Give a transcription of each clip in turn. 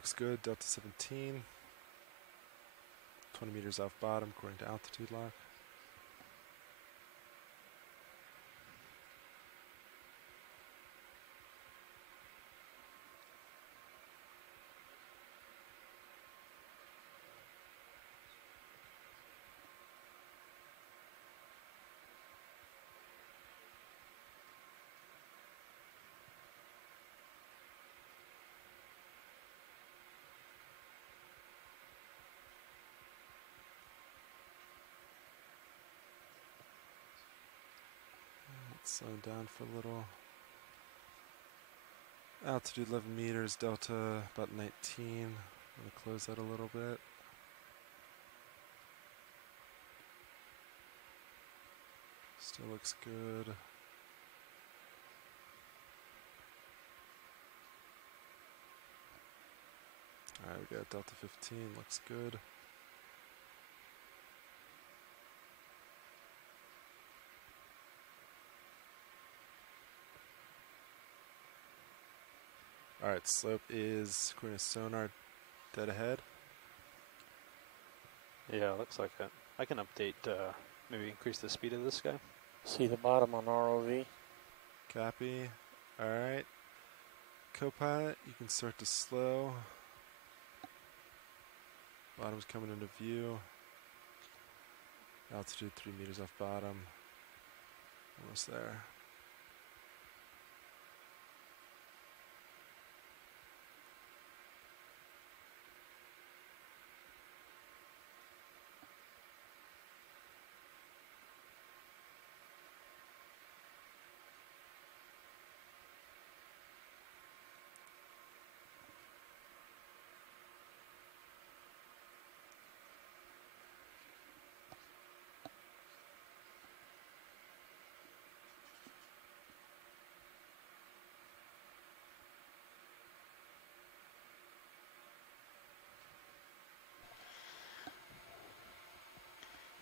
Looks good. Delta 17. 20 meters off bottom according to altitude lock. Slow down for a little. Altitude 11 meters, delta about 19. I'm going to close that a little bit. Still looks good. Alright, we got delta 15, looks good. Alright, slope is according to sonar dead ahead. Yeah, looks like it. I can update, maybe increase the speed of this guy. See the bottom on ROV. Copy. Alright. Copilot, you can start to slow. Bottom's coming into view. Altitude 3 meters off bottom. Almost there.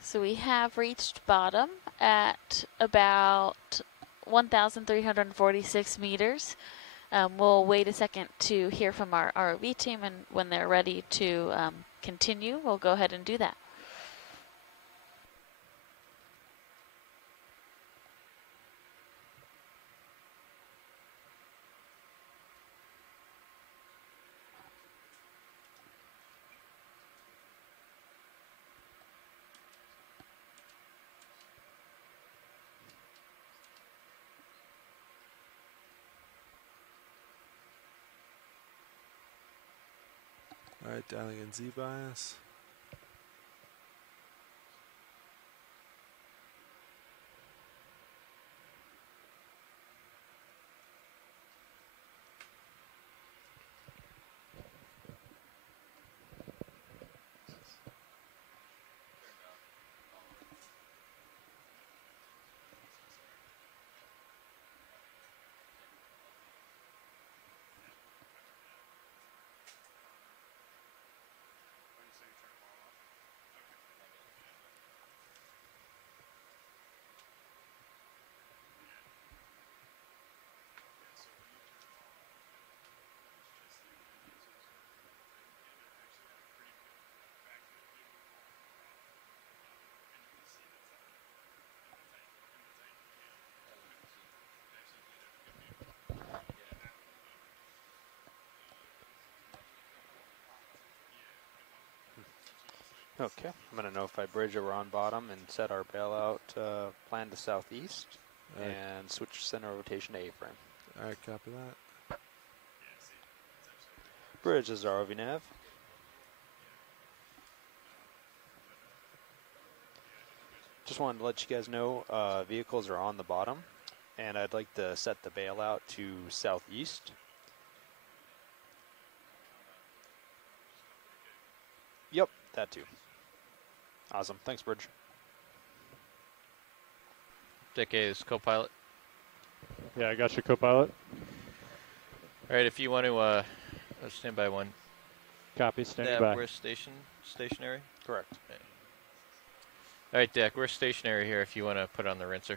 So we have reached bottom at about 1,346 meters. We'll wait a second to hear from our ROV team, and when they're ready to continue, we'll go ahead and do that. Alright, dialing in Z bias. Okay, I'm going to notify bridge that we're on bottom and set our bailout plan to southeast and switch center rotation to A-frame. Alright, copy that. Bridge is ROV nav. Just wanted to let you guys know vehicles are on the bottom, and I'd like to set the bailout to southeast. Yep, that too. Awesome. Thanks, Bridge. Deck A is co-pilot. Yeah, I got your co-pilot. All right, if you want to stand by one. Copy, standing Deck, by. we're stationary? Correct. Okay. All right, Deck, we're stationary here if you want to put on the rinser.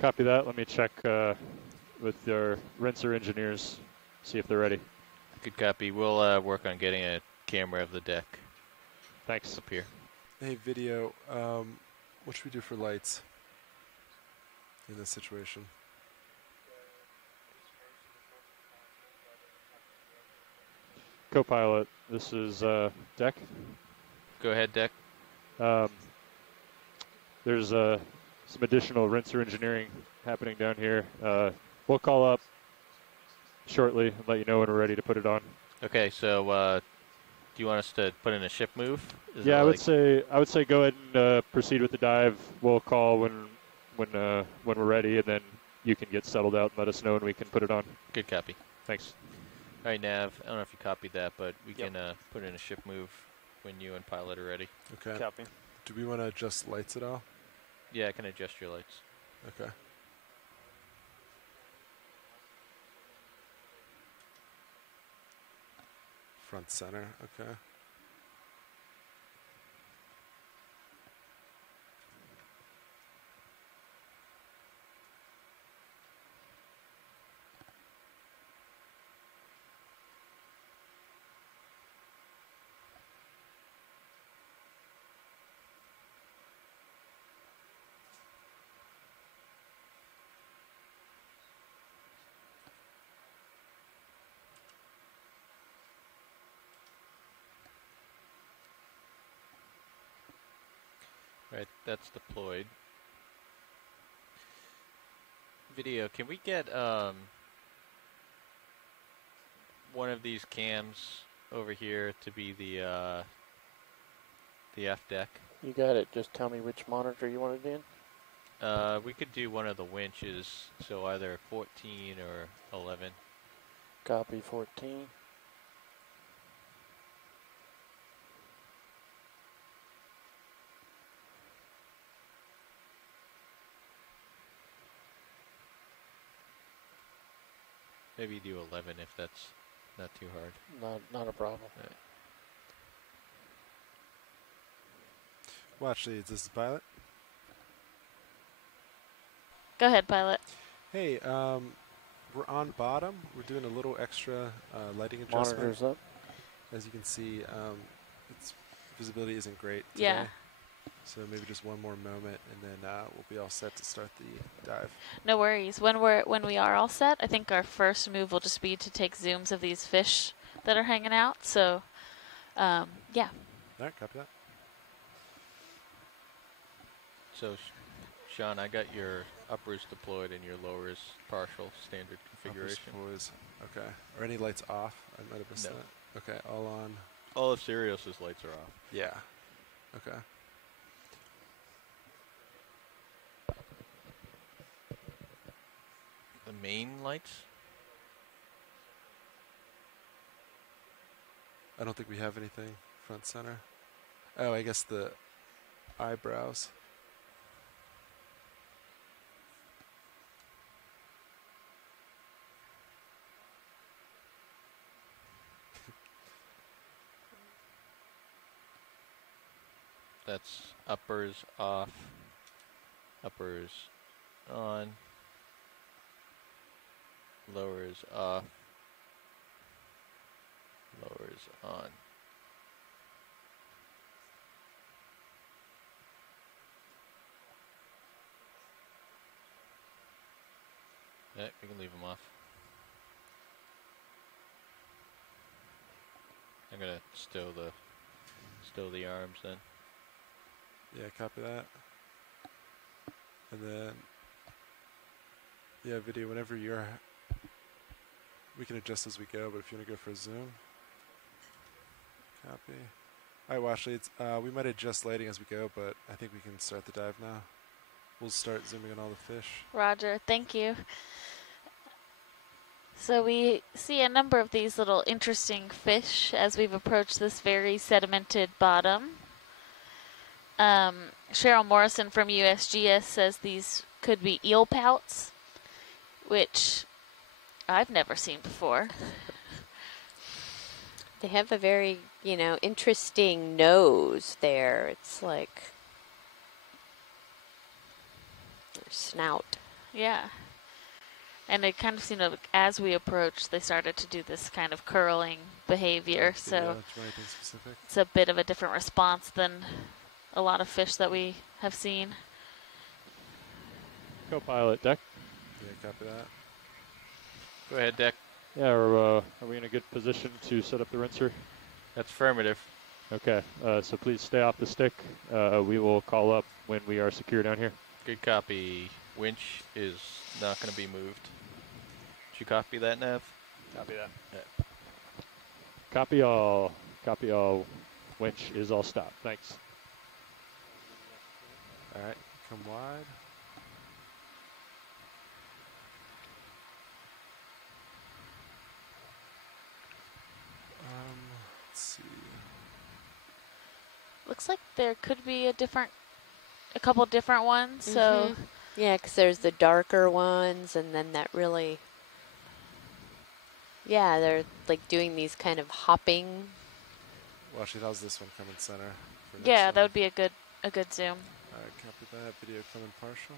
Copy that. Let me check with your rinser engineers, see if they're ready. Good copy. We'll work on getting a camera of the deck Thanks. up here. Hey, video. What should we do for lights in this situation? Co-pilot, this is Deck. Go ahead, deck. There's some additional rinser engineering happening down here. We'll call up shortly and let you know when we're ready to put it on. Okay, so do you want us to put in a ship move? Is Yeah, it I like- would say go ahead and proceed with the dive. We'll call when we're ready, and then you can get settled out and let us know, and we can put it on. Good copy. Thanks. All right, Nav. I don't know if you copied that, but we Yep. can put in a ship move when you and pilot are ready. Okay. Copy. Do we want to adjust lights at all? Yeah, I can adjust your lights. Okay. Front center. Okay. All right, that's deployed. Video, can we get one of these cams over here to be the F deck? You got it. Just tell me which monitor you want it in. We could do one of the winches, so either 14 or 11. Copy 14. Maybe do 11 if that's not too hard. Not a problem. Well, actually, is this the pilot? Go ahead, pilot. Hey, we're on bottom. We're doing a little extra lighting adjustment. Monitors up. As you can see, its visibility isn't great today. Yeah. So maybe just one more moment, and then we'll be all set to start the dive. No worries. When we are all set, I think our first move will just be to take zooms of these fish that are hanging out. So, yeah. All right, copy that. So, Sean, I got your uppers deployed and your lowers partial standard configuration. Uppers, okay. Are any lights off? I might have missed No. that. Okay, all on. All of Sirius's lights are off. Yeah. Okay. The main lights? I don't think we have anything front center. Oh, I guess the eyebrows. That's uppers off, uppers on, lowers off, lowers on. Yeah, we can leave them off. I'm gonna stow the arms then. Yeah, copy that. And then, yeah, video, whenever you're, we can adjust as we go, but if you want to go for a zoom, copy. All right, well, actually, it's, we might adjust lighting as we go, but I think we can start the dive now. We'll start zooming on all the fish. Roger, thank you. So we see a number of these little interesting fish as we've approached this very sedimented bottom. Cheryl Morrison from USGS says these could be eel pouts, which I've never seen before. They have a very, interesting nose there. It's like their snout. Yeah. And it kind of seemed like as we approached, they started to do this kind of curling behavior. Like the, So do you want anything specific? it's a bit of a different response than a lot of fish that we have seen. Co-pilot, deck. Yeah, copy that. Go ahead, Deck. Yeah, are we in a good position to set up the rinser? That's affirmative. Okay, so please stay off the stick. We will call up when we are secure down here. Good copy. Winch is not going to be moved. Did you copy that, Nav? Copy that. Yeah. Copy all. Copy all. Winch is all stopped. Thanks. All right, come wide. Let's see. Looks like there could be a couple different ones. So Yeah, because there's the darker ones, and then that really, yeah, they're like doing these kind of hopping. Well, actually, how's this one coming center? For next yeah, one? that would be a good zoom. All right, copy that. Video coming partial.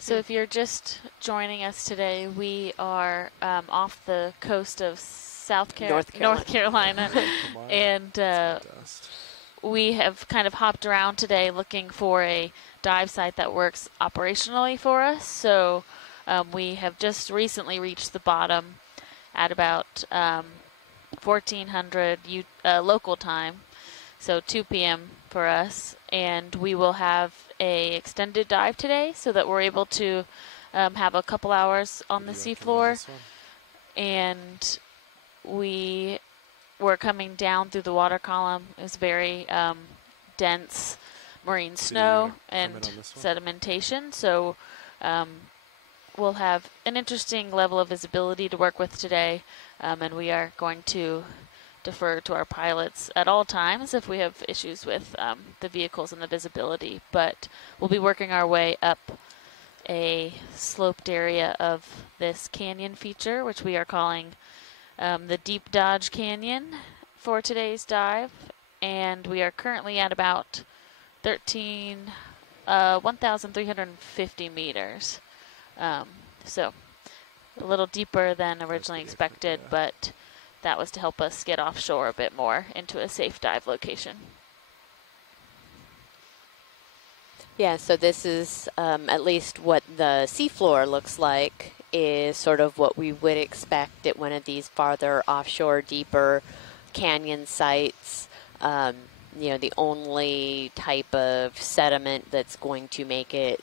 So if you're just joining us today, we are off the coast of North Carolina, Come wide. and Dust. we have kind of hopped around today looking for a dive site that works operationally for us. So we have just recently reached the bottom at about 1400 local time, so 2 p.m. for us, and we will have a extended dive today so that we're able to have a couple hours on the Video coming on seafloor. this one. And we were coming down through the water column. It was very dense marine snow and comment on this one? sedimentation. So we'll have an interesting level of visibility to work with today. And we are going to defer to our pilots at all times if we have issues with the vehicles and the visibility. But we'll be working our way up a sloped area of this canyon feature, which we are calling the Deep Dodge Canyon for today's dive. And we are currently at about 1,350 meters. So a little deeper than originally expected, yeah. but that was to help us get offshore a bit more into a safe dive location. Yeah, so this is at least what the seafloor looks like, is sort of what we would expect at one of these farther offshore, deeper canyon sites. You know, the only type of sediment that's going to make it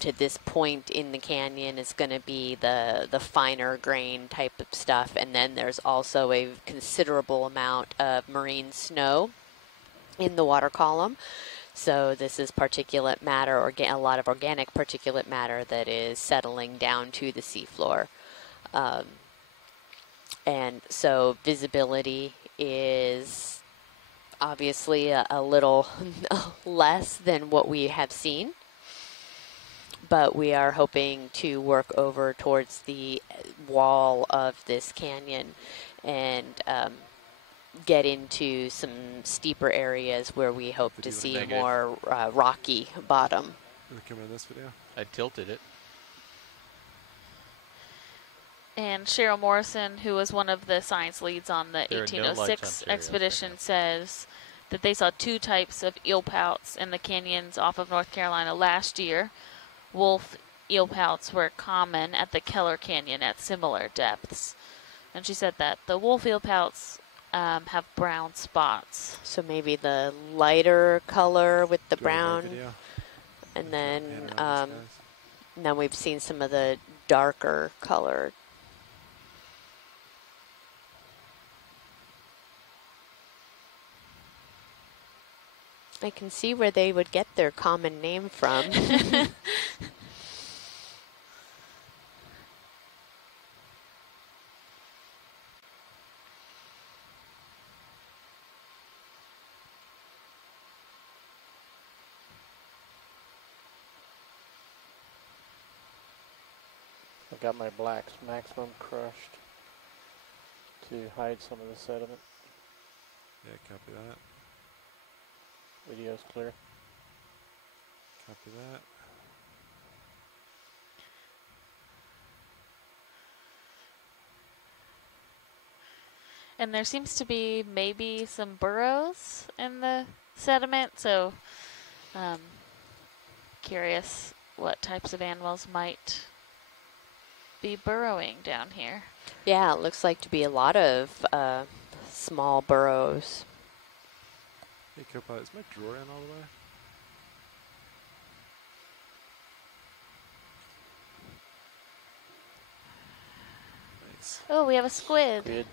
to this point in the canyon is going to be the finer grain type of stuff. And then there's also a considerable amount of marine snow in the water column. So this is particulate matter, a lot of organic particulate matter that is settling down to the seafloor. And so visibility is obviously a little less than what we have seen. But we are hoping to work over towards the wall of this canyon and get into some steeper areas where we hope to see a negative. more rocky bottom. Come in this video. I tilted it. And Cheryl Morrison, who was one of the science leads on the There are no lights 1806 on Cheryl expedition, right says that they saw two types of eel pouts in the canyons off of North Carolina last year. Wolf eel pouts were common at the Keller Canyon at similar depths. And she said that the wolf eel pouts have brown spots. So maybe the lighter color with the Do you want more brown, video? and Pan then around these guys. then we've seen some of the darker color. I can see where they would get their common name from. got my blacks maximum crushed to hide some of the sediment. Yeah, copy that. Video's clear. Copy that. And there seems to be maybe some burrows in the sediment, so curious what types of animals might be burrowing down here. Yeah, it looks like to be a lot of small burrows. Hey, Copilot, is my drawer in all the way? Nice. Oh, we have a squid. Good.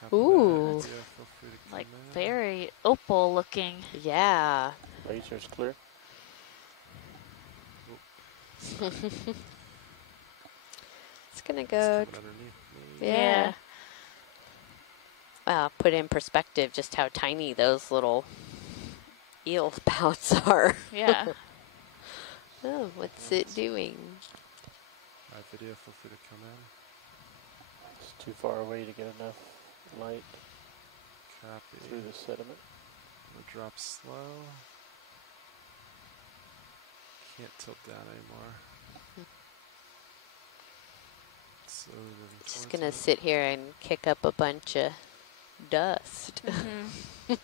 Copy Ooh. that. Yeah, feel free to Like come in. very opal looking. Yeah. Laser's clear. It's gonna It's go. coming underneath me. Yeah. Wow, put in perspective just how tiny those little eel spouts are. Yeah. Oh, what's it doing? Alright, video, feel free to come in. It's too far away to get enough light Copy. through the sediment. I'm gonna drop slow. Can't tilt down anymore. Slowly moving Just towards gonna it. sit here and kick up a bunch of dust. Mhm. Interesting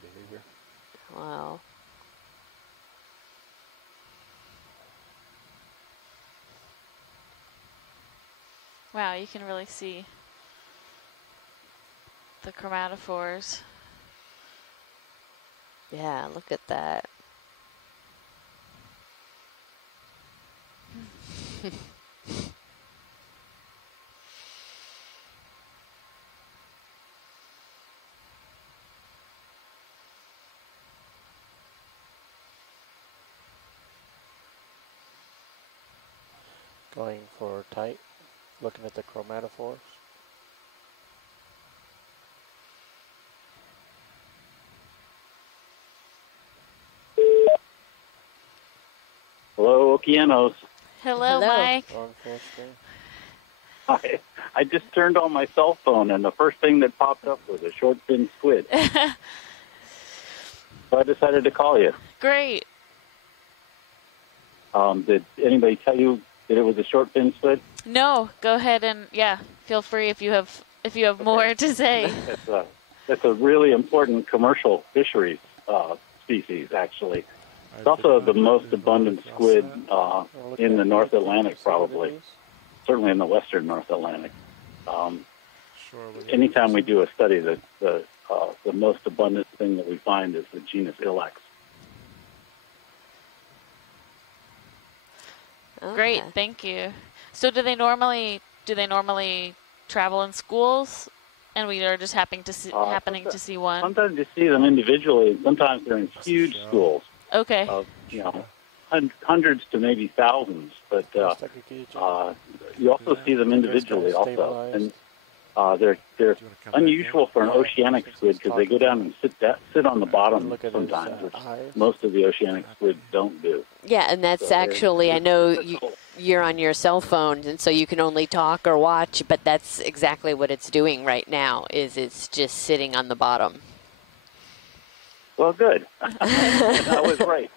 behavior. Wow. Wow, you can really see the chromatophores. Yeah, look at that. Going for tight, looking at the chromatophores. Hello, Okeanos. Hello, Hello. Mike. On full screen. I just turned on my cell phone, and the first thing that popped up was a short fin squid. So I decided to call you. Great. Did anybody tell you that it was a short fin squid? No, go ahead and feel free if you have more to say. It's a really important commercial fisheries species, actually. It's also the most abundant squid in the North Atlantic, probably. Certainly in the western North Atlantic. Sure, Anytime we do a study, the most abundant thing that we find is the genus Ilex. Great, Okay. thank you. So do they normally travel in schools, and we are just happening to see one? Sometimes you see them individually. Sometimes they're in huge schools Okay. of hundreds to maybe thousands. But you also see them individually also, and they're unusual for an oceanic squid because they go down and sit on the bottom sometimes, which most of the oceanic squids don't do. Yeah, and that's actually, I know you're on your cell phone, and so you can only talk or watch, but that's exactly what it's doing right now, is it's just sitting on the bottom. Well, good. I was right.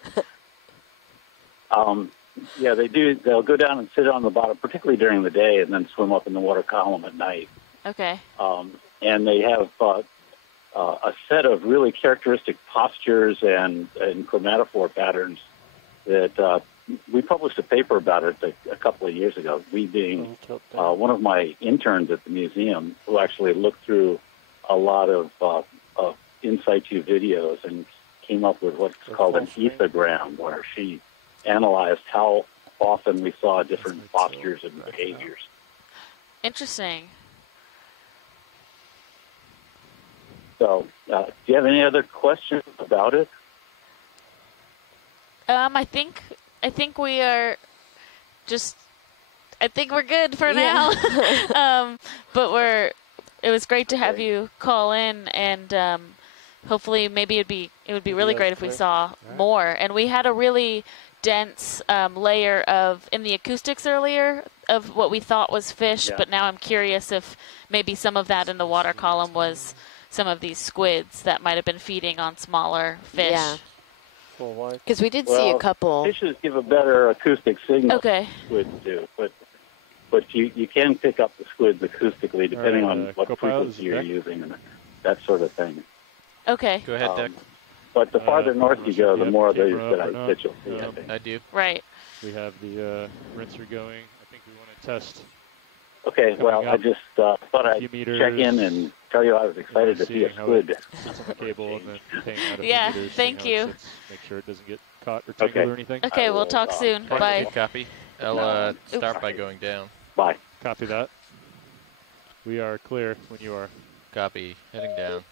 Yeah, they do. They'll go down and sit on the bottom, particularly during the day, and then swim up in the water column at night. Okay. And they have a set of really characteristic postures and chromatophore patterns that we published a paper about it a couple of years ago. We being one of my interns at the museum, who actually looked through a lot of in situ videos and came up with what's called an ethogram, where she analyzed how often we saw different postures and behaviors. Interesting. So, do you have any other questions about it? I think we are just. I think we're good for now. But it was great to have you call in, and hopefully maybe it would be really great if we saw more. And we had a really dense layer of in the acoustics earlier of what we thought was fish, Yeah. but now I'm curious if maybe some of that in the water column was some of these squids that might have been feeding on smaller fish. Yeah. Full white. Because we did see a couple. Fishes give a better acoustic signal. Okay. Squids do, but you can pick up the squids acoustically depending All right, on what Copilot, frequency you're Deck. using and that sort of thing. Okay. Go ahead, Deck. But the farther north you go, the more of these camera up or that you'll see. not. I think. I do. Right. We have the rinser going. I think we want to test. Okay, Coming well, I up just thought I'd few meters, check in and tell you I was excited to see a seeing how squid. it sits on the cable and then paying out a few Yeah, meters, thank seeing how it you. sits, make sure it doesn't get caught or tangled Okay. or anything. Okay, I we'll will, talk soon. check Bye. it. Copy. I'll start by going down. Bye. Copy that. We are clear when you are. Copy. Heading down.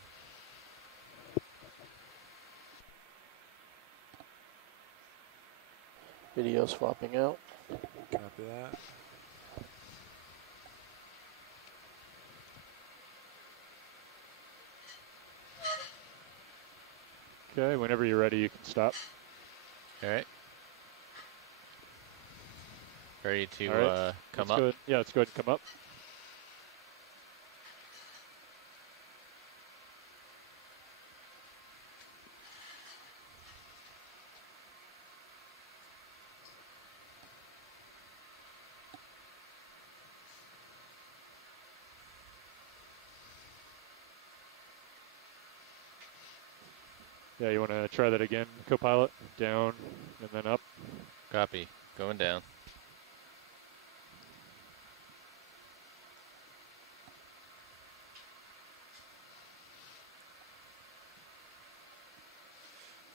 Video swapping out. Copy that. Okay, whenever you're ready, you can stop. All right. Ready to All right. come Let's up? go ahead. Yeah, let's go ahead and come up. Yeah, you want to try that again, Copilot? Down and then up. Copy. Going down.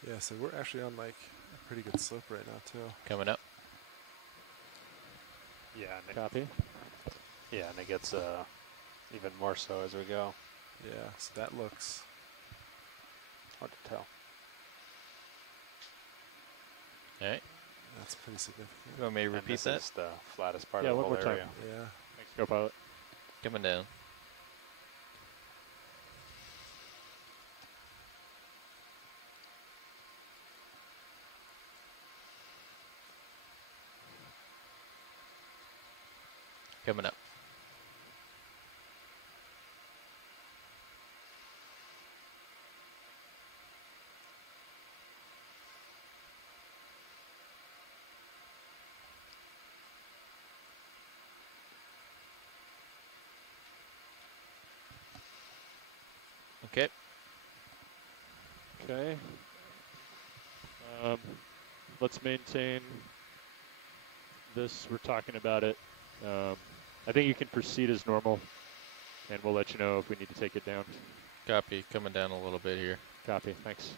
Yeah, so we're actually on like a pretty good slope right now too. Coming up. Yeah, and it, Copy. yeah, and it gets even more so as we go. Yeah, so that looks Hard to tell. All right. that's pretty significant. You want me to And repeat this that? is the flattest part Yeah, of the one whole more time. area. Yeah. Thanks, Copilot. Coming down. Coming up. Okay. Okay. Let's maintain this. We're talking about it. I think you can proceed as normal, and we'll let you know if we need to take it down. Copy. Coming down a little bit here. Copy. Thanks.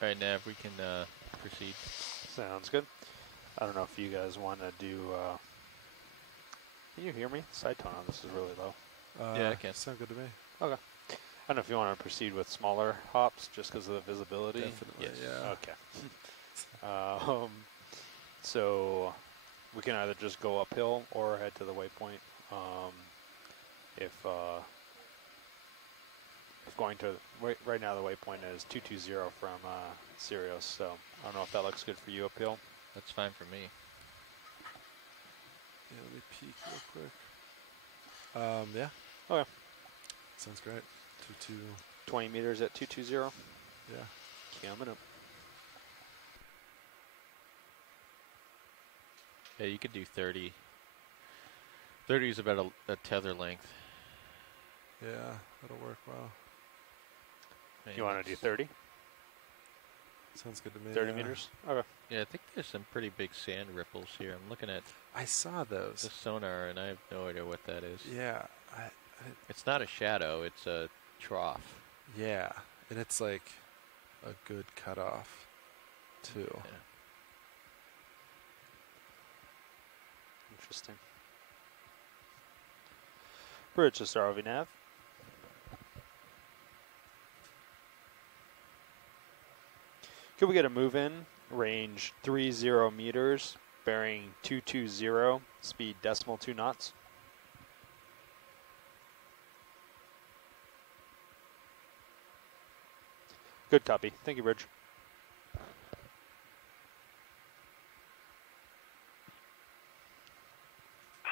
All right, Nav, we can proceed. Sounds good. I don't know if you guys want to do. Can you hear me? Side tone on this is really low. Yeah, I can. Sound good to me. I don't know if you want to proceed with smaller hops just because of the visibility. Definitely. Yes. Yeah. Okay. So we can either just go uphill or head to the waypoint. If going to right now, the waypoint is 220 from Sirius. So I don't know if that looks good for you uphill. That's fine for me. Yeah, let me peek real quick. Yeah. Okay. Sounds great. 2-2. 20 meters at 220. Yeah. Coming up. Yeah, you could do 30. 30 is about a tether length. Yeah, that'll work well. Maybe. You want to do 30? Sounds good to me. 30 yeah. meters? Okay. Yeah, I think there's some pretty big sand ripples here. I'm looking at I saw those. the sonar, and I have no idea what that is. Yeah. It's not a shadow. It's a trough. Yeah. And it's like a good cutoff, too. Yeah. Interesting. Bridge to Star RV Nav. Could we get a move in? Range 30 meters, bearing 220, speed decimal 2 knots. Good copy. Thank you, Bridge.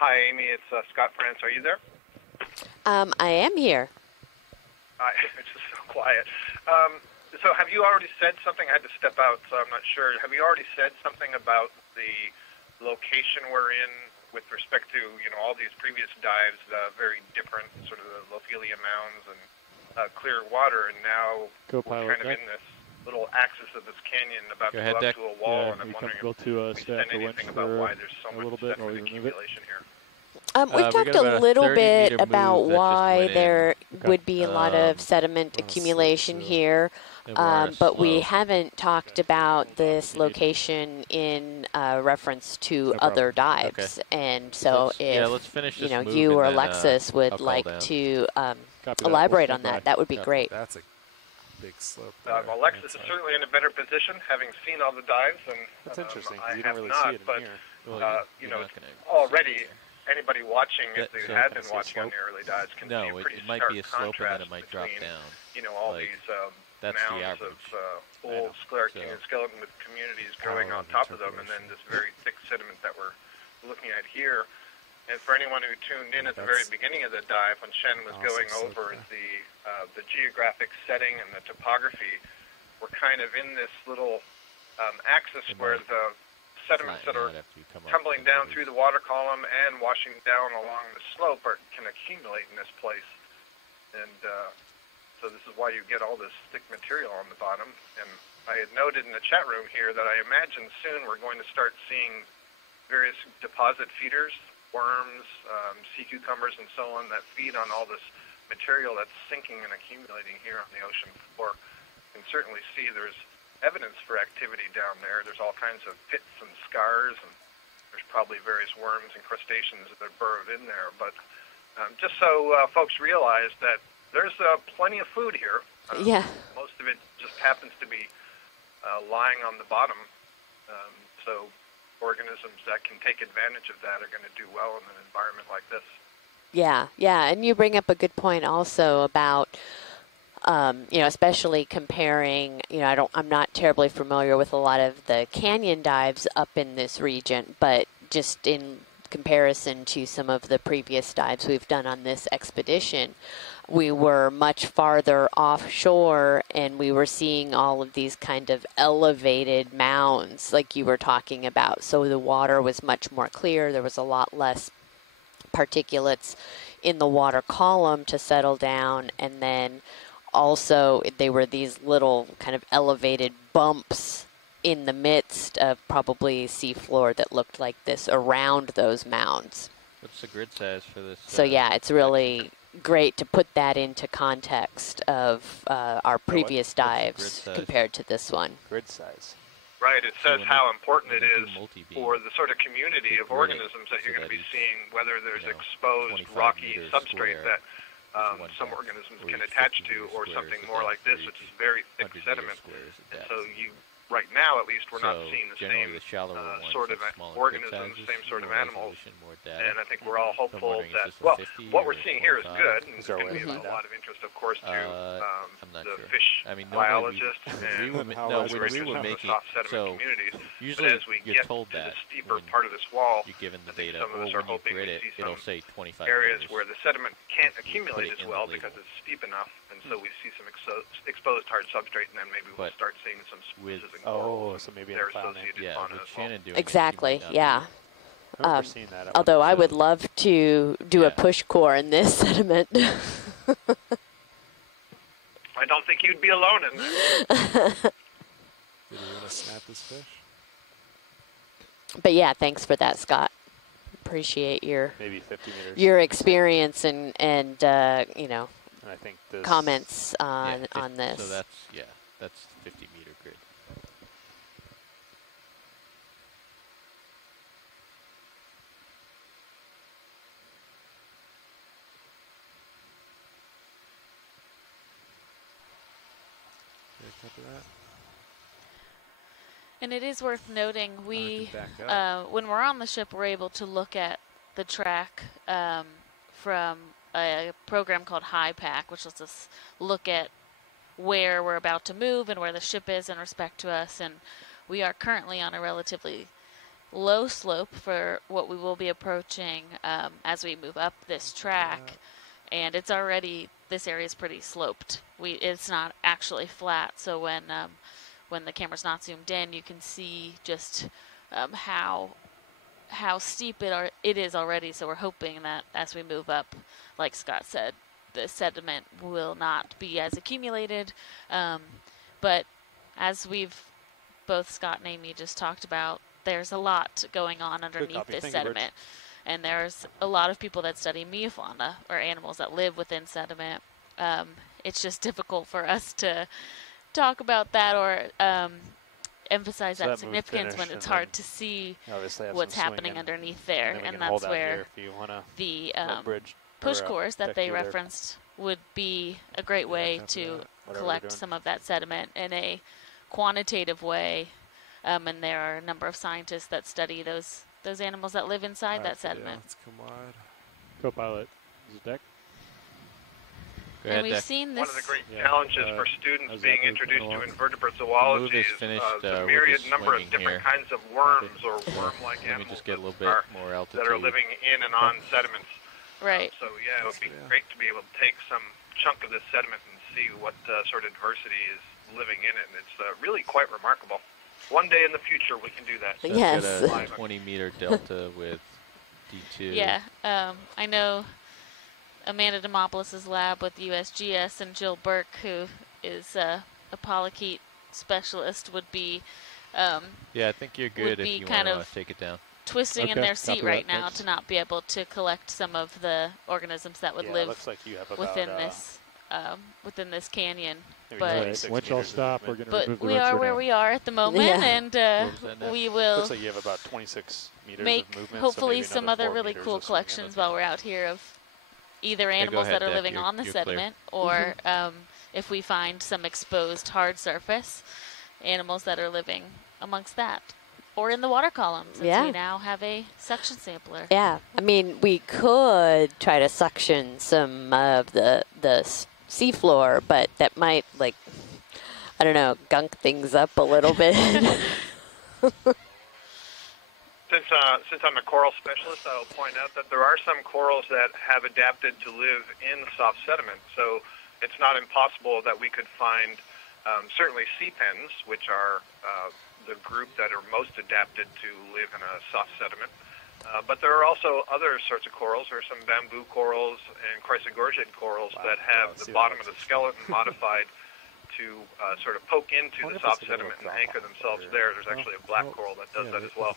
Hi, Amy. It's Scott France. Are you there? I am here. It's just so quiet. So have you already said something? I had to step out, so I'm not sure. Have you already said something about the location we're in with respect to, all these previous dives, very different sort of the Lophelia mounds and clear water, and now Co-pilot we're kind of in this little axis of this canyon about to go up to a wall, and I'm wondering if we said anything about why there's so much sediment accumulation here. We've talked a little bit about why there would be a lot of sediment accumulation here, but we haven't talked about this location in reference to other dives. And so if you or Alexis would like to elaborate on that, that would be great. That's a big slope. Alexis is certainly in a better position, having seen all the dives, and that's interesting. I You have don't really not, see it in but here. already. Anybody watching, if they so had been watching on the early dives, can see a pretty it might stark be a slope and then it might drop between, down. all Like, these that's the mounds average. of old sclerotic skeleton with communities growing on top of them, and then this very thick sediment that we're looking at here. And for anyone who tuned in at the very beginning of the dive, when Shen was going over the geographic setting and the topography, we're kind of in this little axis where the sediments that are tumbling down through the water column and washing down along the slope can accumulate in this place. And so this is why you get all this thick material on the bottom. And I had noted in the chat room here that I imagine soon we're going to start seeing various deposit feeders, worms, sea cucumbers, and so on that feed on all this material that's sinking and accumulating here on the ocean floor. You can certainly see there's evidence for activity down there. There's all kinds of pits and scars, and there's probably various worms and crustaceans that are burrowed in there. But just so folks realize that there's plenty of food here. Most of it just happens to be lying on the bottom. So organisms that can take advantage of that are going to do well in an environment like this. Yeah, and you bring up a good point also about especially comparing, I'm not terribly familiar with a lot of the canyon dives up in this region, but just in comparison to some of the previous dives we've done on this expedition, we were much farther offshore and we were seeing all of these kind of elevated mounds like you were talking about. So the water was much more clear. There was a lot less particulates in the water column to settle down, and then also they were these little kind of elevated bumps in the midst of probably seafloor that looked like this around those mounds. What's the grid size for this? So yeah, it's really great to put that into context of our previous dives compared to this one. Grid size. Right, it says how important it is for the sort of community of organisms that you're going to be seeing, whether there's exposed rocky substrate that some organisms can attach to, or something more like this, which is very thick sediment. And so right now at least, we're not seeing the same sort of organisms, same sort of animals. And I think we're all hopeful that, well, what we're seeing here is good. And there's going to be a lot of interest, of course, to the fish biologists and when we were making soft sediment communities. Usually but as we you're get told to that the steeper part of this wall, you're given the I think data, some of or us are when you hoping grid to it, see it'll some say 25 areas meters. where the sediment can't You accumulate put it as in the well label. because it's steep enough, and so we see some exposed hard substrate, and then maybe we'll But start seeing some with- spruces and corals. so maybe in They're a file name. associated Yeah, fauna with as well. Shannon doing Exactly, it, yeah. I've never seen that. Although I would love to do a Yeah. push core in this sediment. I don't think you'd be alone in that. Did you want to snap this fish? But yeah, thanks for that, Scott. Appreciate your maybe 50 meters. your experience and And I think this comments Yeah, on this. So that's 50-meter grid. Okay, copy that. And it is worth noting, we, can back up. when we're on the ship, we're able to look at the track from a program called HiPAC, which lets us look at where we're about to move and where the ship is in respect to us. And we are currently on a relatively low slope for what we will be approaching as we move up this track, and it's already, this area is pretty sloped. It's not actually flat, so when the camera's not zoomed in, you can see just how steep it is already. So we're hoping that as we move up, like Scott said, the sediment will not be as accumulated. But as we've both Scott and Amy just talked about, there's a lot going on underneath this sediment. And there's a lot of people that study meiofauna, or animals that live within sediment. It's just difficult for us to talk about that or emphasize that significance when it's hard to see what's happening underneath there. And that's where the push cores that they referenced would be a great way to collect some of that sediment in a quantitative way. And there are a number of scientists that study those animals that live inside that sediment. Let's come wide. Co-pilot, is it deck? And we've seen this. One of the great challenges for students being introduced to invertebrate zoology is the myriad number of different kinds of worms or worm-like animals that are living in and on sediments. Right. So yeah, it would be great to be able to take some chunk of this sediment and see what sort of diversity is living in it. And it's really quite remarkable. One day in the future, we can do that. So yes. Get a 20-meter delta with D2. Yeah, I know Amanda Demopoulos' lab with USGS and Jill Burke, who is a polychaete specialist, would be yeah, I think you're good if you want to take it down. Twisting in their seat right now to not be able to collect some of the organisms that would live within this canyon. But once y'all stop, we're going to remove the we are where we are at the moment, and we will looks like you have about 26 meters make of movement, hopefully so some other really cool collections while we're out here of either animals that are living on the sediment, or if we find some exposed hard surface, animals that are living amongst that. Or in the water column, since we now have a suction sampler. Yeah, I mean, we could try to suction some of the seafloor, but that might, like, I don't know, gunk things up a little bit. Since I'm a coral specialist, I'll point out that there are some corals that have adapted to live in soft sediment. So it's not impossible that we could find certainly sea pens, which are the group that are most adapted to live in a soft sediment. But there are also other sorts of corals. There are some bamboo corals and chrysogorgid corals that have the bottom of the skeleton modified to sort of poke into the soft sediment and anchor themselves there. There's actually a black coral that does that as well.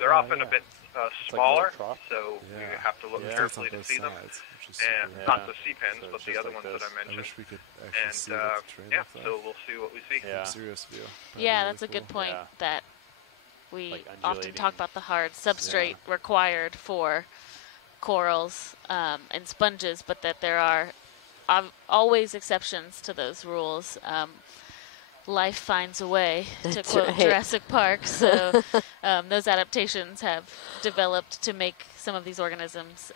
They're often a bit smaller, so you have to look carefully to see them. And not the sea pens, but the other ones that I mentioned. I wish we could actually see the terrain with that. So we'll see what we see. Serious view. Yeah, that's a good point, that we often talk about the hard substrate required for corals and sponges, but that there are always exceptions to those rules. Life finds a way, to quote Jurassic Park. So those adaptations have developed to make some of these organisms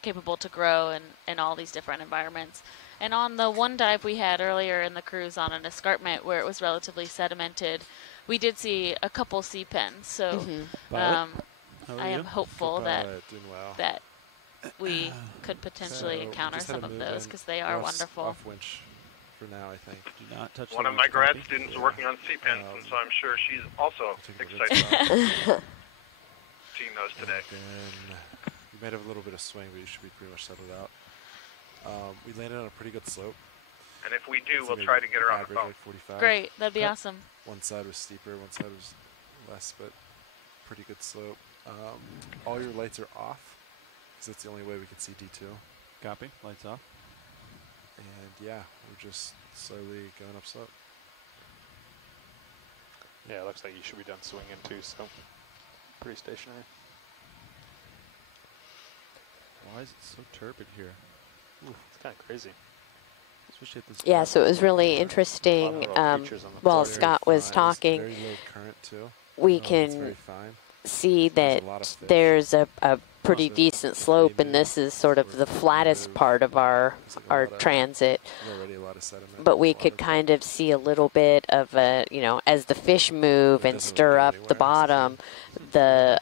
capable to grow in all these different environments. And on the one dive we had earlier in the cruise on an escarpment where it was relatively sedimented, we did see a couple sea pens. So I am hopeful that we could potentially encounter some of those, because they are wonderful. Off winch for now, I think. Do not touch One of my grad students working on sea pens, and so I'm sure she's also excited about seeing those today. You might have a little bit of swing, but you should be pretty much settled out. We landed on a pretty good slope. And if we do, we'll try to get her on the phone. Like 45. Great, that'd be awesome. One side was steeper, one side was less, but pretty good slope. All your lights are off, because that's the only way we can see D2. Copy. Lights off. And yeah, we're just slowly going up slope. Yeah, it looks like you should be done swinging too, so pretty stationary. Why is it so turbid here? Ooh, it's kind of crazy. Especially at this Yeah, so it was really interesting. While Scott was talking, very low current too. we can see that there's a pretty decent slope, and this is sort of the flattest part of our transit. But we could kind of see a little bit of a, as the fish move and stir up the bottom, the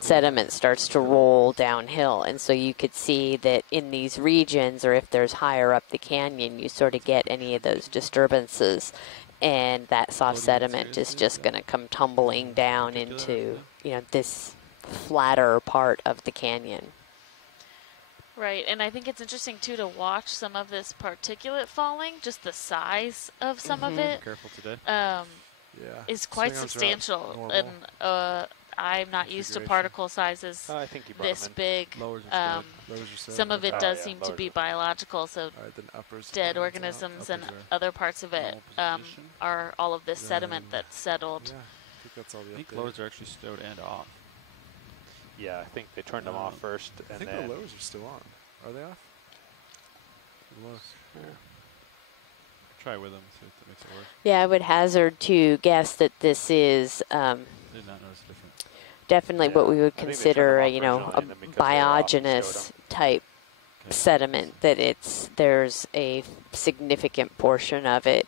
sediment starts to roll downhill. And so you could see that in these regions, or if there's higher up the canyon, you sort of get any of those disturbances. And that soft sediment is just going to come tumbling down into, this flatter part of the canyon. Right, and I think it's interesting, too, to watch some of this particulate falling, just the size of some of it. Careful today. Is quite substantial. And I'm not used to particle sizes I think you brought this them in. big. Some of it does seem to be biological, so dead organisms and other parts of it are all of this sediment that's settled. I think lowers are actually stowed and off. Yeah, I think they turned them off first. I think the lowers are still on. Are they off? Try with them, see if that makes it work. Yeah, I would hazard to guess that this is Did not notice a difference. definitely what we would I think they consider, turned them off a originally, and then because they were off, they biogenous showed 'em. type sediment. That there's a significant portion of it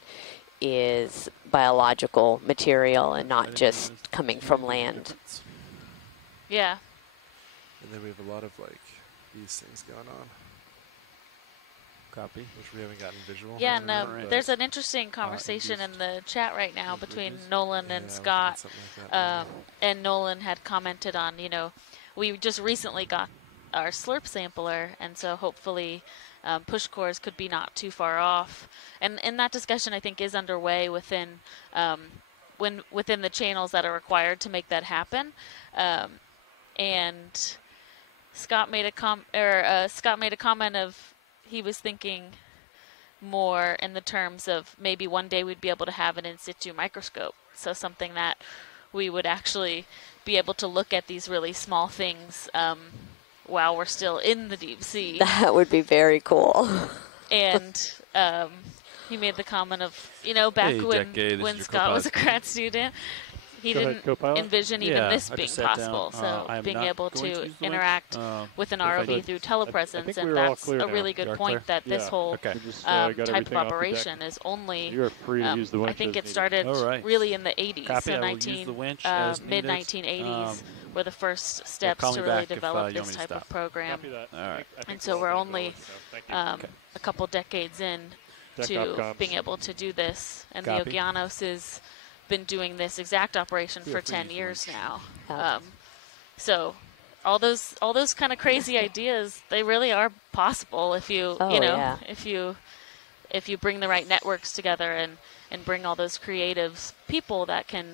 is biological material and not just coming from land. Yeah. And then we have a lot of these things going on. Copy. Which we haven't gotten visual. Yeah, and there's an interesting conversation in the chat right now between Nolan and Scott. And Nolan had commented on, we just recently got our slurp sampler, and so hopefully push cores could be not too far off. And that discussion, I think, is underway within within the channels that are required to make that happen. And Scott made a comment of he was thinking more in the terms of maybe one day we'd be able to have an in situ microscope, so something that we would actually be able to look at these really small things while we're still in the deep sea. That would be very cool. And he made the comment of, back when Scott was a grad student, he didn't envision even this being possible. So being able to interact with an ROV through telepresence, and that's a really good point that this whole type of operation is only, I think it started really in the 80s, so mid-1980s were the first steps to really develop this type of program. And so we're only a couple decades in to being able to do this. And the Okeanos has been doing this exact operation for 10 years now. So all those kind of crazy ideas, they really are possible if you if you bring the right networks together and bring all those creative people that can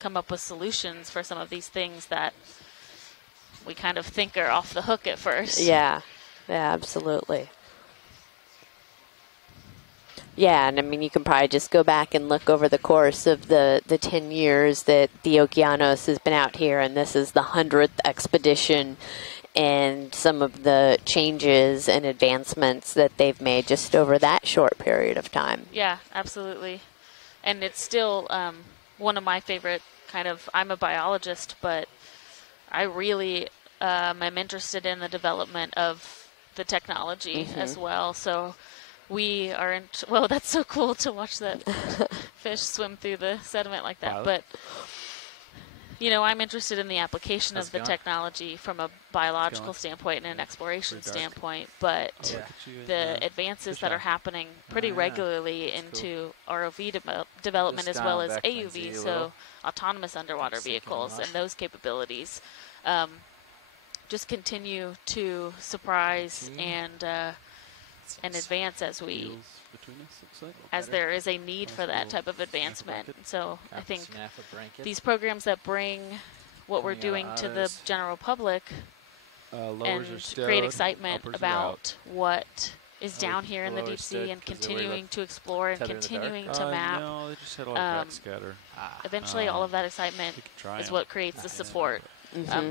come up with solutions for some of these things that we kind of think are off the hook at first. Yeah, absolutely. Yeah, and I mean, you can probably just go back and look over the course of the 10 years that the Okeanos has been out here, and this is the 100th expedition, and some of the changes and advancements that they've made just over that short period of time. Yeah, absolutely. And it's still one of my favorite I'm a biologist, but I really am interested in the development of the technology as well. So we are well, that's so cool to watch that fish swim through the sediment like that. Wow. But, I'm interested in the application of the technology from a biological standpoint and an exploration standpoint. But the advances that are happening pretty regularly into ROV development as well as AUV, so autonomous underwater vehicles and those capabilities, just continue to surprise and advance as there is a need for that type of advancement. So I think these programs that bring what we're doing to the general public and create excitement about what is down here in the deep sea and continuing to explore and continuing to map. No, they just had a lot of backscatter. Eventually all of that excitement is what creates the support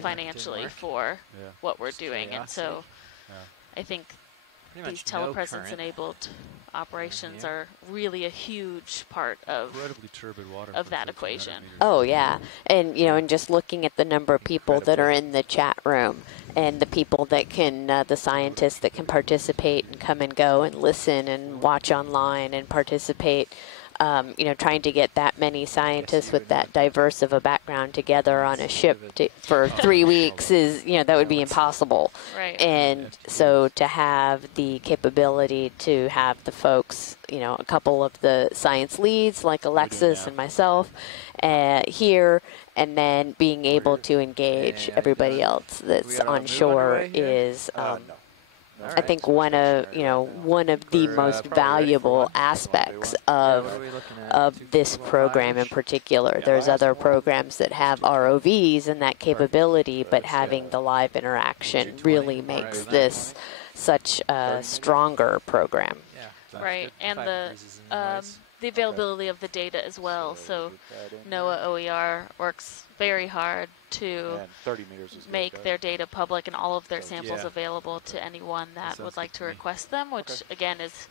financially for what we're doing. And so I think these telepresence-enabled operations are really a huge part of that equation. Oh, yeah. And, and just looking at the number of people that are in the chat room and the people that can, the scientists that can participate and come and go and listen and watch online and participate. trying to get that many scientists with that diverse of a background together on a ship for 3 weeks is, that would be impossible. Right. And so to have the capability to have the folks, a couple of the science leads like Alexis and myself here, and then being able to engage everybody else that's on shore is, I think one of the most valuable aspects of this program in particular. There's other programs that have ROVs and that capability, but having the live interaction really makes this such a stronger program. Right, and the availability of the data as well. So NOAA OER works very hard to make their data public and all of their samples available to anyone that would like to request them, which again is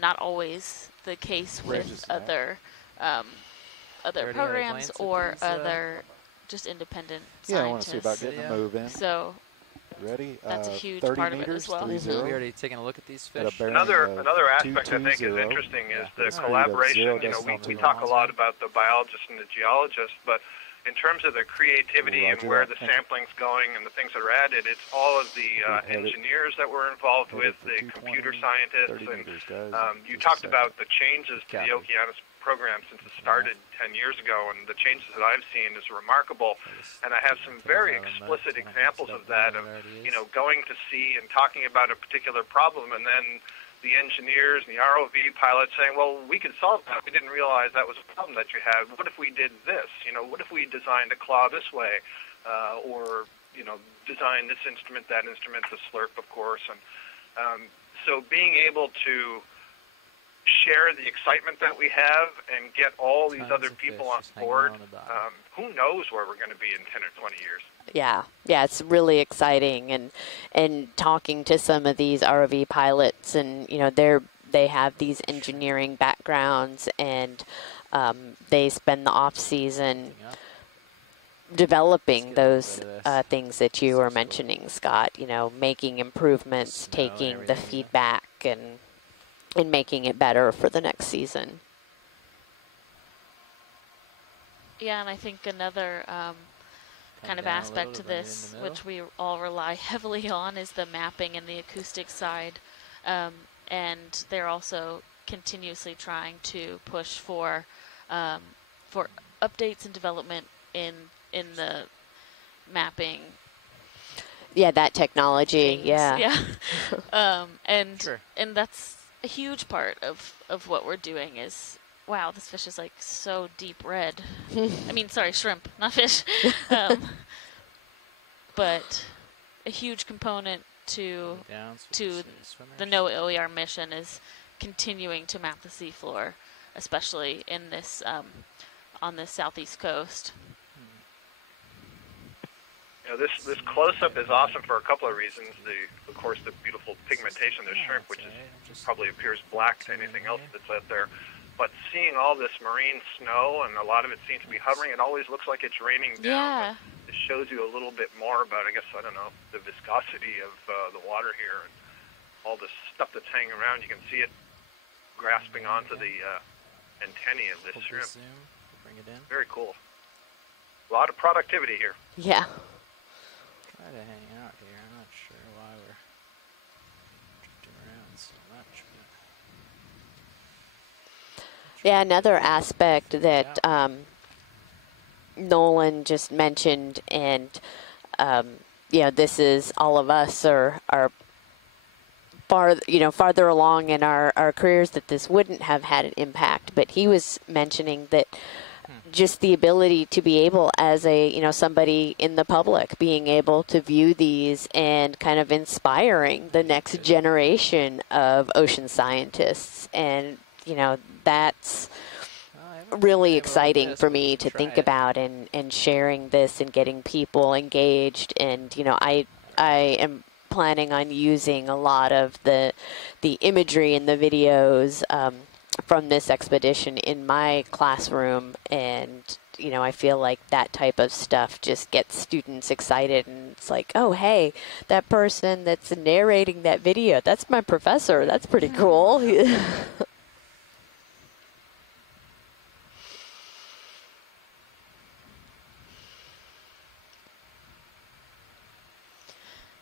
not always the case with other programs or other just independent scientists. I want to see about getting a move in. So ready? That's a huge 30 part of it meters, as well. 3-0. We already taken a look at these fish. Another aspect I think is interesting is the collaboration. We talk a lot about the biologists and the geologists, but in terms of the creativity and where the sampling's going and the things that are added, it's all of the engineers that we're involved with, the computer scientists, and you talked about the changes to the Okeanos program since it started 10 years ago, and the changes that I've seen is remarkable. And I have some very explicit examples of that, of going to sea and talking about a particular problem, and then the engineers and the ROV pilots saying, well, we could solve that. We didn't realize that was a problem that you had. What if we did this? What if we designed a claw this way? Or, design this instrument, that instrument, the slurp, of course. And so being able to share the excitement that we have and get all these other people on board, who knows where we're going to be in 10 or 20 years. Yeah, it's really exciting, and talking to some of these ROV pilots, and they have these engineering backgrounds, and they spend the off season developing those things that you were mentioning, Scott. Making improvements, taking the feedback, and making it better for the next season. Yeah, and I think another kind of aspect to this, which we all rely heavily on, is the mapping and the acoustic side. And they're also continuously trying to push for updates and development in the mapping. Yeah, that technology. Things. Yeah. And that's a huge part of what we're doing is, wow, this fish is like so deep red. I mean, sorry, shrimp, not fish. But a huge component to the NOAA OER mission is continuing to map the seafloor, especially in this on the southeast coast. This close-up is awesome for a couple of reasons. Of course, the beautiful pigmentation of the shrimp, which probably appears black to anything else that's out there. But seeing all this marine snow, and a lot of it seems to be hovering, it always looks like it's raining down. Yeah. It shows you a little bit more about, the viscosity of the water here, and all this stuff that's hanging around. You can see it grasping onto the antennae of this shrimp. Bring it in. Very cool. A lot of productivity here. Yeah. Try to hang out here. I'm not sure why we're drifting around so much. Yeah, another aspect that Nolan just mentioned, and this is all of us are farther along in our careers that this wouldn't have had an impact. But he was mentioning that just the ability to be able, as somebody in the public, being able to view these and kind of inspiring the next generation of ocean scientists. And, that's really exciting for me to think about, and sharing this and getting people engaged. And, I am planning on using a lot of the imagery and the videos from this expedition in my classroom, and I feel like that type of stuff just gets students excited, and it's like, oh hey, that person that's narrating that video, that's my professor, that's pretty cool.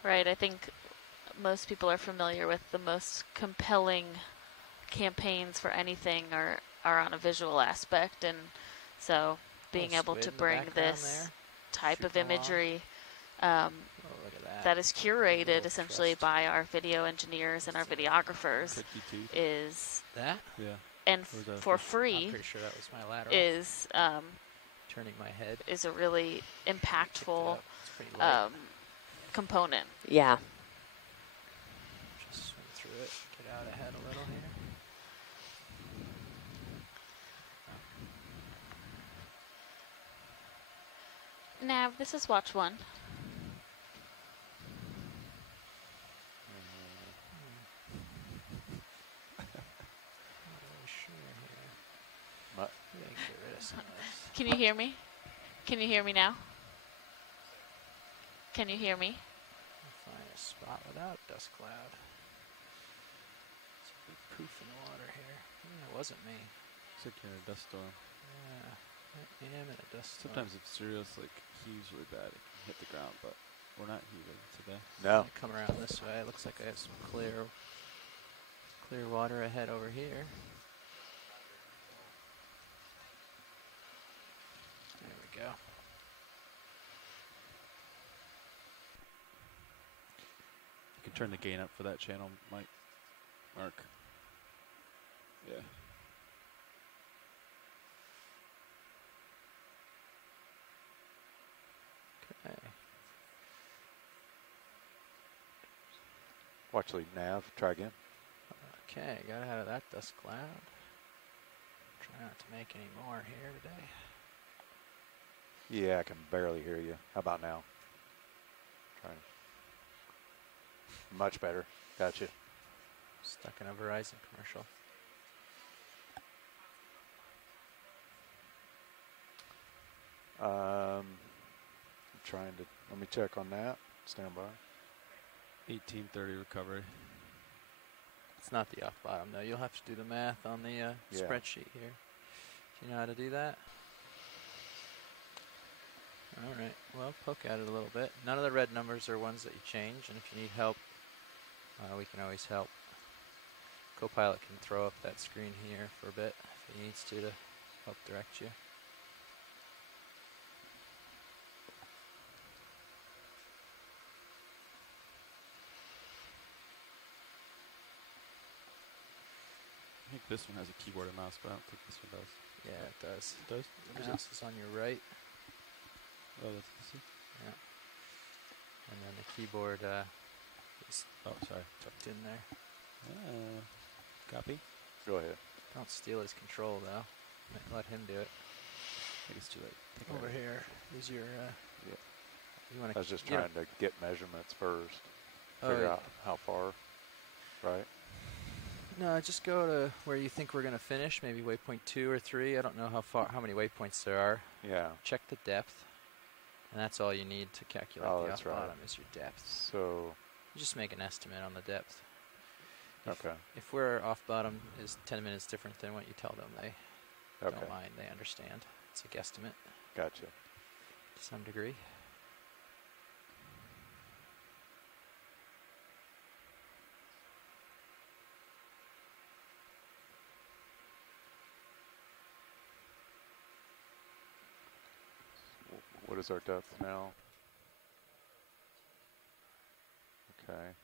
Right, I think most people are familiar with the most compelling campaigns for anything are on a visual aspect, and so being able to bring this type of imagery look at that. that is curated essentially by our video engineers and our videographers is that? Yeah. and for I'm free pretty sure that was my lateral. is Turning my head. Is a really impactful It's pretty light. component. Yeah. Just swim through it. Get out ahead a little here. Nav, this is watch 1. Can you hear me? Can you hear me now? Can you hear me? Find a spot without a dust cloud. It's a big poof in the water here. It wasn't me. It's like you're in a dust storm. Yeah, I am in a dust storm. Sometimes if Sirius like heaves really bad, it can hit the ground, but we're not heaving today. No. Come around this way. It looks like I have some clear water ahead over here. There we go. You can turn the gain up for that channel, Mark. Yeah. Okay. Watch the nav. Try again. Okay, got out of that dust cloud. Try not to make any more here today. Yeah, I can barely hear you. How about now? Try. Much better. Gotcha. Stuck in a Verizon commercial. I'm trying to. Let me check on that. Stand by. 1830 recovery. It's not the off bottom though. You'll have to do the math on the spreadsheet here. Do you know how to do that? All right. Well, poke at it a little bit. None of the red numbers are ones that you change, and if you need help, we can always help. Copilot can throw up that screen here for a bit if he needs to help direct you. I think this one has a keyboard and mouse, but I don't think this one does. Yeah, it does. It does? The mouse is on your right. Oh, that's this one? Yeah. And then the keyboard is sorry. tucked in there. Copy. Go ahead. Don't steal his control though. Let him do it. I think it's too late. Over here is your. Yeah. You want I was just trying to get measurements first. Figure out how far. Right. No, just go to where you think we're going to finish, maybe waypoint 2 or 3. I don't know how many waypoints there are. Yeah. Check the depth, and that's all you need to calculate the off bottom is your depth. So you just make an estimate on the depth. Okay. If we're off bottom is 10 minutes different than what you tell them, they don't mind. They understand. It's a guesstimate. Gotcha. To some degree. What is our depth now? Okay.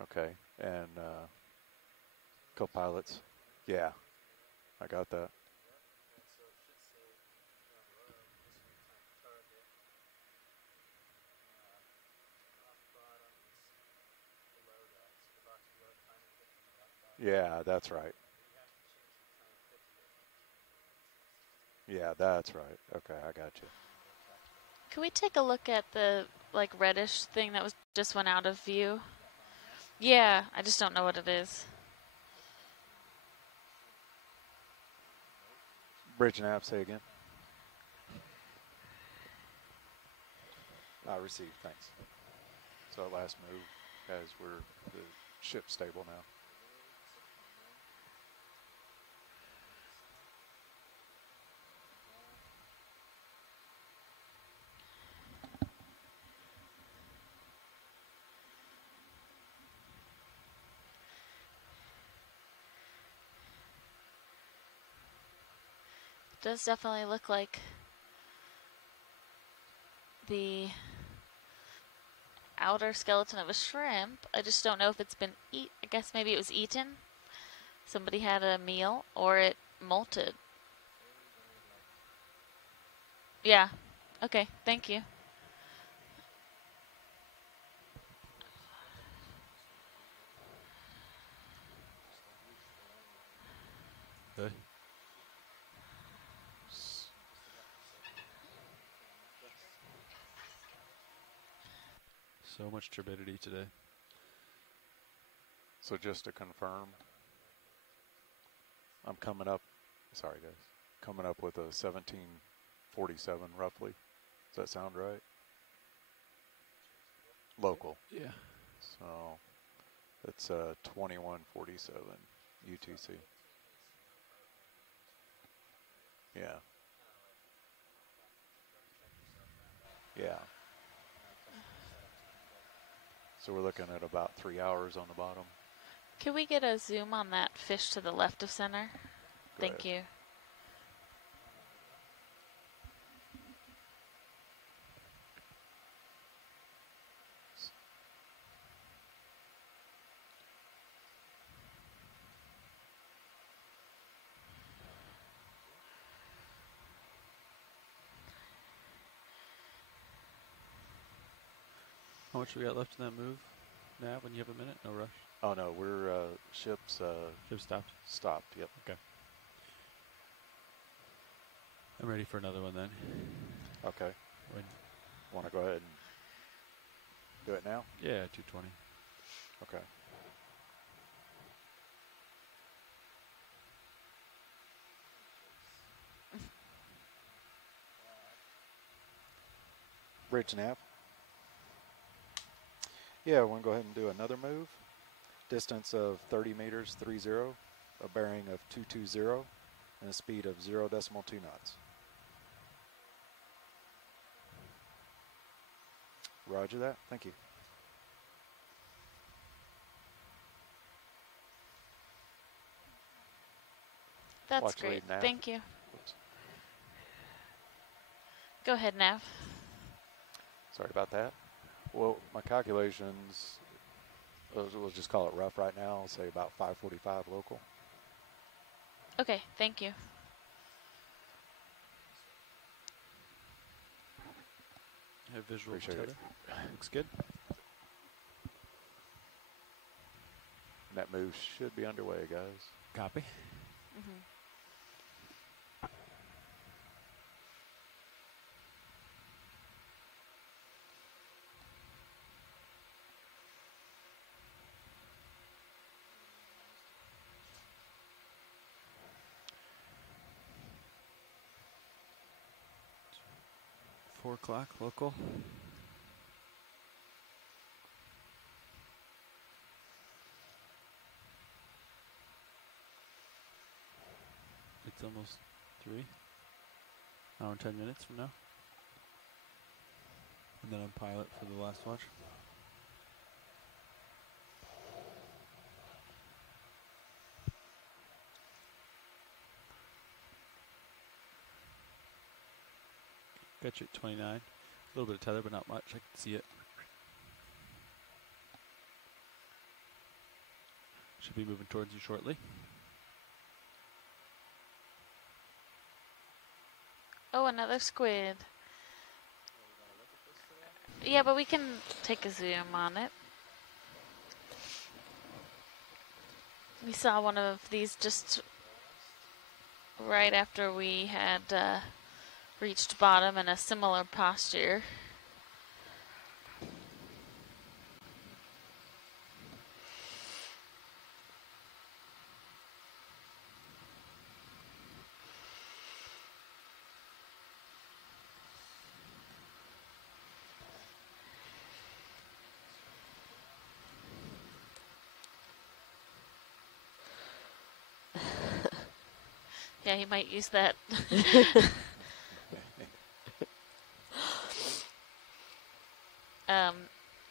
Okay, and co-pilots. Yeah, I got that. Yeah, that's right. Yeah, that's right. Okay, I got you. Can we take a look at the like reddish thing that was just went out of view? Yeah, I just don't know what it is. Bridge nav, say again. I received, thanks. So that last move, as we're the ship stable now. It does definitely look like the outer skeleton of a shrimp. I just don't know if it's been I guess maybe it was eaten. Somebody had a meal or it molted. Yeah. Okay, thank you. Good. So much turbidity today. So just to confirm, I'm coming up, sorry guys, coming up with a 1747 roughly. Does that sound right? Local. Yeah. So it's 2147 UTC. Yeah. Yeah. So we're looking at about 3 hours on the bottom. Can we get a zoom on that fish to the left of center? Thank you. How much we got left in that move? Nav, when you have a minute? No rush. Oh no, we're ship's Ship stopped. Stopped. Yep. Okay. I'm ready for another one then. Okay. When? Want to go ahead and do it now? Yeah, 220. Okay. Bridge nav. Yeah, we're going to go ahead and do another move. Distance of 30 meters, 30, a bearing of 220, and a speed of 0.2 knots. Roger that. Thank you. That's Watch great. lead, Nav. Thank you. Oops. Go ahead, Nav. Sorry about that. Well, my calculations, we'll just call it rough right now. I'll say about 545 local. Okay, thank you. Have visual Appreciate tether. Looks good. And that move should be underway, guys. Copy. Mm-hmm. 4 o'clock local. It's almost 3. Hour and 10 minutes from now. And then I'm pilot for the last watch. Got you at 29. A little bit of tether, but not much. I can see it. Should be moving towards you shortly. Oh, another squid. Yeah, but we can take a zoom on it. We saw one of these just right after we had reached bottom in a similar posture. he might use that.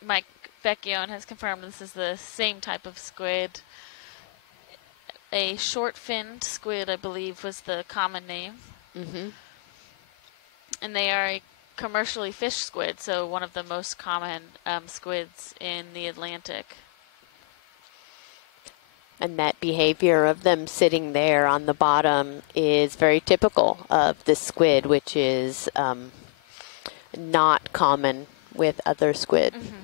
Mike Vecchione has confirmed this is the same type of squid. A short-finned squid, I believe, was the common name. Mm-hmm. And they are a commercially fished squid, so one of the most common squids in the Atlantic. And that behavior of them sitting there on the bottom is very typical of the squid, which is not common with other squid. Mm-hmm.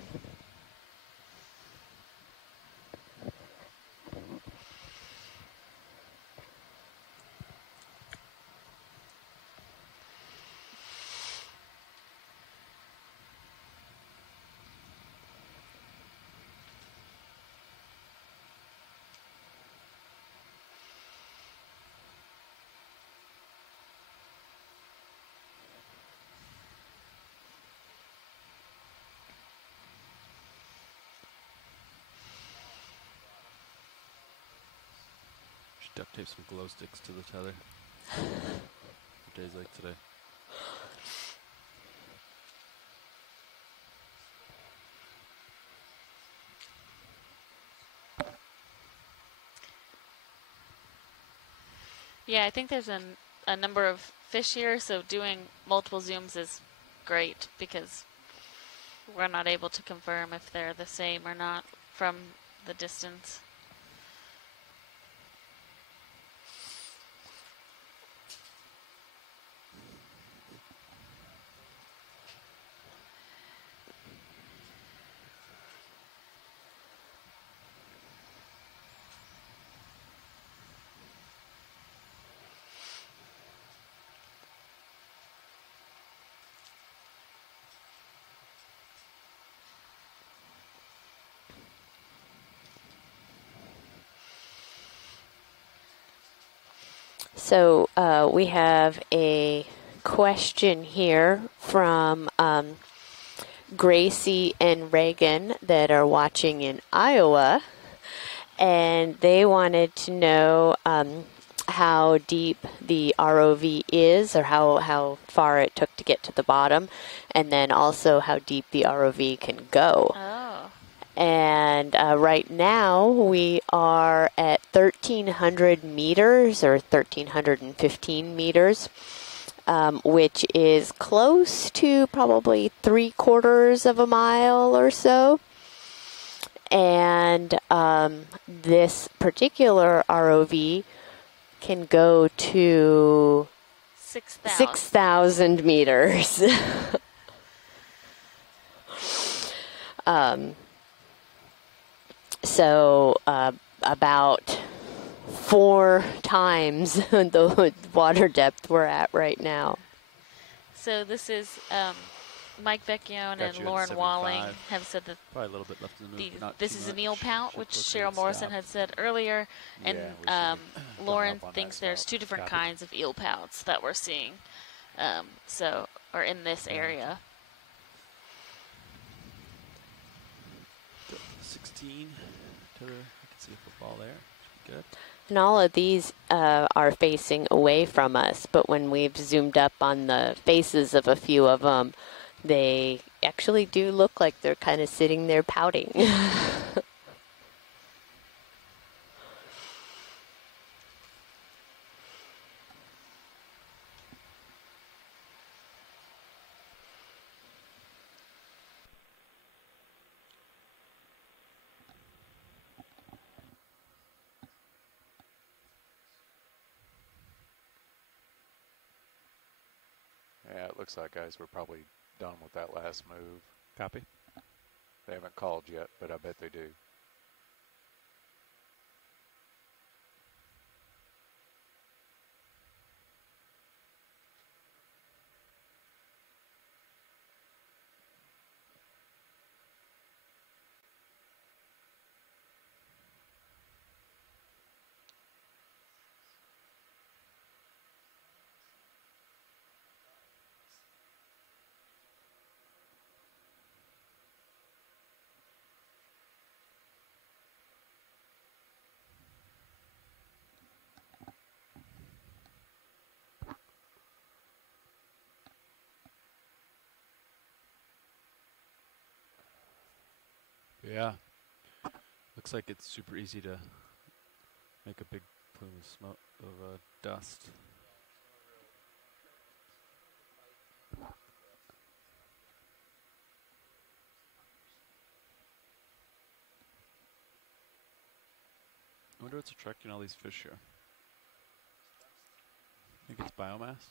Should duct tape some glow sticks to the tether. For days like today. Yeah, I think there's a number of fish here, so doing multiple zooms is great because we're not able to confirm if they're the same or not from the distance. So we have a question here from Gracie and Reagan that are watching in Iowa, and they wanted to know how deep the ROV is, or how far it took to get to the bottom, and then also how deep the ROV can go. Oh. And right now we are at 1,300 meters, or 1,315 meters, which is close to probably 3/4 of a mile or so. And this particular ROV can go to 6,000 meters. So about 4 times the water depth we're at right now. So this is Mike Vecchione Got and you at Lauren 75. Walling have said that Probably a little bit left in the move, but not this too is an much. eel pout, Should which look Cheryl and Morrison stop. had said earlier, and Yeah, we should be Lauren up on thinks that there's stop. 2 different Copy. kinds of eel pouts that we're seeing, or in this area. 16 to the, I can see a football there. Should be good. And all of these are facing away from us, but when we've zoomed up on the faces of a few of them, they actually do look like they're kind of sitting there pouting. Yeah, it looks like, guys, we're probably done with that last move. Copy. They haven't called yet, but I bet they do. Yeah. Looks like it's super easy to make a big plume of smoke, of dust. I wonder what's attracting all these fish here. I think it's biomass.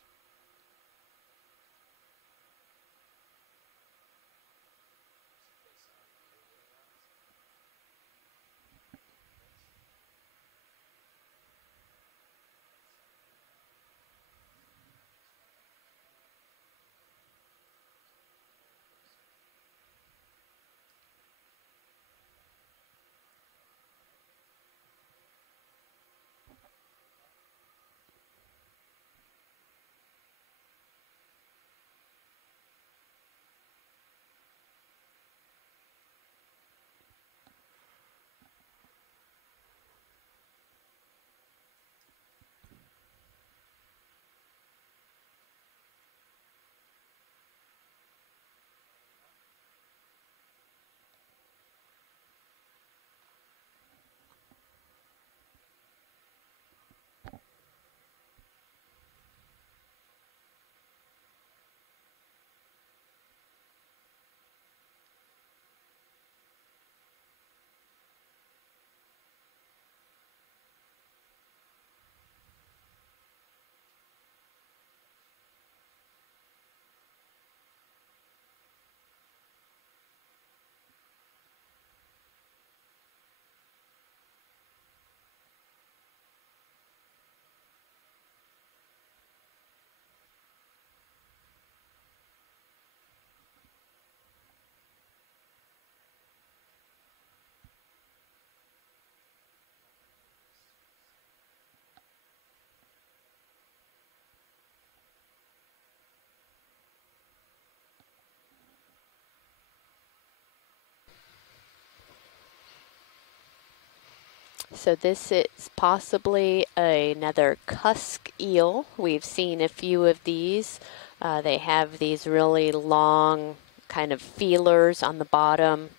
So this is possibly another cusk eel. We've seen a few of these. They have these really long kind of feelers on the bottom,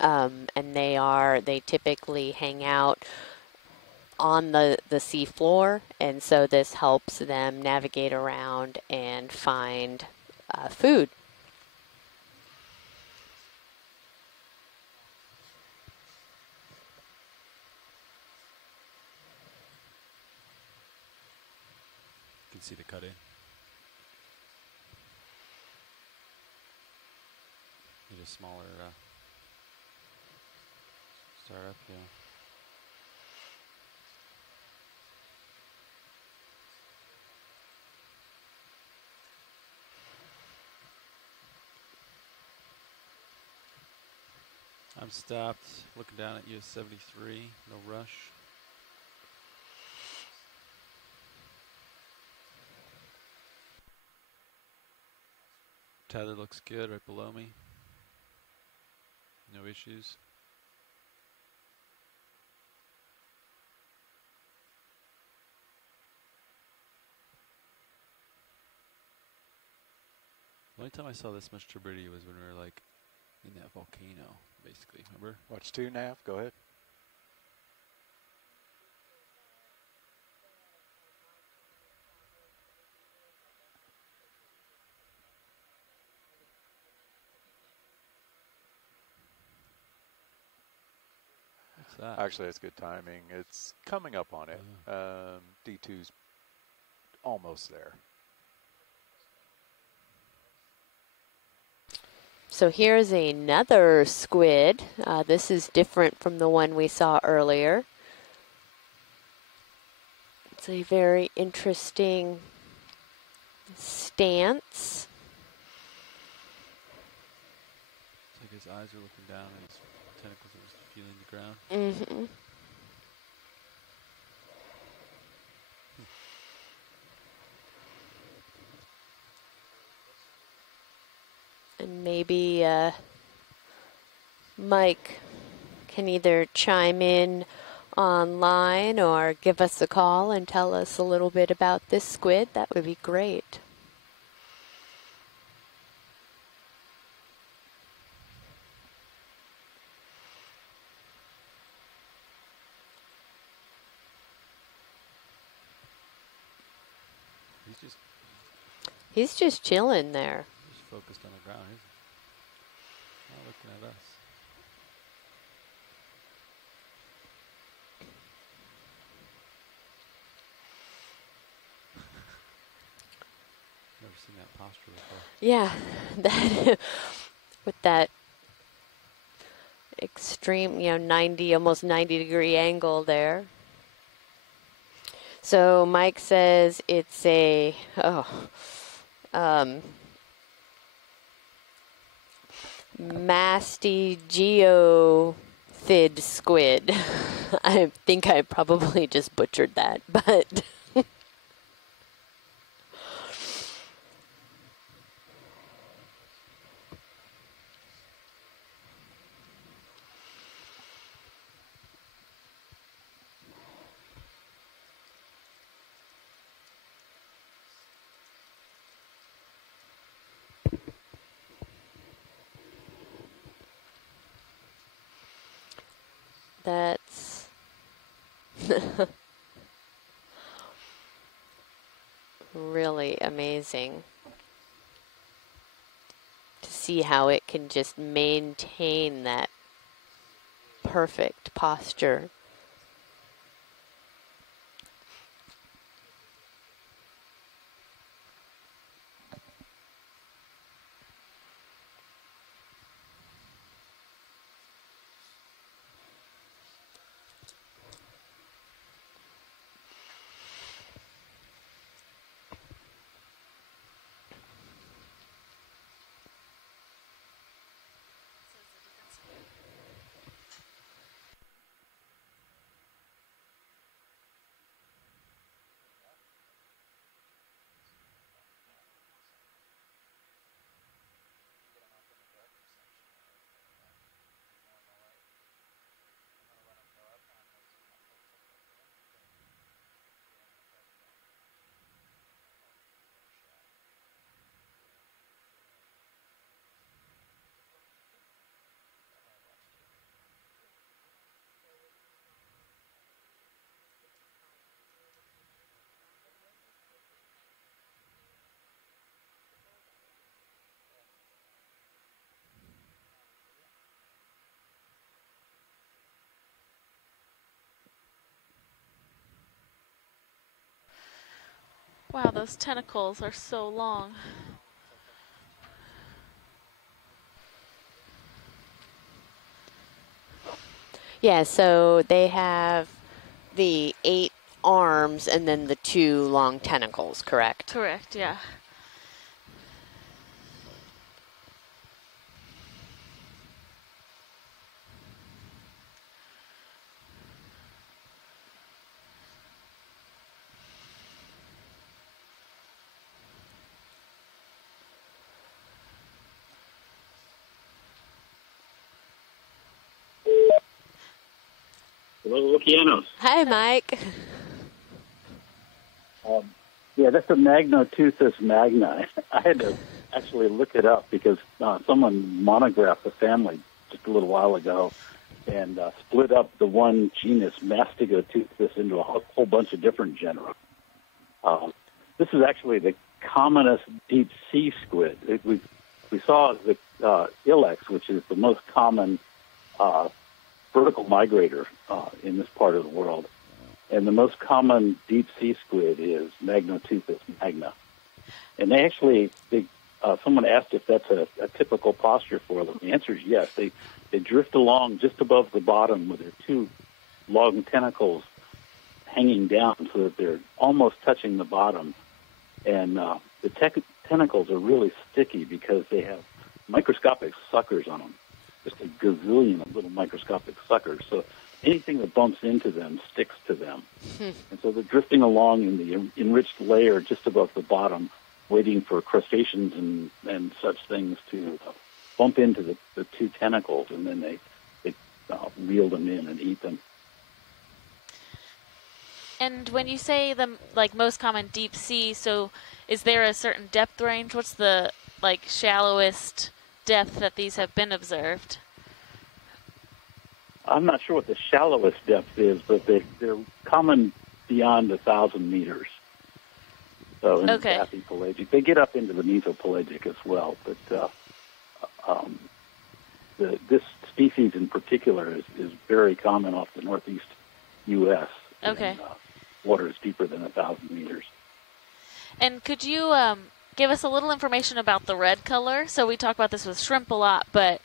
and they typically hang out on the sea floor, and so this helps them navigate around and find food. You can see the cut in. Need a smaller startup, yeah. I'm stopped, looking down at US 73, no rush. Tether looks good right below me. No issues. The only time I saw this much turbidity was when we were like in that volcano, basically, remember? Watch 2, Nav. Go ahead. What's that? Actually, it's good timing. It's coming up on it. D2's almost there. So here's another squid. This is different from the one we saw earlier. It's a very interesting stance. It's like his eyes are looking down and his tentacles are just feeling the ground. Mm-hmm. And maybe Mike can either chime in online or give us a call and tell us a little bit about this squid. That would be great. He's just chilling there. He's focused on the ground. He's not looking at us. Never seen that posture before. Yeah, that with that extreme, 90, almost 90-degree angle there. So Mike says it's a mastigeothid squid. I think I probably just butchered that, but that's really amazing to see how it can just maintain that perfect posture. Wow, those tentacles are so long. Yeah, so they have the 8 arms and then the 2 long tentacles, correct? Correct, yeah. Hello, Okeanos. Hi, Mike. Yeah, that's a Magnoteuthis magna. I had to actually look it up because someone monographed the family just a little while ago and split up the one genus Mastigoteuthis into a whole bunch of different genera. This is actually the commonest deep sea squid. We saw the ilex, which is the most common vertical migrator in this part of the world. And the most common deep sea squid is Magnoteuthis magna. And they actually, someone asked if that's a typical posture for them. The answer is yes. They drift along just above the bottom with their 2 long tentacles hanging down so that they're almost touching the bottom. And the tentacles are really sticky because they have microscopic suckers on them, just a gazillion of little microscopic suckers. So anything that bumps into them sticks to them. And so they're drifting along in the enriched layer just above the bottom, waiting for crustaceans and such things to bump into the 2 tentacles, and then they reel them in and eat them. And when you say the most common deep sea, so is there a certain depth range? What's the shallowest depth that these have been observed? I'm not sure what the shallowest depth is, but they're common beyond 1,000 meters. So in Okay. bathypelagic, they get up into the mesopelagic as well, but this species in particular is very common off the northeast U.S. Okay. in waters deeper than 1,000 meters. And could you give us a little information about the red color? So we talk about this with shrimp a lot, but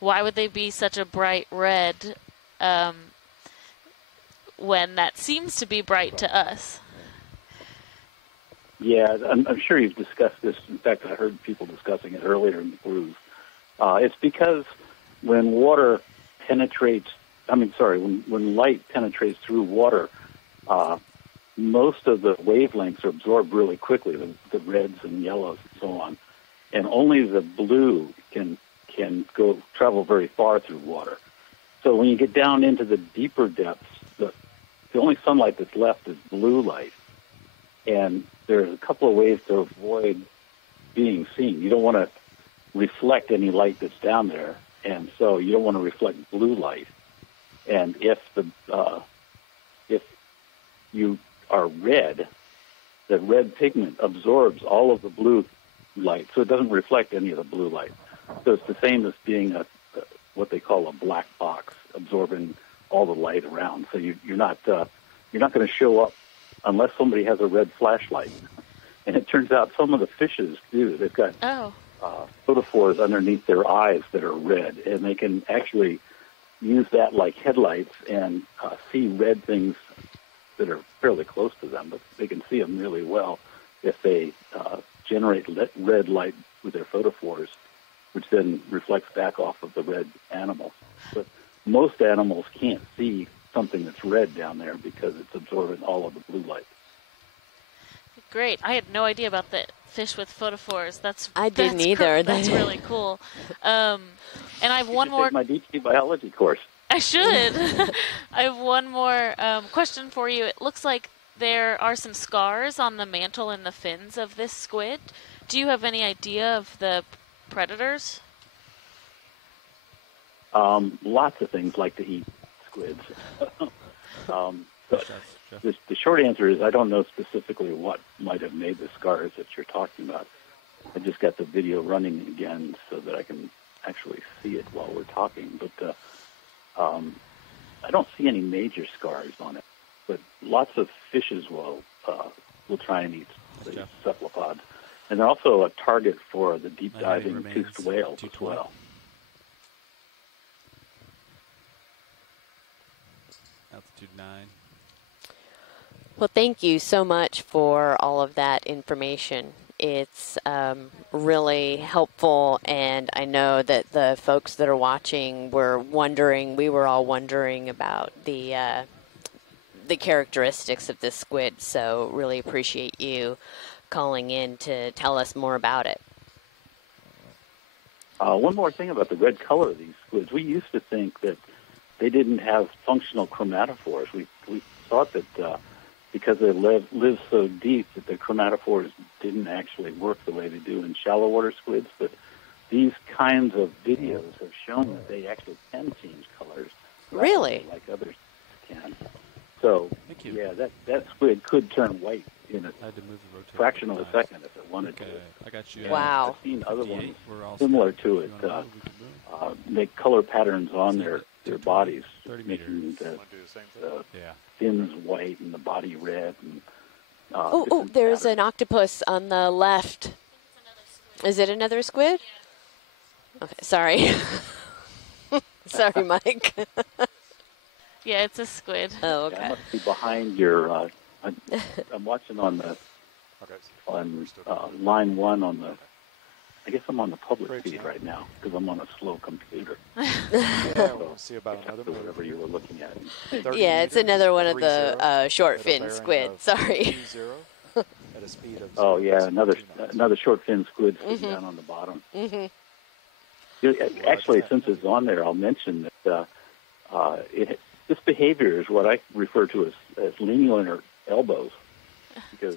why would they be such a bright red when that seems to be bright to us? Yeah, I'm sure you've discussed this. In fact, I heard people discussing it earlier in the cruise. It's because when water penetrates, when light penetrates through water, most of the wavelengths are absorbed really quickly, the reds and yellows and so on, and only the blue can travel very far through water. So when you get down into the deeper depths, the only sunlight that's left is blue light, and there's a couple of ways to avoid being seen. You don't want to reflect any light that's down there, and so you don't want to reflect blue light. And if you are red, the red pigment absorbs all of the blue light, so it doesn't reflect any of the blue light. So it's the same as being what they call a black box, absorbing all the light around. So you're not going to show up unless somebody has a red flashlight. And it turns out some of the fishes do. They've got photophores underneath their eyes that are red, and they can actually use that like headlights and see red things that are fairly close to them, but they can see them really well if they generate red light with their photophores, which then reflects back off of the red animals. But most animals can't see something that's red down there because it's absorbing all of the blue light. Great. I had no idea about the fish with photophores. I didn't either. That's really cool. And I have one more. Take my deep sea biology course. I should. I have one more question for you. It looks like there are some scars on the mantle and the fins of this squid. Do you have any idea of the predators? Lots of things like to eat squids. The short answer is I don't know specifically what might have made the scars that you're talking about. I just got the video running again so that I can actually see it while we're talking. But I don't see any major scars on it. But lots of fishes will try and eat the cephalopods. And they're also a target for the deep diving toothed whales as well. Altitude 9. Well, thank you so much for all of that information. It's really helpful, and I know that the folks that are watching were wondering, we were all wondering about the characteristics of this squid, so really appreciate you calling in to tell us more about it. One more thing about the red color of these squids. We used to think that they didn't have functional chromatophores. We thought that because they live so deep that the chromatophores didn't actually work the way they do in shallow water squids. But these kinds of videos have shown that they actually can change colors. Really? Like others can. So, yeah, that squid could turn white in a fraction of a second if it wanted to. I got you. Wow. I've seen other ones similar to it make color patterns on their bodies, making the fins white and the body red. And, there's an octopus on the left. Is it another squid? Okay, sorry. Sorry, Mike. Yeah, it's a squid. Oh, okay. That must be behind your. I'm watching on line one on the. I guess I'm on the public feed right now because I'm on a slow computer. We'll see about another whatever you were looking at. Yeah, it's another one of the short fin squid. Sorry. At a speed of another short fin squid sitting down on the bottom. Actually, since it's on there, I'll mention that this behavior is what I refer to as leaning on her elbows, because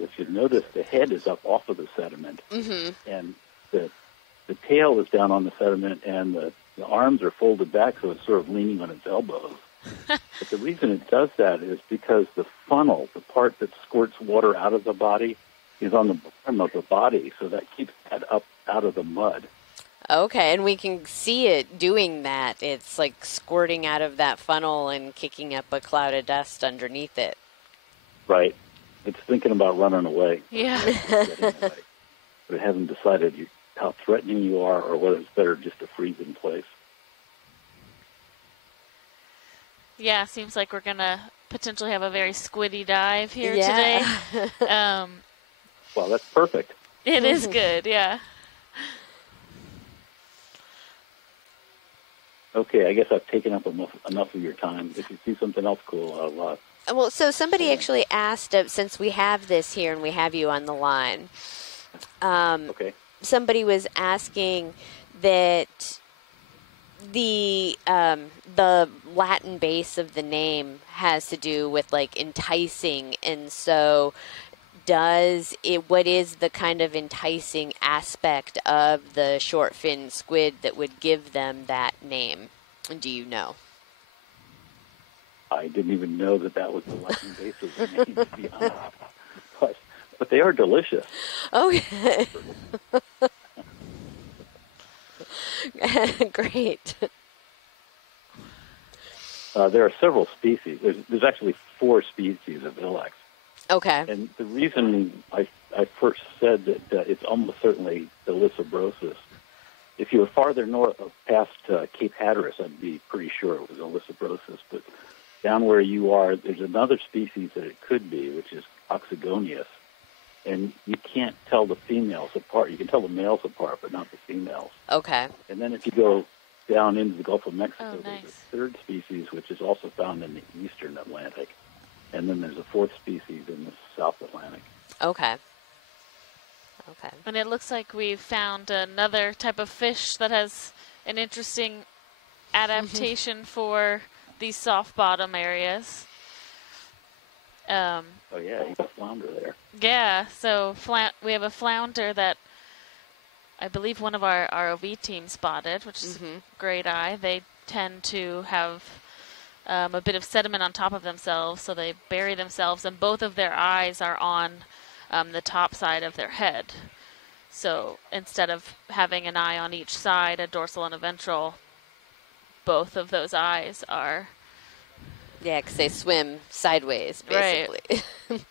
if you notice, the head is up off of the sediment, and the tail is down on the sediment, and the arms are folded back, so it's sort of leaning on its elbows. But the reason it does that is because the funnel, the part that squirts water out of the body, is on the bottom of the body, so that keeps that up out of the mud. Okay, and we can see it doing that. It's like squirting out of that funnel and kicking up a cloud of dust underneath it. Right. It's thinking about running away. Yeah. Getting away. But it hasn't decided how threatening you are or whether it's better just to freeze in place. Yeah, seems like we're going to potentially have a very squiddy dive here Yeah. today. Well, that's perfect. It is good, yeah. Okay, I guess I've taken up enough of your time. If you see something else cool, I'll Well, so somebody actually asked, since we have this here and we have you on the line, okay. somebody was asking that the Latin base of the name has to do with like enticing, and so what is the kind of enticing aspect of the short fin squid that would give them that name? Do you know? I didn't even know that was the Latin base of the name, to be honest. But they are delicious. Okay. Great. There are several species. There's actually 4 species of ilex. Okay. And the reason I first said that it's almost certainly Elisabrosus, if you were farther north past Cape Hatteras, I'd be pretty sure it was Elisabrosus. But down where you are, there's another species that it could be, which is Oxygonius. And you can't tell the females apart. You can tell the males apart, but not the females. Okay. And then if you go down into the Gulf of Mexico, nice. there's a 3rd species, which is also found in the eastern Atlantic. And then there's a 4th species in the South Atlantic. Okay. Okay. And it looks like we've found another type of fish that has an interesting adaptation for these soft bottom areas. Oh, yeah, you got flounder there. Yeah, so we have a flounder that I believe one of our ROV team spotted, which is a great eye. They tend to have a bit of sediment on top of themselves, so they bury themselves, and both of their eyes are on the top side of their head. So instead of having an eye on each side, a dorsal and a ventral, both of those eyes are... Yeah, because they swim sideways, basically. Right.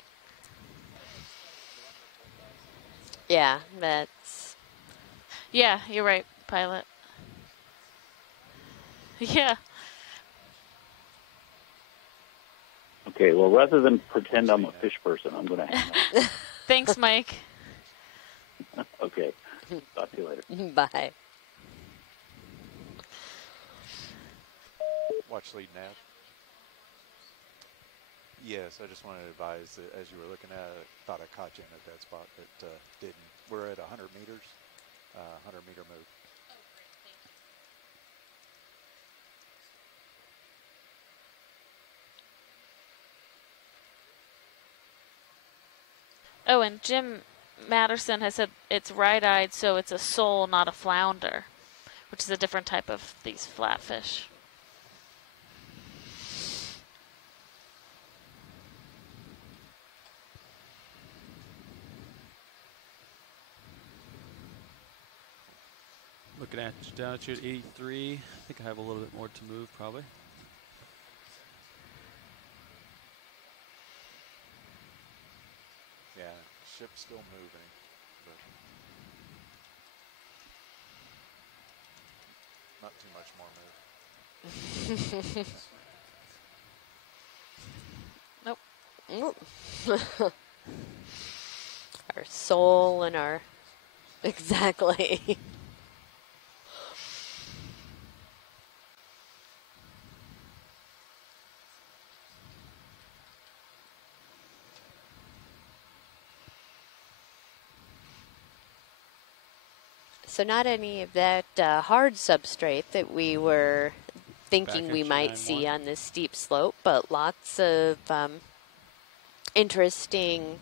Yeah, that's... Yeah, you're right, pilot. Yeah. Okay, well, rather than pretend I'm a fish person, I'm going to hang up. Thanks, Mike. Okay. Talk to you later. Bye. Watch lead nav. Yes, I just wanted to advise that as you were looking at it, thought I caught you in a dead spot, but didn't. We're at 100 meters, 100-meter move. Oh, and Jim Matterson has said it's right-eyed, so it's a sole, not a flounder, which is a different type of these flatfish. Looking at down at you at 83. I think I have a little bit more to move, probably. Yeah, ship's still moving, but not too much more move. Nope. Our soul and our... Exactly. So not any of that hard substrate that we were thinking we might see on this steep slope, but lots of interesting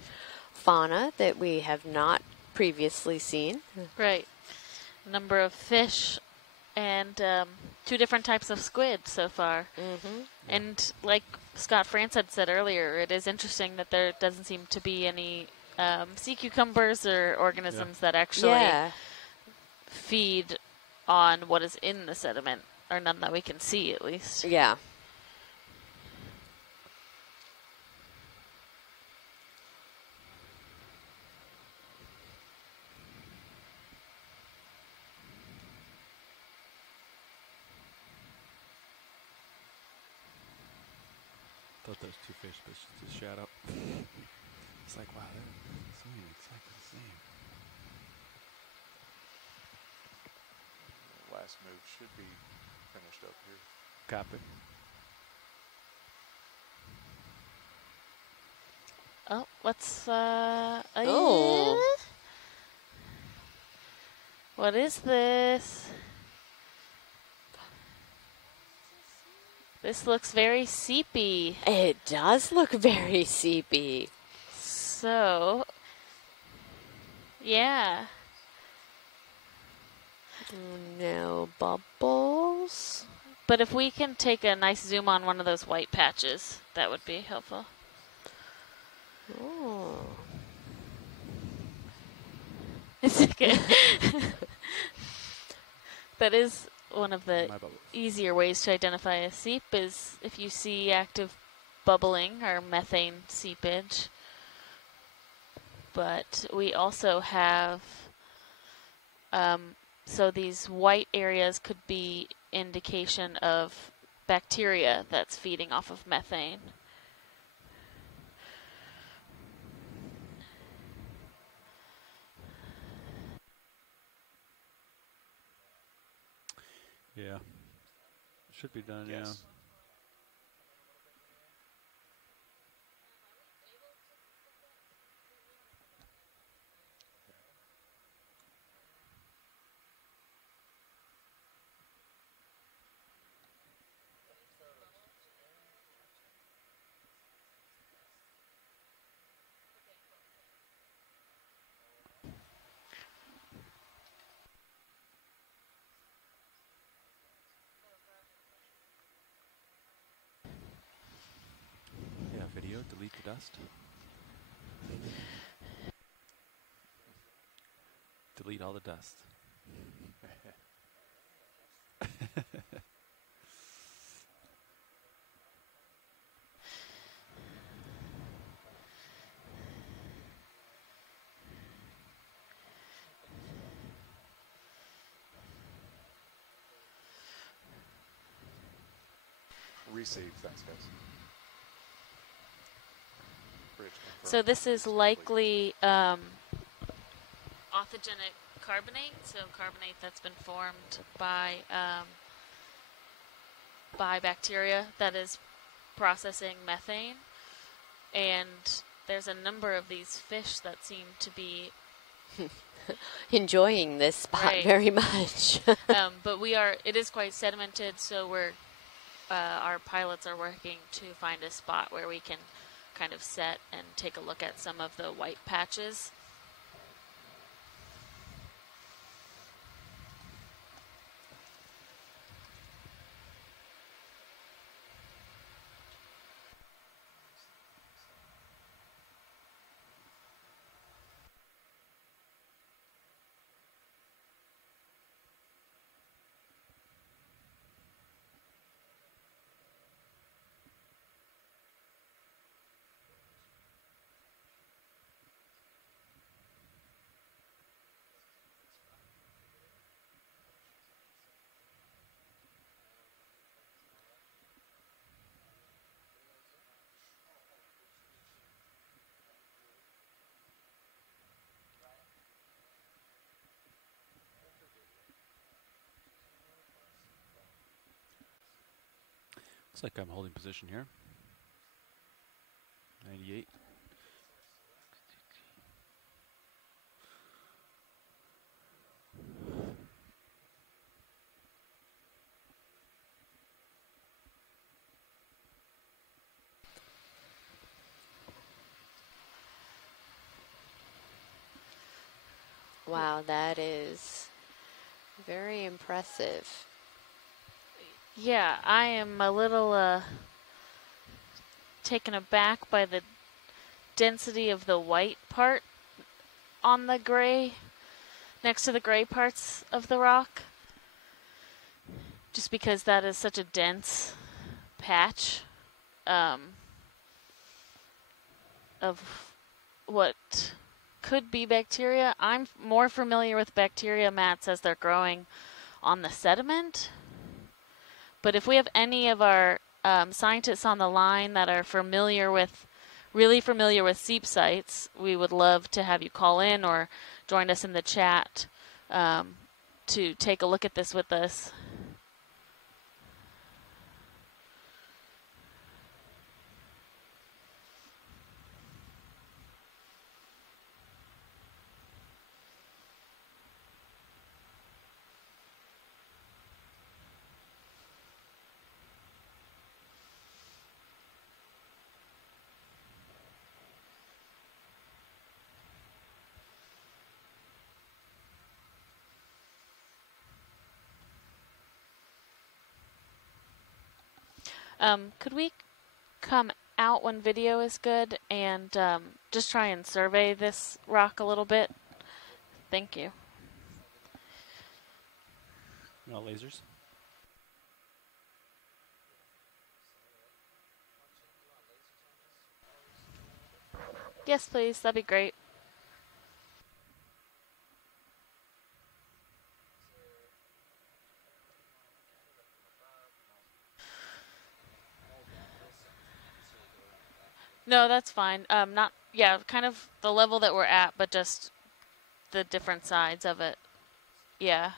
fauna that we have not previously seen. Right. Number of fish and two different types of squid so far. Mm-hmm. And like Scott France had said earlier, it is interesting that there doesn't seem to be any sea cucumbers or organisms that actually feed on what is in the sediment, or none that we can see at least. Yeah. Thought those two fish just shadow. It's like, wow, they're the same, exactly the same. Last move should be finished up here. Copy. Oh, what's Oh. What is this? This looks very seepy. It does look very seepy. So, yeah. No bubbles. But if we can take a nice zoom on one of those white patches, that would be helpful. Oh. It's okay. That is one of the easier ways to identify a seep, is if you see active bubbling or methane seepage. But we also have, so these white areas could be indication of bacteria that's feeding off of methane. Yeah. Should be done, yeah. Yeah, video, delete the dust. Delete all the dust. Receive. Thanks, guys. Bridge So confirmed. this is likely authigenic carbonate, so carbonate that's been formed by bacteria that is processing methane. And there's a number of these fish that seem to be enjoying this spot very much. But it is quite sedimented, so our pilots are working to find a spot where we can kind of set and take a look at some of the white patches. Looks like I'm holding position here. 98. Wow, that is very impressive. Yeah, I am a little taken aback by the density of the white part on the gray, next to the gray parts of the rock. Just because that is such a dense patch of what could be bacteria. I'm more familiar with bacteria mats as they're growing on the sediment. But if we have any of our scientists on the line that are really familiar with seep sites, we would love to have you call in or join us in the chat to take a look at this with us. Could we come out when video is good and just try and survey this rock a little bit? Thank you. No lasers. Yes, please. That'd be great. No, that's fine. Kind of the level that we're at, but just the different sides of it. Yeah.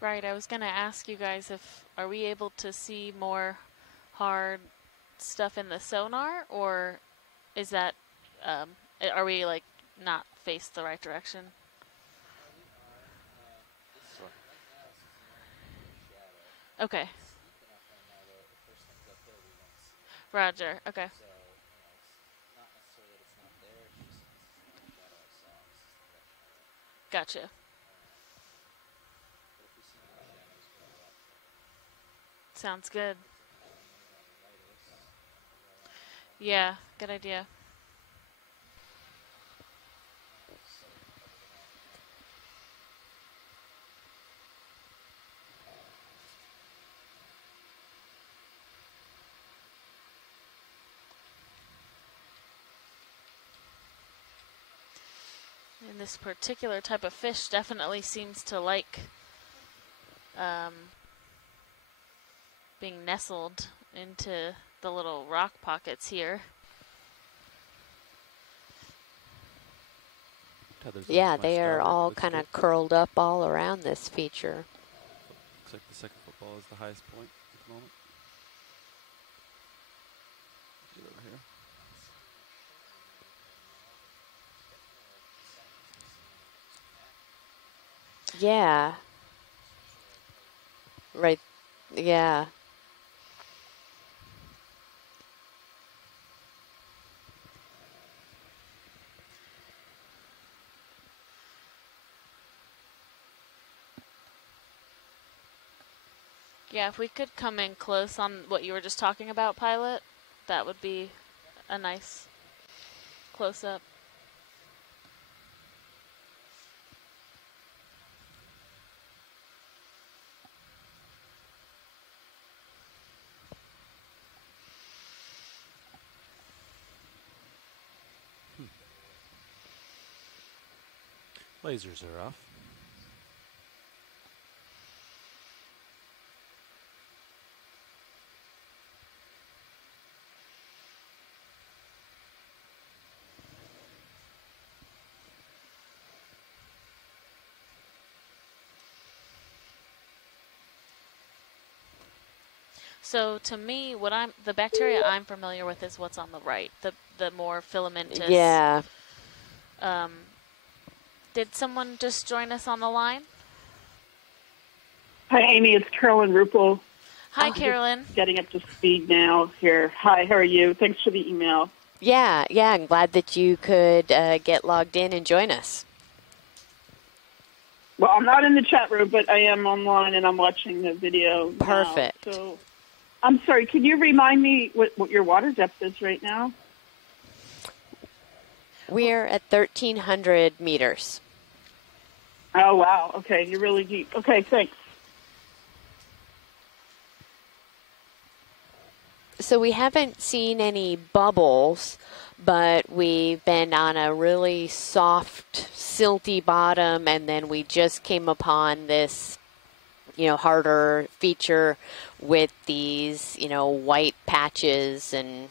Right, I was going to ask you guys are we able to see more hard stuff in the sonar, or is that, are we like not faced the right direction? Okay. Roger, okay. Gotcha. Sounds good. Yeah, good idea. And this particular type of fish definitely seems to like being nestled into the little rock pockets here. Yeah, they are all kind of curled up all around this feature. Looks like the second football is the highest point at the moment. Get over here. Yeah. Right. Yeah. Yeah, if we could come in close on what you were just talking about, Pilot, that would be a nice close-up. Lasers are off. So to me, the bacteria I'm familiar with is what's on the right, the more filamentous. Yeah. Did someone just join us on the line? Hi, Amy. It's Carolyn Ruppel. Hi, Carolyn. Getting up to speed now here. Hi, how are you? Thanks for the email. Yeah, I'm glad that you could get logged in and join us. Well, I'm not in the chat room, but I am online and I'm watching the video. Perfect. Now. So, I'm sorry. Can you remind me what your water depth is right now? We're at 1,300 meters. Oh, wow. Okay, you're really deep. Okay, thanks. So we haven't seen any bubbles, but we've been on a really soft, silty bottom, and then we just came upon this, harder feature with these, white patches and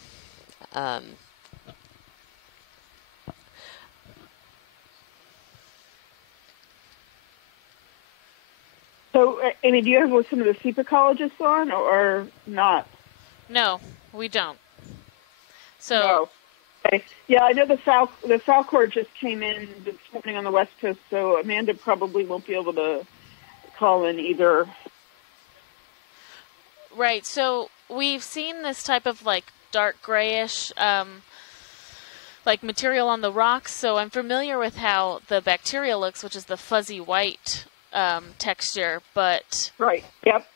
So, Amy, do you have some of the SEEP ecologists on or not? No, we don't. So, no. Okay. Yeah, I know the Falcor just came in this morning on the West Coast, so Amanda probably won't be able to call in either. Right. So we've seen this type of dark grayish material on the rocks. So I'm familiar with how the bacteria looks, which is the fuzzy white texture. But right. Yep.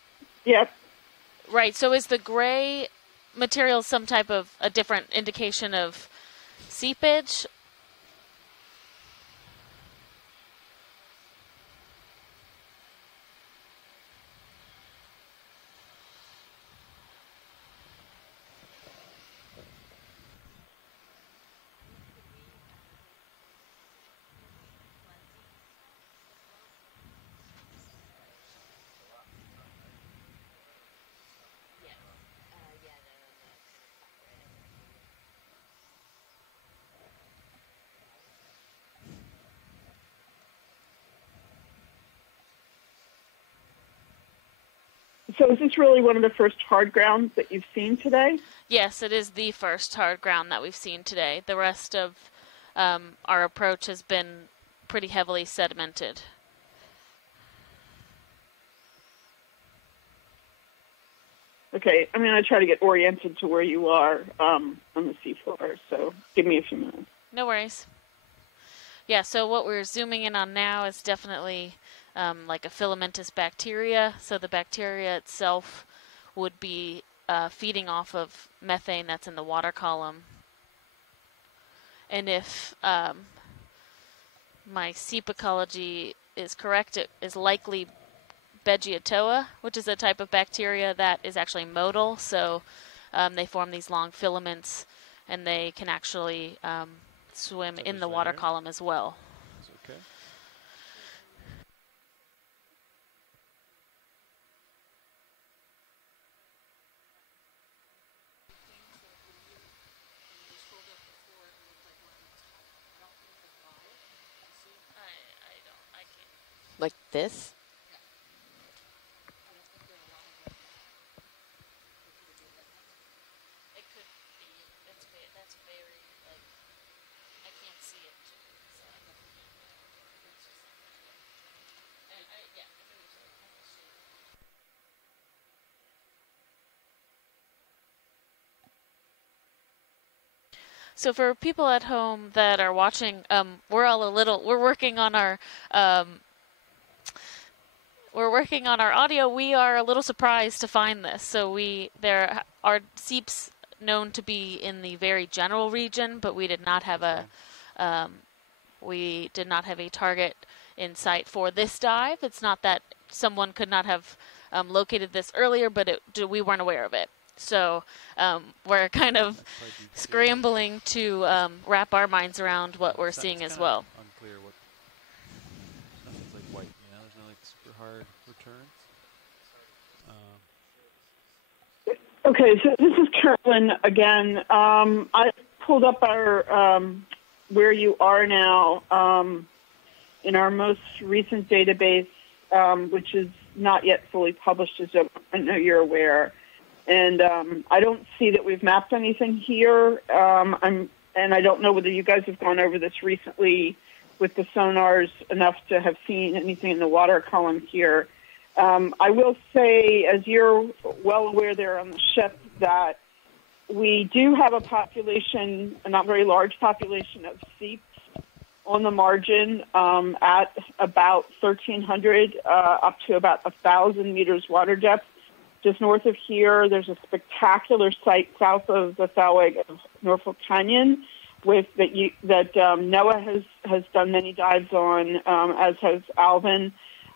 Right. So is the gray material some type of a different indication of seepage? So is this really one of the first hard grounds that you've seen today? Yes, it is the first hard ground that we've seen today. The rest of our approach has been pretty heavily sedimented. Okay, I'm going to try to get oriented to where you are on the seafloor, so give me a few minutes. No worries. Yeah, so what we're zooming in on now is definitely like a filamentous bacteria. So the bacteria itself would be feeding off of methane that's in the water column. And if my seep ecology is correct, it is likely Beggiatoa, which is a type of bacteria that is actually modal. So they form these long filaments, and they can actually swim in the water column as well. Okay. Like this? It could be. That's very, I can't see it. So So for people at home that are watching, we're working on our audio. We are a little surprised to find this. So there are seeps known to be in the very general region, but we did not have a target in sight for this dive. It's not that someone could not have located this earlier, but we weren't aware of it. So we're kind of scrambling to wrap our minds around what we're seeing as well. Unclear what. Nothing's like white, there's no super hard returns. Okay, so this is Carolyn again. I pulled up our where you are now in our most recent database, which is not yet fully published, as I know you're aware. And I don't see that we've mapped anything here. And I don't know whether you guys have gone over this recently with the sonars enough to have seen anything in the water column here. I will say, as you're well aware there on the ship, that we do have a population, a not very large population of seeps on the margin at about 1,300 up to about 1,000 meters water depth. Just north of here, there's a spectacular site south of the Thalweg of Norfolk Canyon that NOAA has done many dives on, as has Alvin.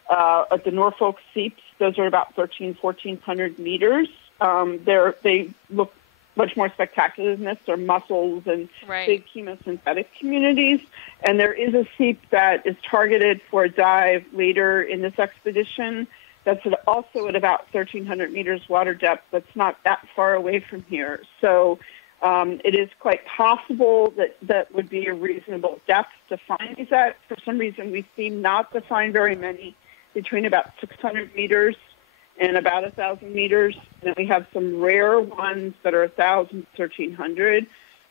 At the Norfolk seeps, those are about 1,400 meters. They look much more spectacular than this. They're mussels and big chemosynthetic communities. And there is a seep that is targeted for a dive later in this expedition that's also at about 1,300 meters water depth. That's not that far away from here. So it is quite possible that would be a reasonable depth to find these at. For some reason, we seem not to find very many between about 600 meters and about 1,000 meters. And we have some rare ones that are 1,000, 1,300.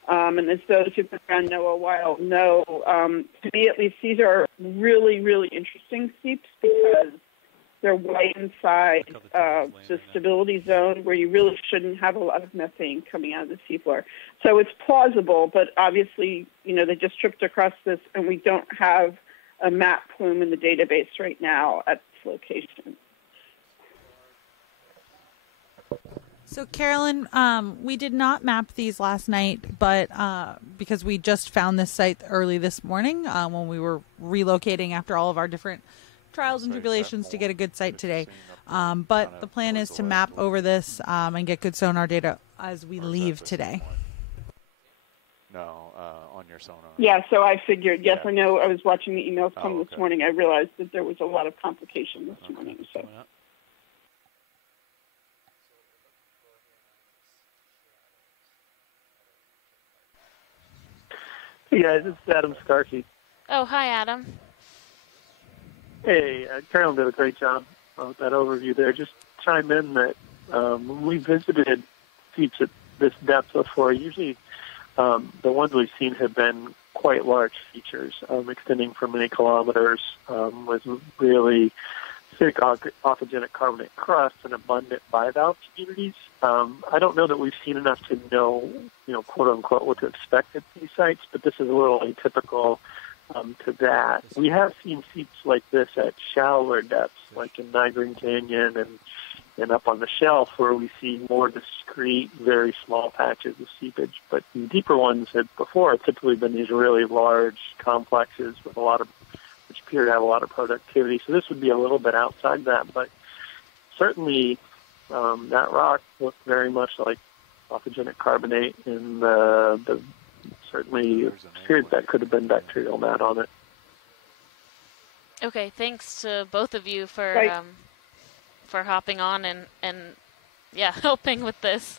And as those who've been around NOAA a while know, to me at least, these are really, really interesting seeps because they're way inside the stability zone where you really shouldn't have a lot of methane coming out of the seafloor. So it's plausible, but obviously, they just tripped across this, and we don't have a map plume in the database right now at this location. So, Carolyn, we did not map these last night, but because we just found this site early this morning when we were relocating after all of our different trials and tribulations to get a good site today. But the plan is to map over this and get good sonar data as we leave today. No, on your sonar. Yeah, so I figured, yes, I know. I was watching the emails come this morning. I realized that there was a lot of complication this morning. So. Hey guys, it's Adam Starkey. Oh, hi, Adam. Hey, Carolyn did a great job with that overview there. Just chime in that when we visited seeps at this depth before, usually the ones we've seen have been quite large features, extending for many kilometers, with really thick oncogenic carbonate crust and abundant bivalve communities. I don't know that we've seen enough to know, quote unquote, what to expect at these sites, but this is a little atypical to that. We have seen seeps like this at shallower depths, like in Nightgreen Canyon and up on the shelf, where we see more discrete, very small patches of seepage. But the deeper ones had before typically been these really large complexes with which appear to have a lot of productivity. So this would be a little bit outside that, but certainly that rock looked very much like oncogenic carbonate, and the certainly appeared that could have been bacterial mat on it. Okay, thanks to both of you for hopping on and helping with this.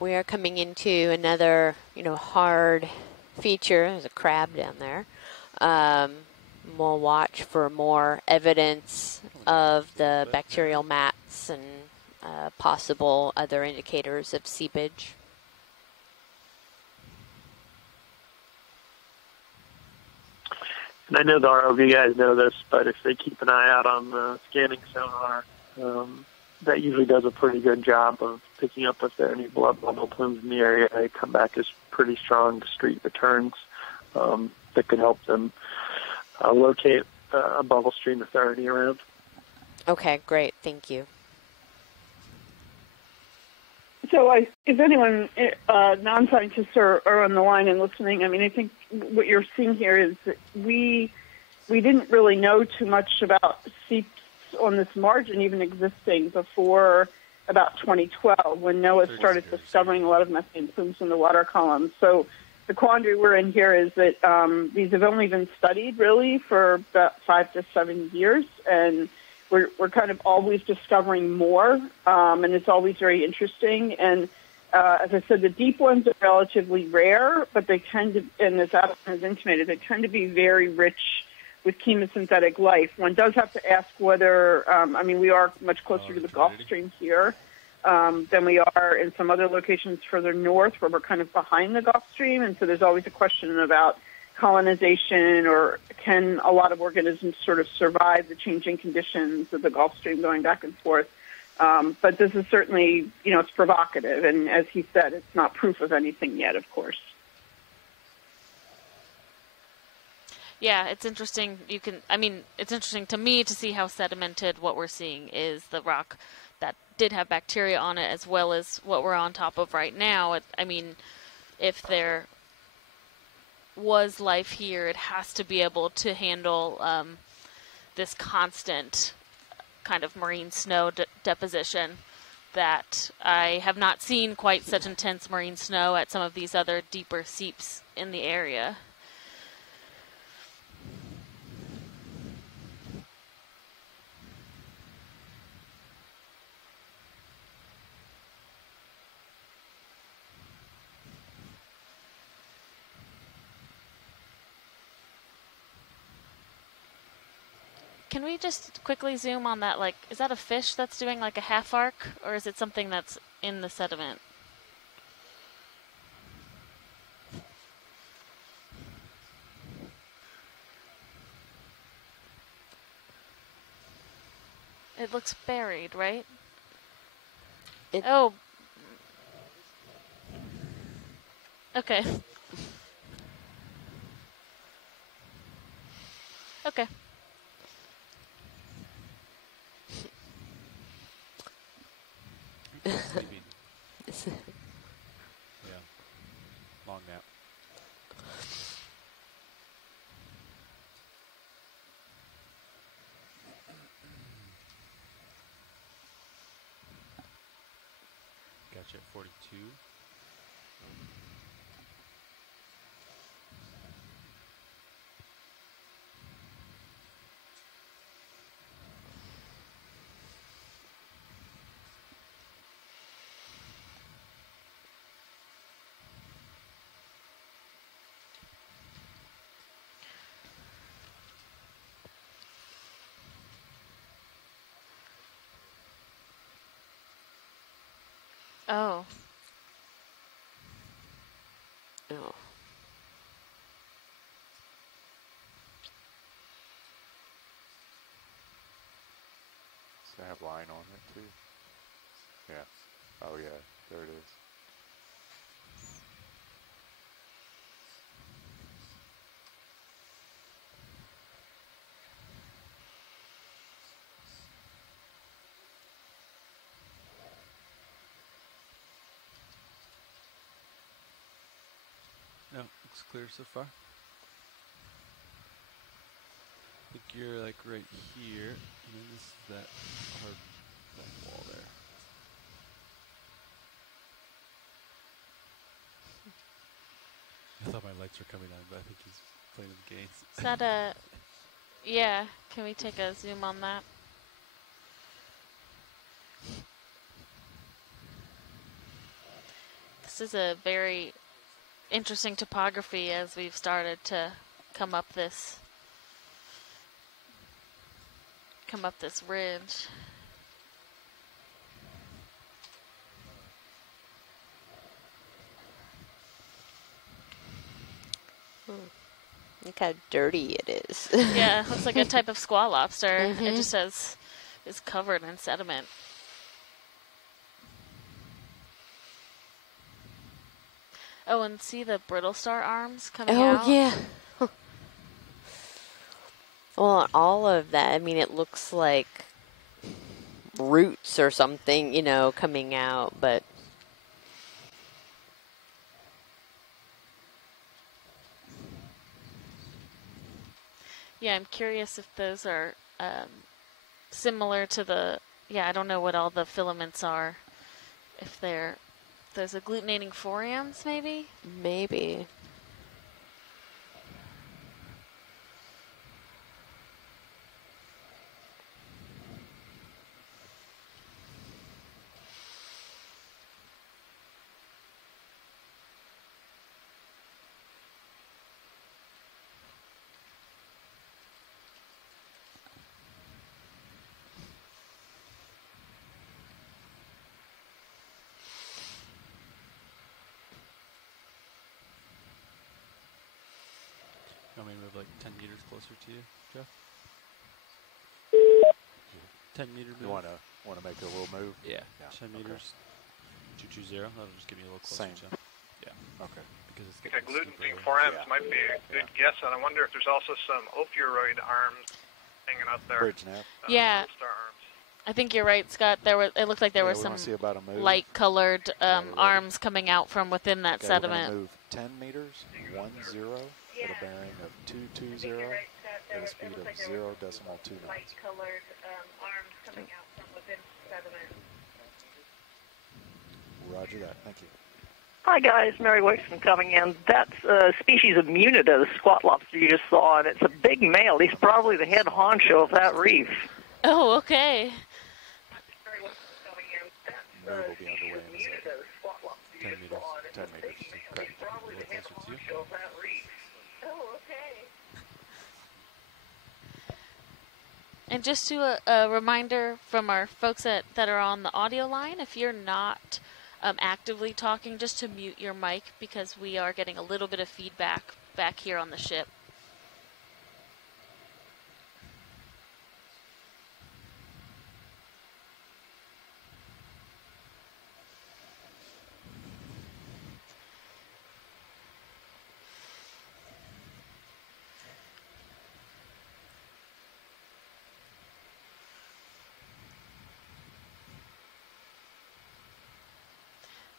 We are coming into another, hard feature. There's a crab down there. We'll watch for more evidence of the bacterial mats and possible other indicators of seepage. And I know the ROV guys know this, but if they keep an eye out on the scanning sonar, that usually does a pretty good job of picking up if there are any blood bubble plumes in the area. They come back as pretty strong, discrete returns that could help them locate a bubble stream if there are any around. Okay, great. Thank you. So if anyone, non-scientists are on the line and listening, I think what you're seeing here is that we didn't really know too much about seeps on this margin even existing before about 2012 when NOAA started discovering a lot of methane plumes in the water column. So the quandary we're in here is that these have only been studied really for about 5 to 7 years, and we're kind of always discovering more, and it's always very interesting. And as I said, the deep ones are relatively rare, but they tend to, and as Adam has intimated, they tend to be very rich with chemosynthetic life. One does have to ask whether, I mean, we are much closer to the Gulf Stream here than we are in some other locations further north where we're kind of behind the Gulf Stream. And so there's always a question about colonization, or can a lot of organisms sort of survive the changing conditions of the Gulf Stream going back and forth. But this is certainly, you know, it's provocative. And as he said, it's not proof of anything yet, of course. Yeah, it's interesting. It's interesting to me to see how sedimented what we're seeing is. The rock that did have bacteria on it, as well as what we're on top of right now. If there was life here, it has to be able to handle this constant kind of marine snow deposition that I have not seen quite such intense marine snow at some of these other deeper seeps in the area. Can we just quickly zoom on that? Like, is that a fish that's doing like a half arc, or is it something that's in the sediment? It looks buried, right? Oh. Okay. Okay. Sleeping. Yeah. Long nap. Gotcha at 42. Oh. Oh. Does it have line on it too? Yeah. Oh yeah, there it is. No, looks clear so far. I think you're like right here, and then this is that hard wall there. I thought my lights were coming on, but I think he's playing with games. Is that a... Yeah, can we take a zoom on that? This is a very interesting topography as we've started to come up this ridge. Look how dirty it is. Yeah, looks like a type of squaw lobster. It just is covered in sediment. Oh, and see the brittle star arms coming out? Oh, yeah. Well, all of that, I mean, it looks like roots or something, you know, coming out, but... Yeah, I'm curious if those are similar to the... Yeah, I don't know what all the filaments are. If there's agglutinating phoriums, maybe? Maybe. like 10 meters closer to you, Jeff? 10-meter move. You want to make a little move? Yeah. 10 meters. 220. That'll just give me a little closer. Same. Jeff. Yeah. Okay. Because it's Okay, getting gluten steeper. 4Ms might be a good guess, and I wonder if there's also some opioid arms hanging out there. Bridge nav. Yeah. Star arms. I think you're right, Scott. It looked like there were we some wanna see about a move. light-colored arms coming out from within that Okay, we're sediment. gonna move 10 meters, 10, at a bearing of 220, at a speed of 0.2 knots. Light-colored arms coming out from within sediment. Roger that. Thank you. Hi guys, Mary Wixon coming in. That's a species of Munida, the squat lobster you just saw, and it's a big male. He's probably the head honcho of that reef. Oh, okay. Move will be underway in a second. 10 meters. 10 meters. Okay. A little closer to you. Oh, okay. And just to a reminder from our folks that are on the audio line, if you're not actively talking, just to mute your mic because we are getting a little bit of feedback back here on the ship.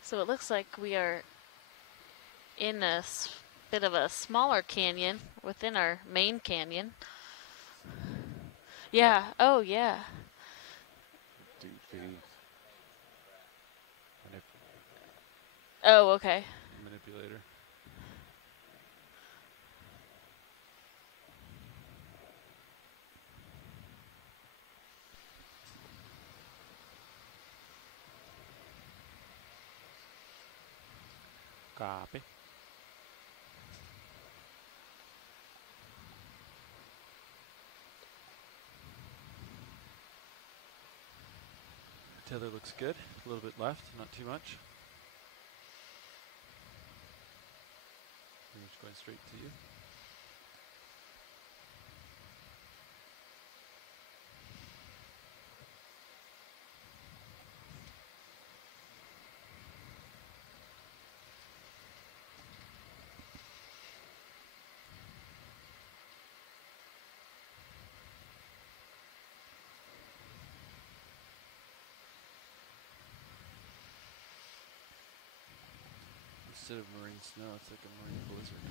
So it looks like we are in a bit of a smaller canyon within our main canyon. Yeah, oh yeah. Oh, okay. Manipulator. Copy. Tether looks good. A little bit left, not too much. Pretty much going straight to you. Instead of marine snow, it's like a marine blizzard.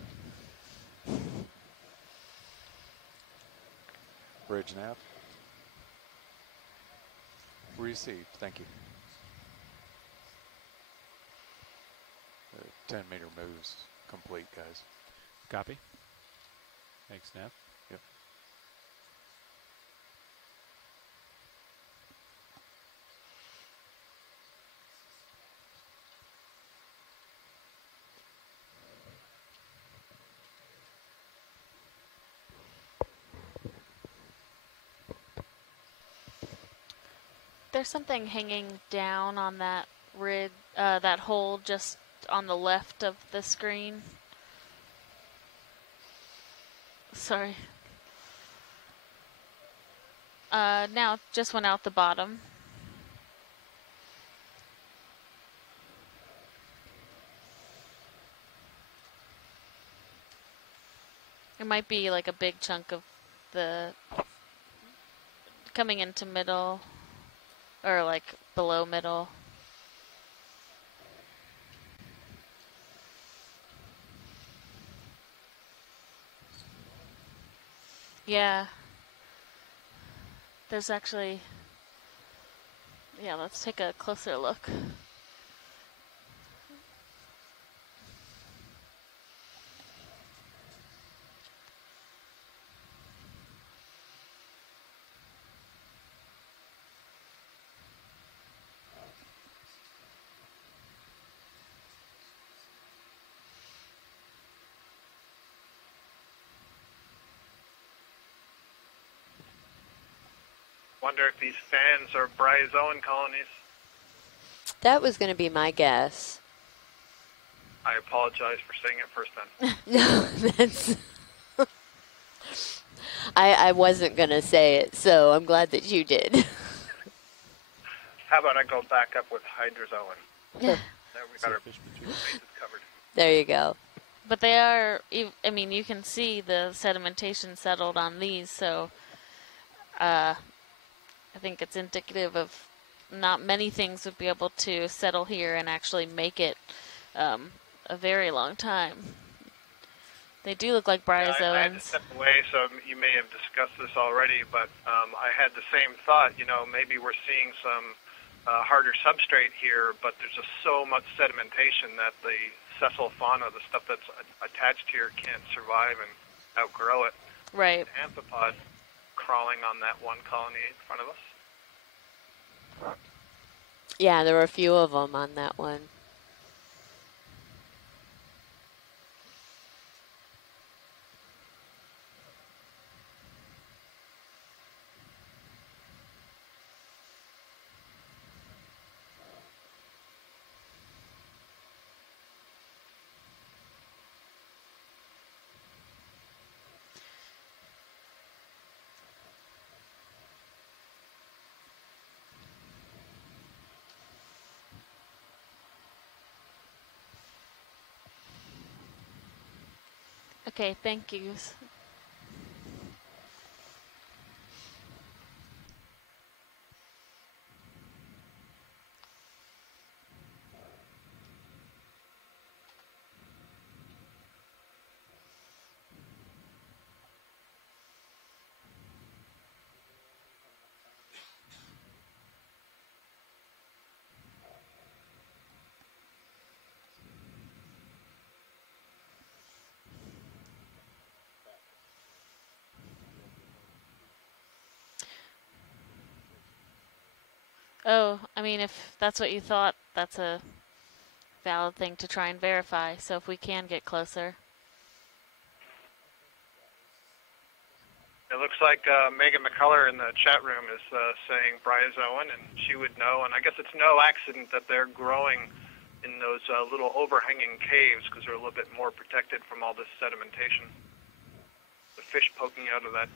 Bridge nav. Received. Thank you. 10-meter moves complete, guys. Copy. Thanks, Nav. Yep. There's something hanging down on that that hole just on the left of the screen. Sorry. Now it just went out the bottom. It might be like a big chunk of the coming into middle or like below middle. Yeah. There's actually, yeah, let's take a closer look. Wonder if these fans are bryozoan colonies. That was going to be my guess. I apologize for saying it first then. No, that's I wasn't going to say it, so I'm glad that you did. How about I go back up with hydrozoan? Yeah. There we got our bases covered. There you go. But they are, I mean, you can see the sedimentation settled on these, so I think it's indicative of not many things would be able to settle here and actually make it a very long time. They do look like bryozoans. I had to step away, so you may have discussed this already, but I had the same thought. You know, maybe we're seeing some harder substrate here, but there's just so much sedimentation that the sessile fauna, the stuff that's attached here, can't survive and outgrow it. Right. An amphipod crawling on that one colony in front of us. Yeah, there were a few of them on that one. Okay, thank you. Oh, I mean, if that's what you thought, that's a valid thing to try and verify. So if we can get closer. It looks like Megan McCullough in the chat room is saying bryozoan, and she would know. And I guess it's no accident that they're growing in those little overhanging caves because they're a little bit more protected from all this sedimentation. The fish poking out of that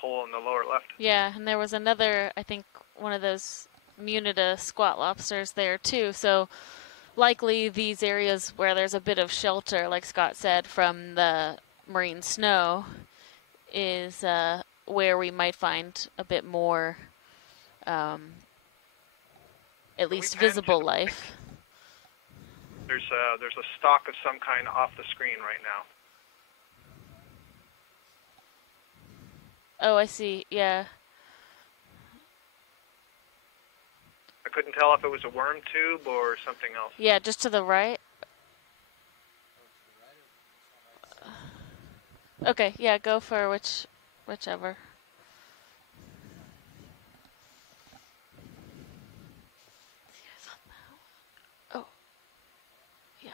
hole in the lower left. Yeah, and there was another, I think, one of those Munida squat lobsters there too. So likely these areas where there's a bit of shelter, like Scott said, from the marine snow is where we might find a bit more, at least visible life. There's a stalk of some kind off the screen right now. Oh, I see. Yeah. I couldn't tell if it was a worm tube or something else. Yeah, just to the right. Okay, yeah, go for whichever. Oh, yeah.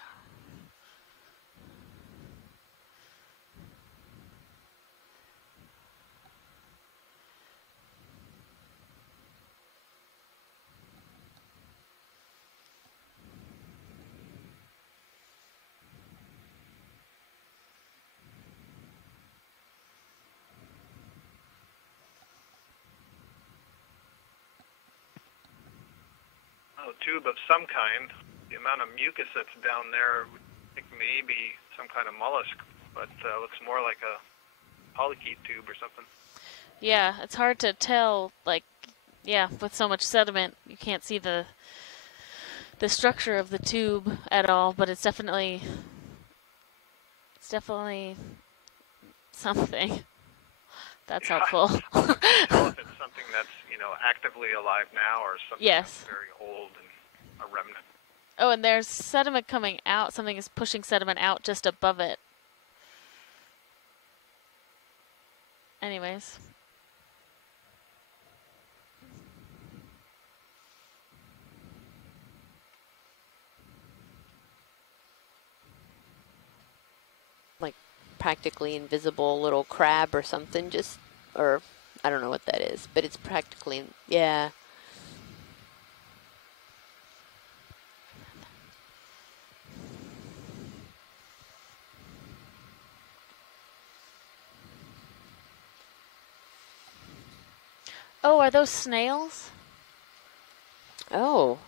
A tube of some kind. The amount of mucus that's down there, I think maybe some kind of mollusk, but looks more like a polychaete tube or something. Yeah, it's hard to tell. Like, yeah, with so much sediment, you can't see the structure of the tube at all. But it's definitely something. That's helpful. I can't tell if it's something that's actively alive now or something that's very old and a remnant. Oh, and there's sediment coming out. Something is pushing sediment out just above it. Anyways. Like practically invisible little crab or something, or I don't know what that is, but it's practically, yeah. Oh, are those snails? Oh.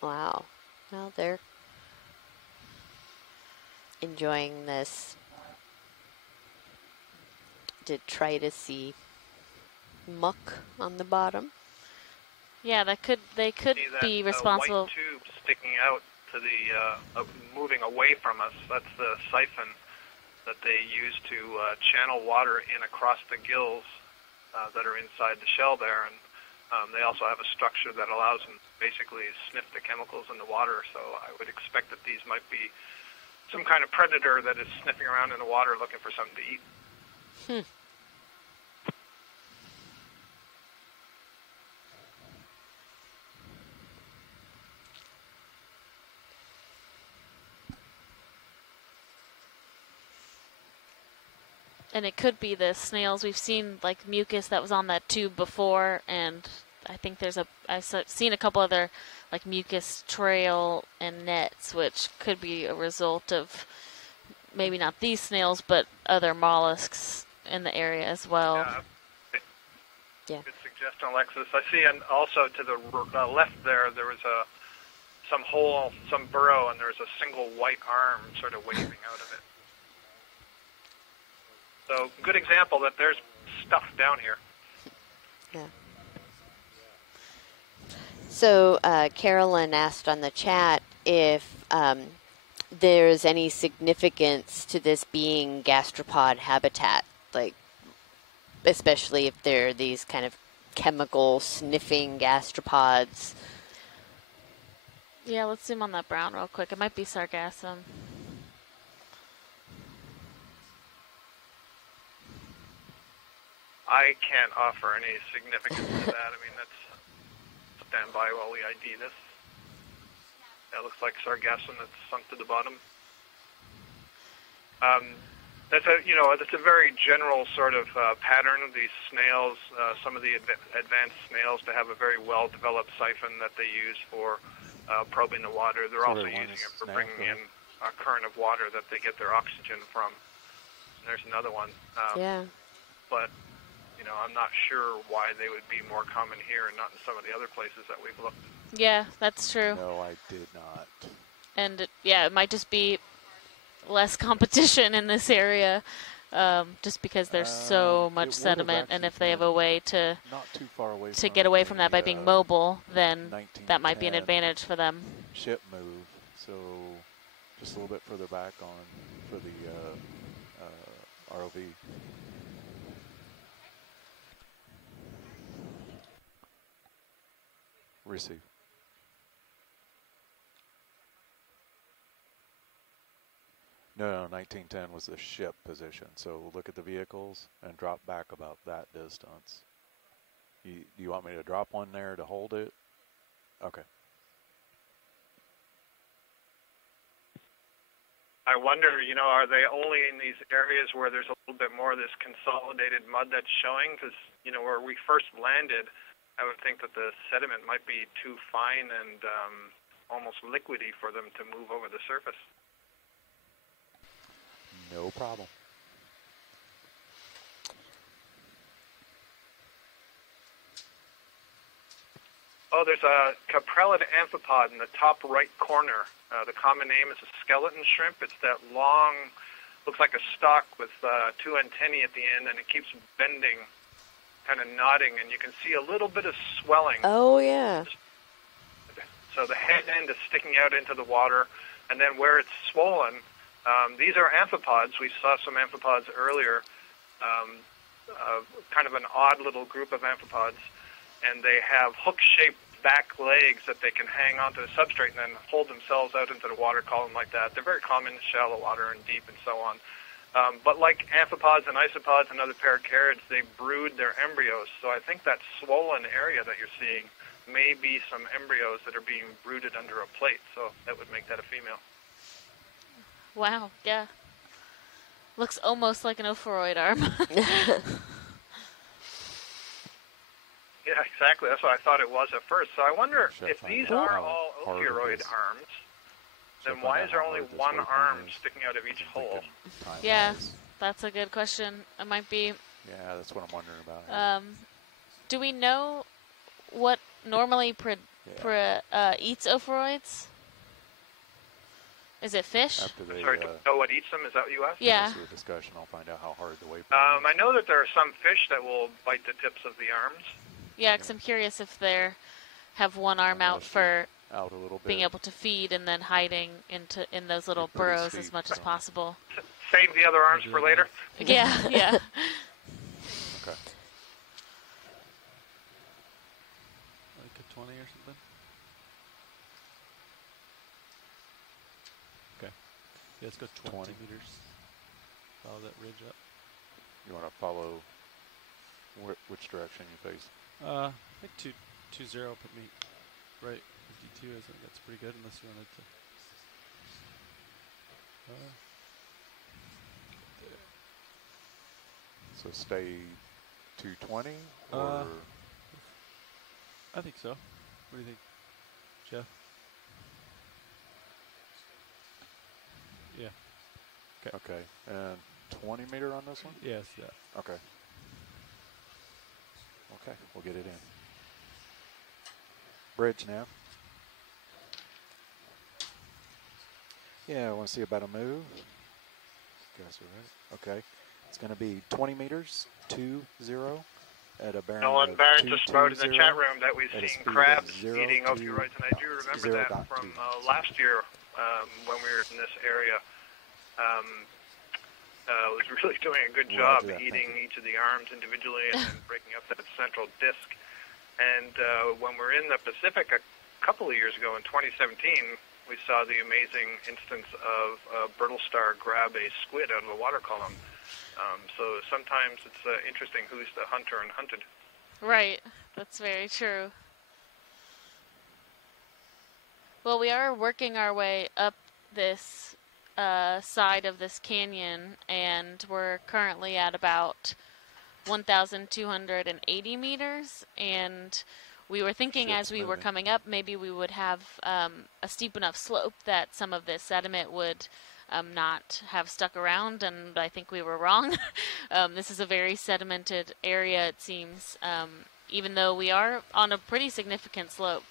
Wow. Well, they're enjoying this detritusy muck on the bottom. Yeah, they could See that be responsible. white tube sticking out to the moving away from us. That's the siphon that they use to channel water in across the gills that are inside the shell there, and they also have a structure that allows them to basically sniff the chemicals in the water. So I would expect that these might be some kind of predator that is sniffing around in the water looking for something to eat. And it could be the snails. We've seen like mucus that was on that tube before, and I think I've seen a couple other like mucus trail and nets, which could be a result of maybe not these snails, but other mollusks in the area as well. Yeah. Good suggestion, Alexis. I see, and also to the left there was some hole, some burrow, and there's a single white arm sort of waving out of it. So, good example that there's stuff down here. Yeah. So Carolyn asked on the chat if there's any significance to this being gastropod habitat, like especially if there are these kind of chemical sniffing gastropods. Yeah, let's zoom on that brown real quick. It might be sargassum. I can't offer any significance to that. I mean, that's stand by while we ID this. That looks like sargassum that's sunk to the bottom. That's a very general sort of pattern of these snails. Some of the advanced snails to have a very well-developed siphon that they use for probing the water. They're also using it for bringing in a current of water that they get their oxygen from. There's another one. Yeah. But I'm not sure why they would be more common here and not in some of the other places that we've looked. Yeah, that's true. No, I did not. And it might just be less competition in this area, just because there's so much sediment. And if they have a way to not too far away to get away from that by being mobile, then that might be an 1910 advantage for them. Ship move, so just a little bit further back for the ROV. Receive. No, 1910 was the ship position. So look at the vehicles and drop back about that distance. Do you want me to drop one there to hold it? Okay. I wonder, are they only in these areas where there's a little bit more of this consolidated mud that's showing? Because, where we first landed, I would think that the sediment might be too fine and almost liquidy for them to move over the surface. No problem. Oh, there's a caprellid amphipod in the top right corner. The common name is a skeleton shrimp. It's that long, looks like a stalk with two antennae at the end, and it keeps bending, kind of nodding, and you can see a little bit of swelling. Oh, yeah. So the head end is sticking out into the water, and then where it's swollen, these are amphipods. We saw some amphipods earlier, kind of an odd little group of amphipods, and they have hook-shaped back legs that they can hang onto the substrate and then hold themselves out into the water column like that. They're very common in shallow water and deep and so on. But like amphipods and isopods and other paracarids, they brood their embryos. So I think that swollen area that you're seeing may be some embryos that are being brooded under a plate. So that would make that a female. Wow, yeah. Looks almost like an ophoroid arm. Yeah, exactly. That's what I thought it was at first. So I wonder Should I if find these out are how all hard it opioid is? arms, Should I then find why out is there how only hard this one waypoint arm is? sticking out of each hole? Yeah, Time-wise. that's a good question. It might be. Yeah, that's what I'm wondering about. Here. Do we know what normally eats ophiroids? Is it fish? After they Sorry, to know what eats them? Is that what you asked? Yeah. finish the discussion, I'll find out how hard the waypoint is. I know that there are some fish that will bite the tips of the arms. Yeah, because I'm curious if they have one arm out for Out a little being bit. able to feed and then hiding in those little They're pretty burrows as steep, much as so- possible. Save the other arms for later. Yeah, yeah. Okay. Like a 20 or something. Okay. Yeah, let's go 20 meters. Follow that ridge up. You want to follow which direction you face? I think 220 put me right. 52, I think that's pretty good unless you wanted to. So stay 220 or I think so. What do you think, Jeff? Yeah. Okay. Okay. And 20 meter on this one? Yes, yeah. Okay. Okay, we'll get it in. Bridge now. Yeah, I want to see about a move. Guys are right. Okay. It's going to be 20 meters, 20 at a bearing Nolan of Barron just wrote in the 220 chat room that we've at a seen speed of crabs 0 eating to opioids, and I do remember that 0.2. from last year when we were in this area. Was really doing a good job Roger that, eating each of the arms individually and then breaking up that central disc. And when we were in the Pacific a couple of years ago in 2017, we saw the amazing instance of a brittle star grab a squid out of a water column. So sometimes it's interesting who's the hunter and hunted. Right, that's very true. Well, we are working our way up this side of this canyon, and we're currently at about 1,280 meters, and we were thinking as we were coming up, maybe we would have a steep enough slope that some of this sediment would not have stuck around, and I think we were wrong. This is a very sedimented area, it seems, even though we are on a pretty significant slope.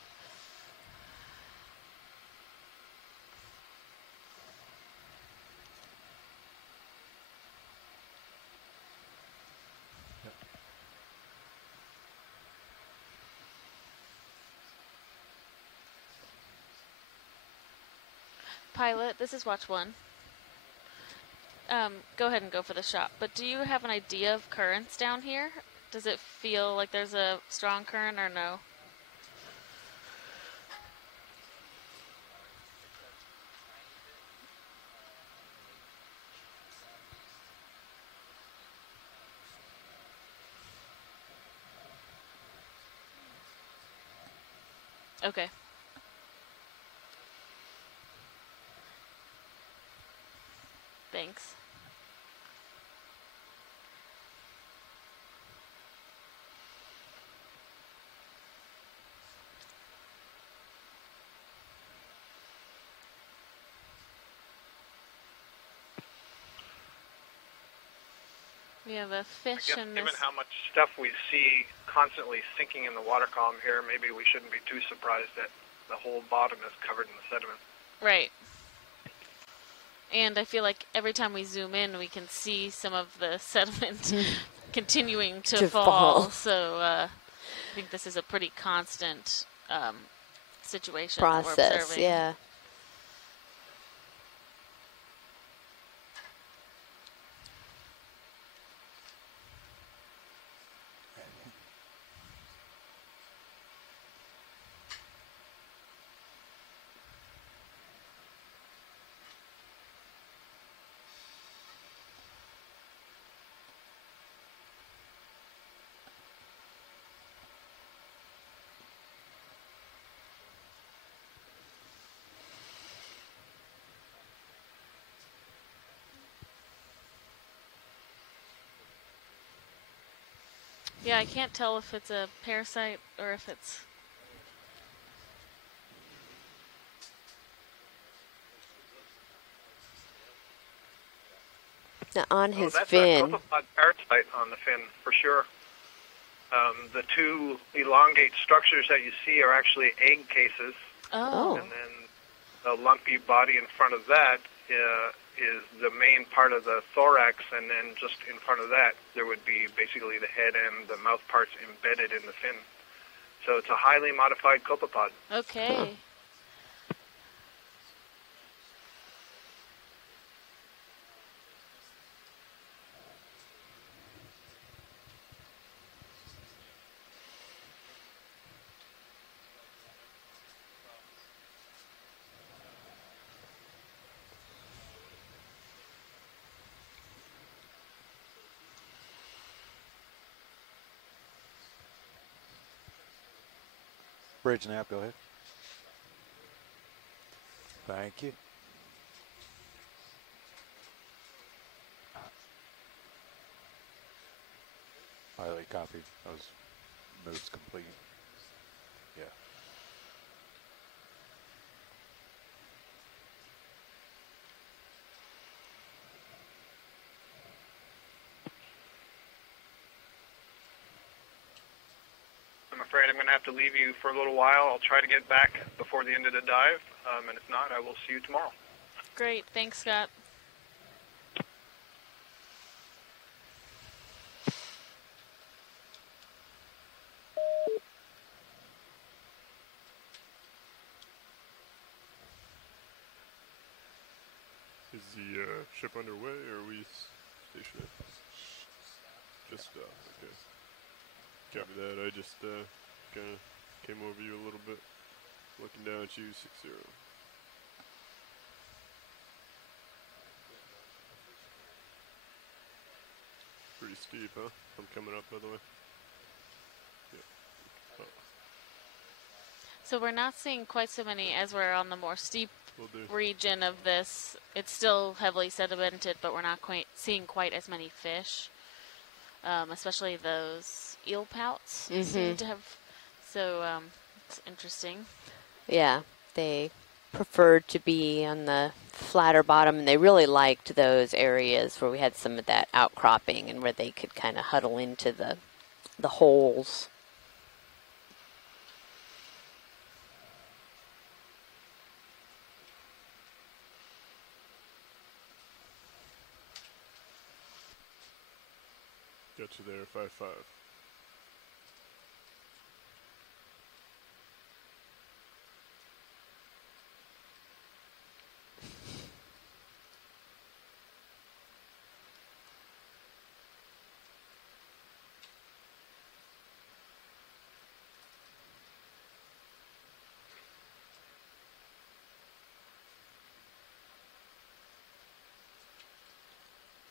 Pilot, this is watch 1. Go ahead and go for the shot, but do you have an idea of currents down here? Does it feel like there's a strong current or no? Okay. Thanks. We have a fish in Given this. how much stuff we see constantly sinking in the water column here, maybe we shouldn't be too surprised that the whole bottom is covered in the sediment. Right. And I feel like every time we zoom in, we can see some of the sediment continuing to fall. So I think this is a pretty constant situation that we're Process, observing. yeah. Yeah, I can't tell if it's a parasite or if it's... Now on his that's fin. a copepod parasite on the fin, for sure. The two elongate structures that you see are actually egg cases. Oh. And then the lumpy body in front of that is the main part of the thorax, and then just in front of that, there would be basically the head and the mouth parts embedded in the fin. So it's a highly modified copepod. Okay. Huh. Bridge nav, go ahead. Thank you. Pilot copy. Those moves complete. Yeah. I'm afraid I'm going to have to leave you for a little while. I'll try to get back before the end of the dive, and if not, I will see you tomorrow. Great. Thanks, Scott. Is the ship underway, or are we stationary? Just, okay. Copy that. I just kind of came over you a little bit, looking down at you, 6-0. Pretty steep, huh? I'm coming up, by the way. Yeah. Oh. So we're not seeing quite so many as we're on the more steep region of this. It's still heavily sedimented, but we're not quite seeing quite as many fish, especially those eel pouts seem to have. So it's interesting. Yeah, they preferred to be on the flatter bottom, and they really liked those areas where we had some of that outcropping and where they could kind of huddle into the holes. Got you there, 5-5.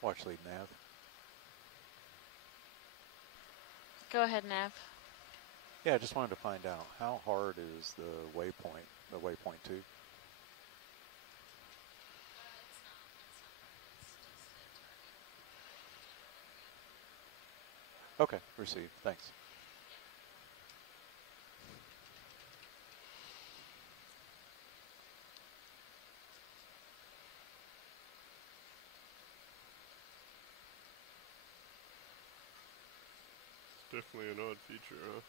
Watch lead nav. Go ahead, Nav. Yeah, I just wanted to find out how hard is the waypoint 2? Okay, received. Thanks. Definitely an odd feature, huh?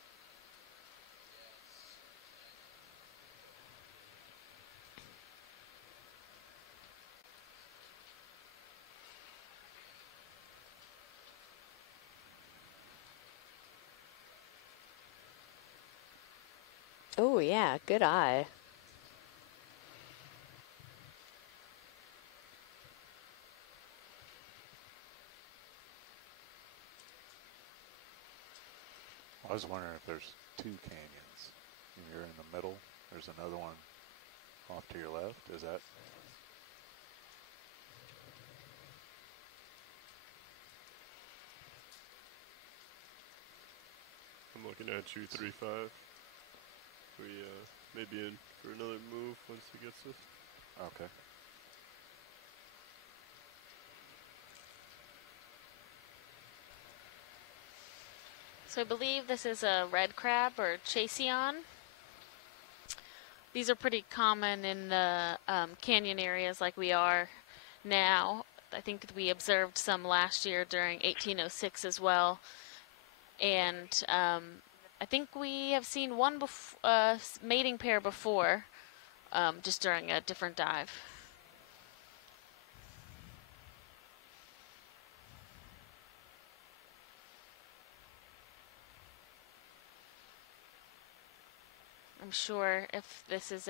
Oh, yeah, good eye. I was wondering if there's two canyons. You're in the middle. There's another one off to your left. Is that? I'm looking at 235. We may be in for another move once he gets us. Okay. So I believe this is a red crab or chaseon. These are pretty common in the canyon areas like we are now. I think we observed some last year during 1806 as well. And I think we have seen one mating pair before, just during a different dive. I'm sure if this is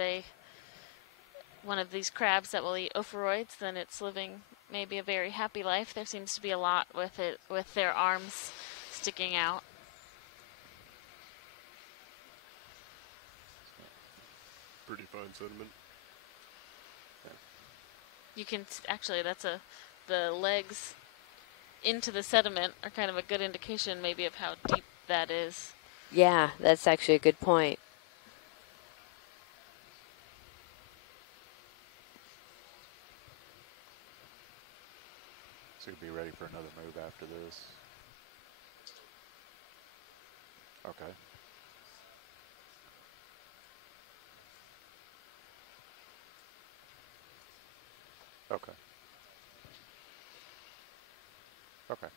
one of these crabs that will eat ophiroids, then it's living maybe a very happy life. There seems to be a lot with it, with their arms sticking out. Pretty fine sediment. You can actually, the legs into the sediment are kind of a good indication maybe of how deep that is. Yeah, that's actually a good point. So you'll be ready for another move after this. Okay. Okay. Okay.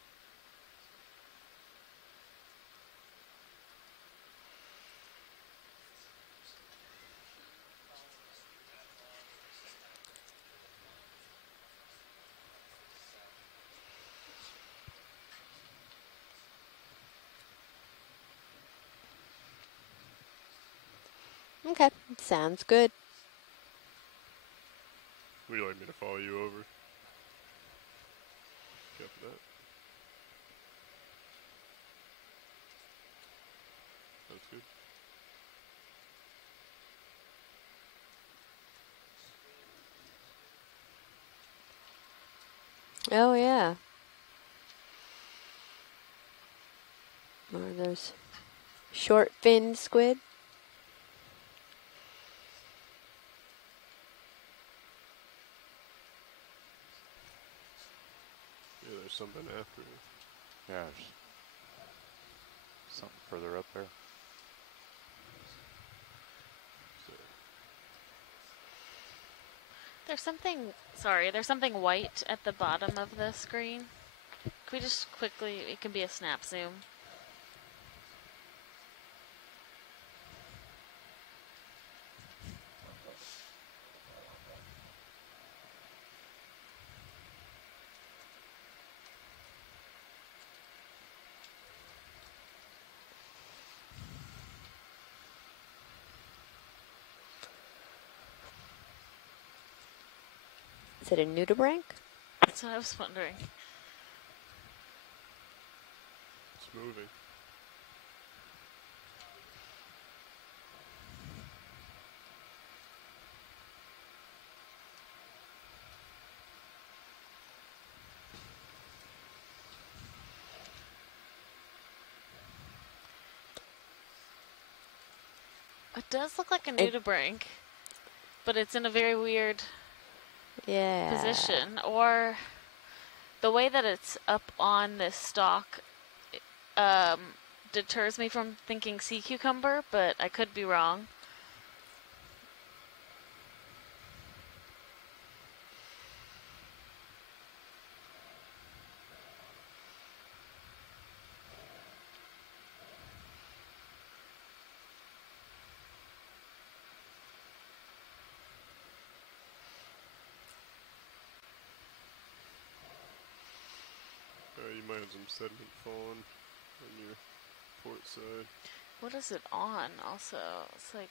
Okay, sounds good. Would you like me to follow you over? Copy that. That's good. Oh, yeah. More of those short-finned squid. Yeah, there's something after it. Yeah, there's something further up there. There's something white at the bottom of the screen. Can we just quickly, it can be a snap zoom. Is it a nudibranch? That's what I was wondering. It's moving. It does look like a nudibranch, but it's in a very weird position. Or the way that it's up on this stalk deters me from thinking sea cucumber, but I could be wrong. You might have some sediment falling on your port side. What is it on also? It's like...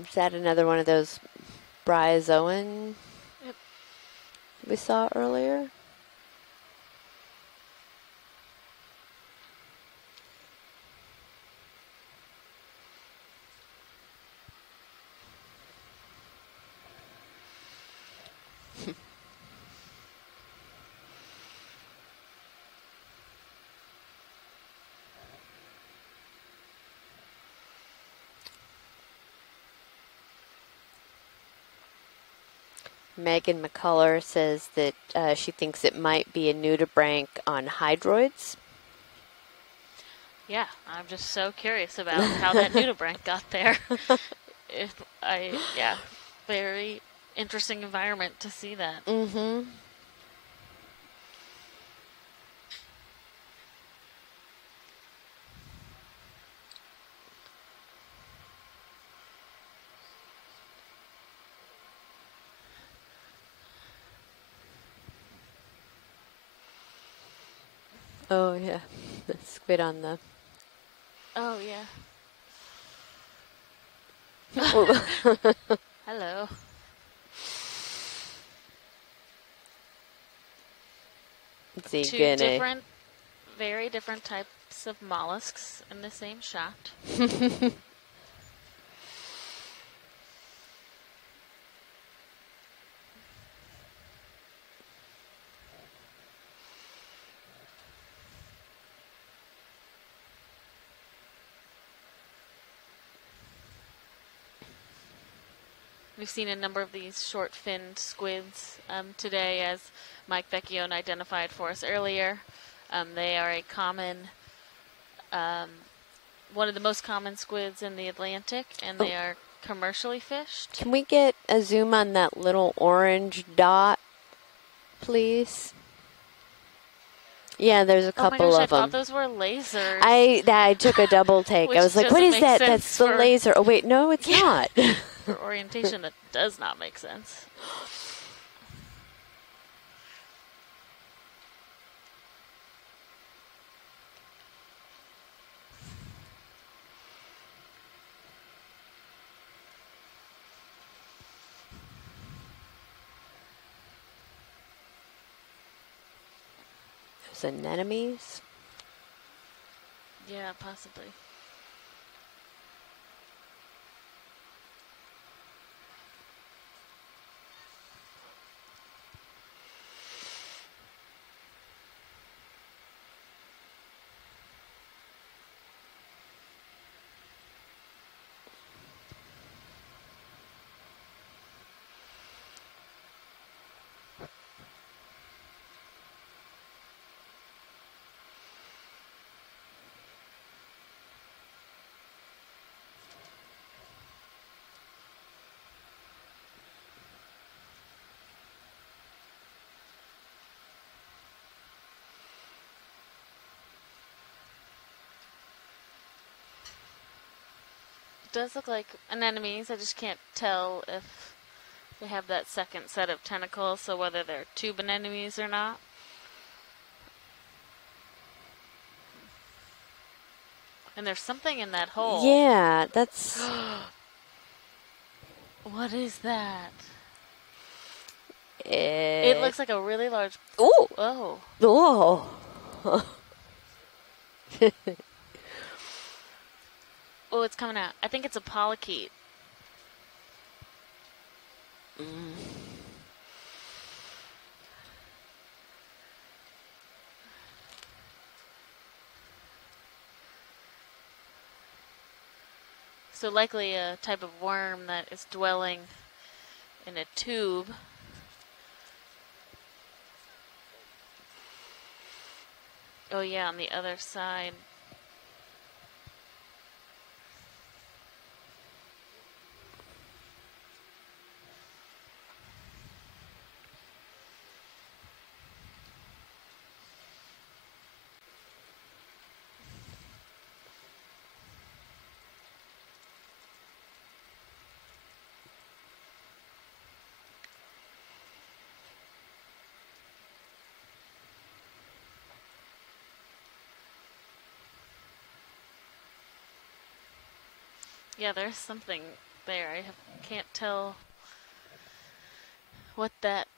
Is that another one of those bryozoan we saw earlier? Megan McCullough says that she thinks it might be a nudibranch on hydroids. Yeah, I'm just so curious about how that nudibranch got there. Yeah, very interesting environment to see that. Mm-hmm. Oh, yeah. The squid on the... Oh, yeah. Hello. Two different, very different types of mollusks in the same shot. We've seen a number of these short-finned squids today, as Mike Vecchione identified for us earlier. They are a common, one of the most common squids in the Atlantic, and they are commercially fished. Can we get a zoom on that little orange dot, please? Yeah, there's a couple of them. I thought those were lasers. I took a double take. I was like, what is that? That's the laser. Oh, wait, no, it's not. For orientation, that does not make sense. Those anemones? Yeah, possibly. Does look like anemones. I just can't tell if they have that second set of tentacles, so whether they're tube anemones or not. And there's something in that hole. Yeah, that's... What is that? It looks like a really large... Ooh! Oh. Oh! Oh, it's coming out. I think it's a polychaete. So likely a type of worm that is dwelling in a tube. Oh yeah, on the other side. Yeah, there's something there. I can't tell what that...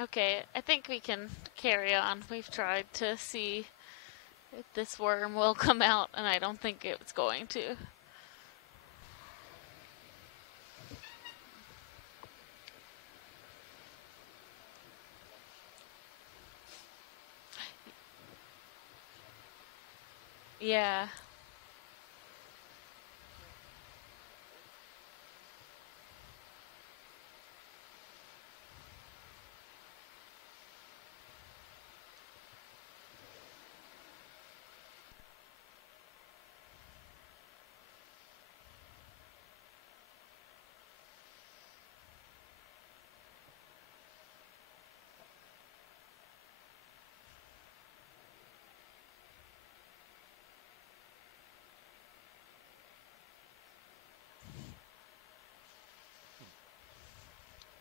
Okay, I think we can carry on. We've tried to see This worm will come out, and I don't think it's going to. Yeah.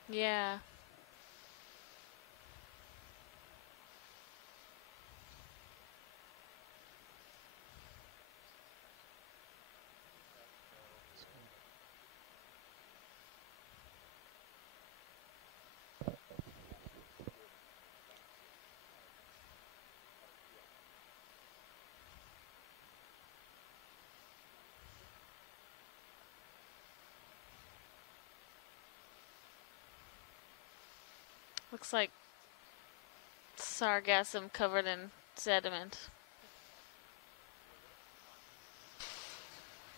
Yeah. Looks like sargassum covered in sediment.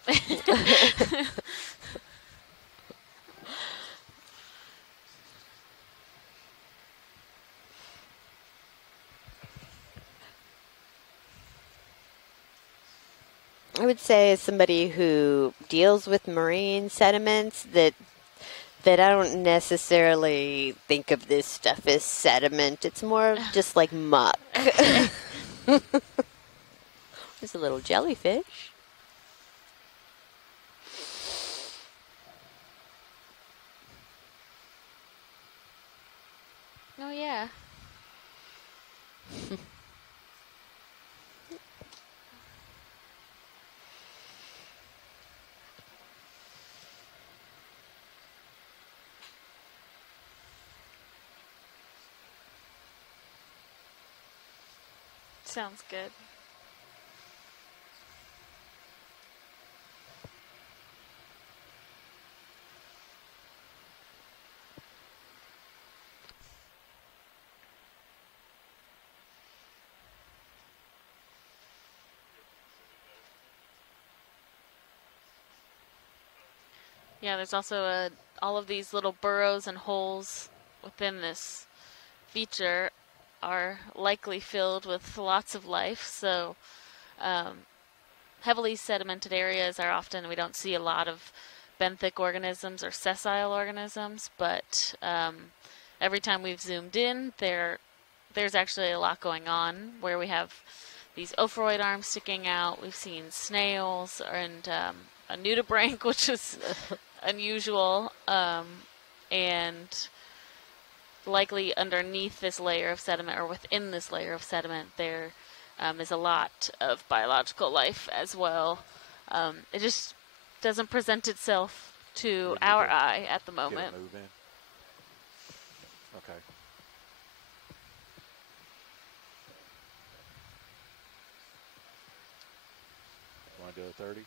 I would say, as somebody who deals with marine sediments, that I don't necessarily think of this stuff as sediment. It's more of just like muck. Okay. There's a little jellyfish. Oh, yeah. Sounds good. Yeah, there's also all of these little burrows and holes within this feature are likely filled with lots of life. So heavily sedimented areas are often, we don't see a lot of benthic organisms or sessile organisms, but every time we've zoomed in, there's actually a lot going on where we have these ophroid arms sticking out. We've seen snails and a nudibranch, which is unusual, and likely underneath this layer of sediment or within this layer of sediment there is a lot of biological life as well. It just doesn't present itself to our eye at the moment. Get a move in. Okay. Want to do a 30?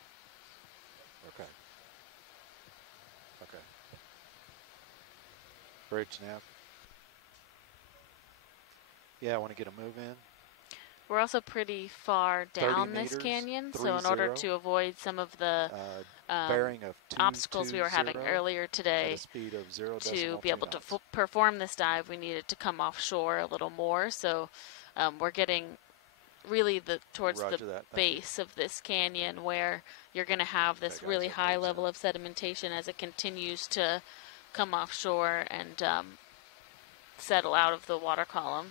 Okay. Okay. Bridge snap. Yeah, I want to get a move in. We're also pretty far down this canyon, so in order to avoid some of the bearing of obstacles we were having earlier today, to be able to perform this dive, we needed to come offshore a little more. So we're getting really towards the base of this canyon, where you're going to have this really high level of sedimentation as it continues to come offshore and settle out of the water column.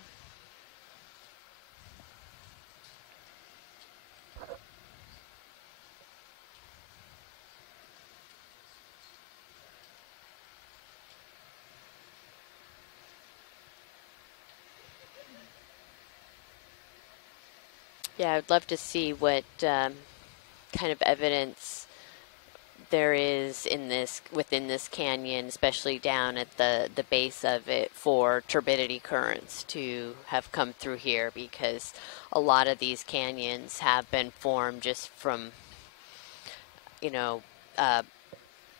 Yeah, I'd love to see what kind of evidence there is within this canyon, especially down at the base of it, for turbidity currents to have come through here, because a lot of these canyons have been formed just from,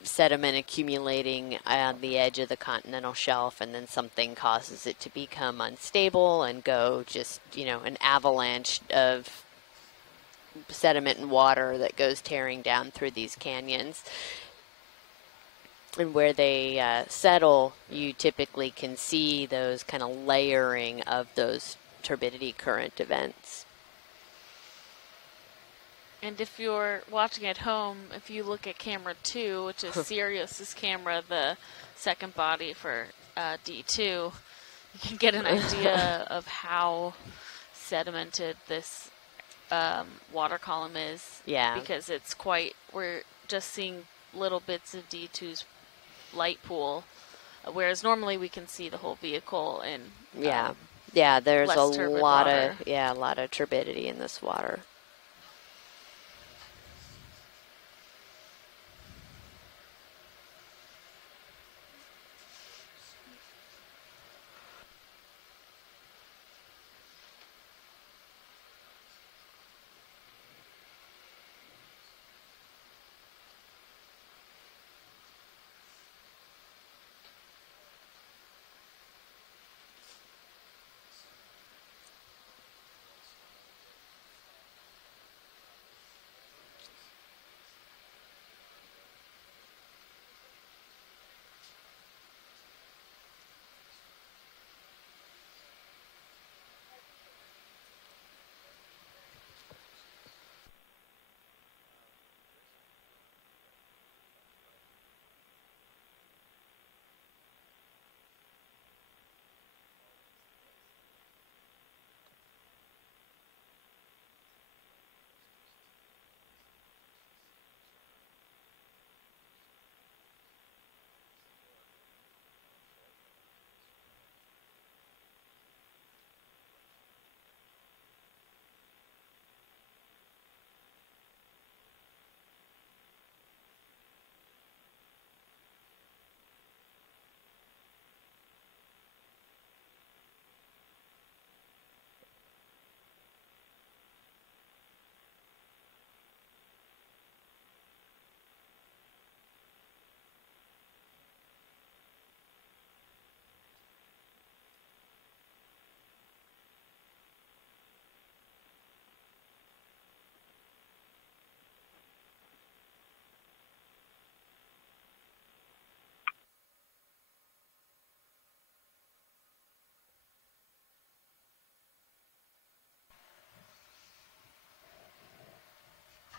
sediment accumulating on the edge of the continental shelf, and then something causes it to become unstable and go just, an avalanche of sediment and water that goes tearing down through these canyons. And where they settle, you typically can see those kind of layering of those turbidity current events. And if you're watching at home, if you look at camera 2, which is Sirius's camera, the second body for D2, you can get an idea of how sedimented this water column is. Yeah. Because we're just seeing little bits of D2's light pool, whereas normally we can see the whole vehicle and there's a lot water. a lot of turbidity in this water.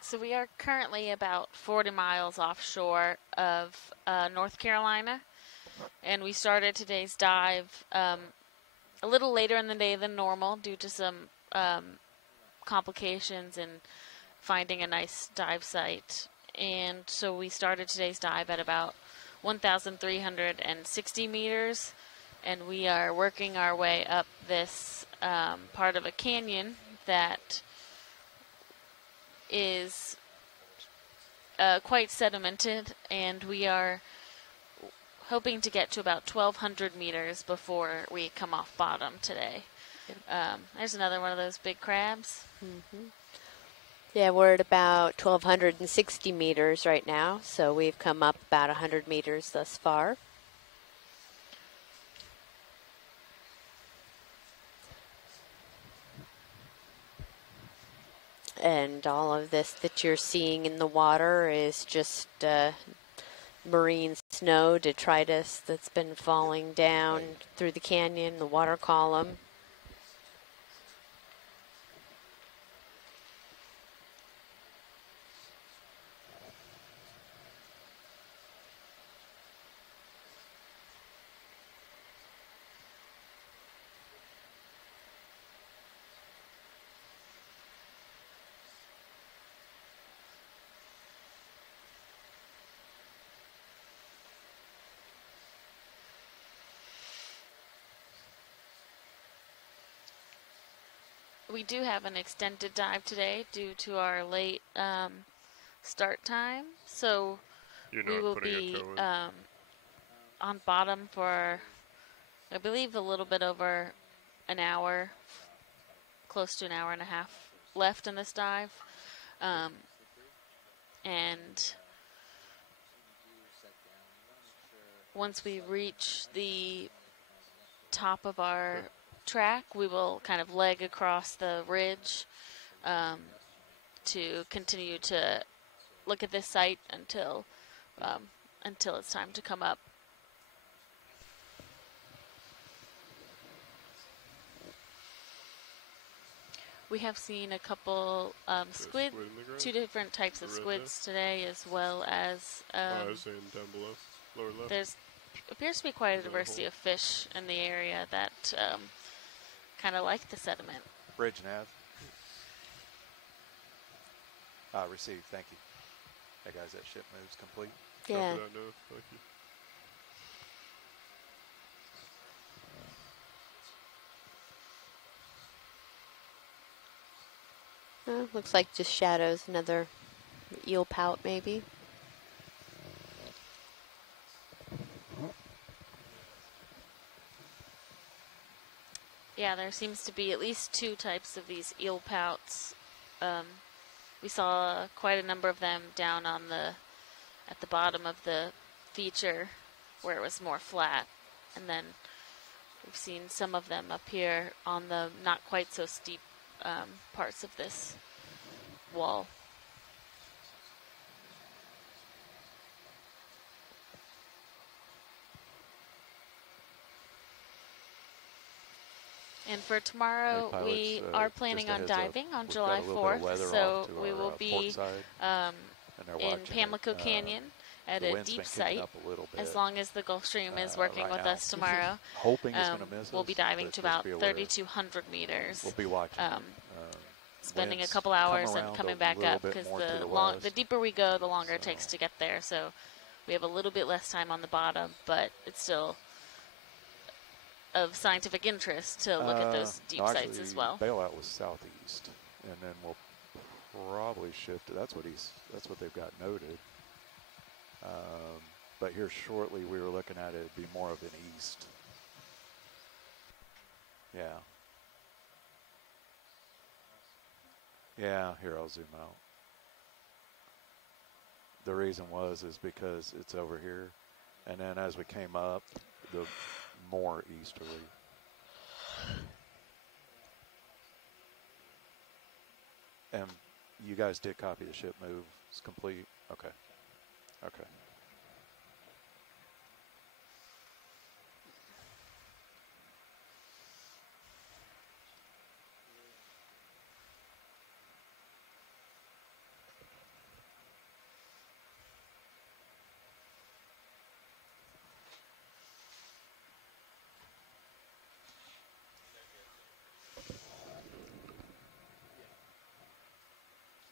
So we are currently about 40 miles offshore of North Carolina, and we started today's dive a little later in the day than normal due to some complications in finding a nice dive site. And so we started today's dive at about 1,360 meters, and we are working our way up this part of a canyon that is quite sedimented, and we are hoping to get to about 1,200 meters before we come off bottom today. There's another one of those big crabs. Mm-hmm. Yeah, we're at about 1,260 meters right now, so we've come up about 100 meters thus far. And all of this that you're seeing in the water is just marine snow, detritus that's been falling down through the canyon, the water column. We do have an extended dive today due to our late start time. So You're we not will putting a be toe in? on bottom for, I believe, a little bit over an hour, close to an hour and a half left in this dive. And once we reach the top of our track, we will kind of leg across the ridge to continue to look at this site until it's time to come up. We have seen a couple squid, squid in the ground? two different types of Right squids today, as well as I was saying down below, lower left. there's appears to be quite a Is that a diversity hole? of fish in the area that kind of like the sediment. Bridge nav. Received, thank you. Hey guys, that ship moves complete. Yeah. Copy that, no, thank you. Looks like just shadows, another eel pout maybe. Yeah, there seems to be at least two types of these eel pouts. We saw quite a number of them down on at the bottom of the feature where it was more flat. And then we've seen some of them up here on the not quite so steep parts of this wall. And for tomorrow, Hey, we pilots, are planning just a on heads up, diving on we've July got a little bit of 4th, weather so off to we our, will port be side, in and they're watching it. Pamlico Canyon at the a wind's deep been kicking site. up a little As bit, long as the Gulf Stream is working right with now. us tomorrow, Hoping it's gonna miss we'll us, be diving but to just about be aware. 3,200 meters. We'll be watching. Spending a winds couple come hours and around coming a back little up bit because more to the the west. deeper we go, the longer it takes to get there. So we have a little bit less time on the bottom, but it's still of scientific interest to look at those deep no, sites as well. Bailout was southeast, and then we'll probably shift. That's what they've got noted. But here shortly, we were looking at it be more of an east. Yeah. Yeah, here I'll zoom out. The reason is because it's over here, and then as we came up, the more easterly. And you guys did copy the ship move. It's complete. Okay. Okay.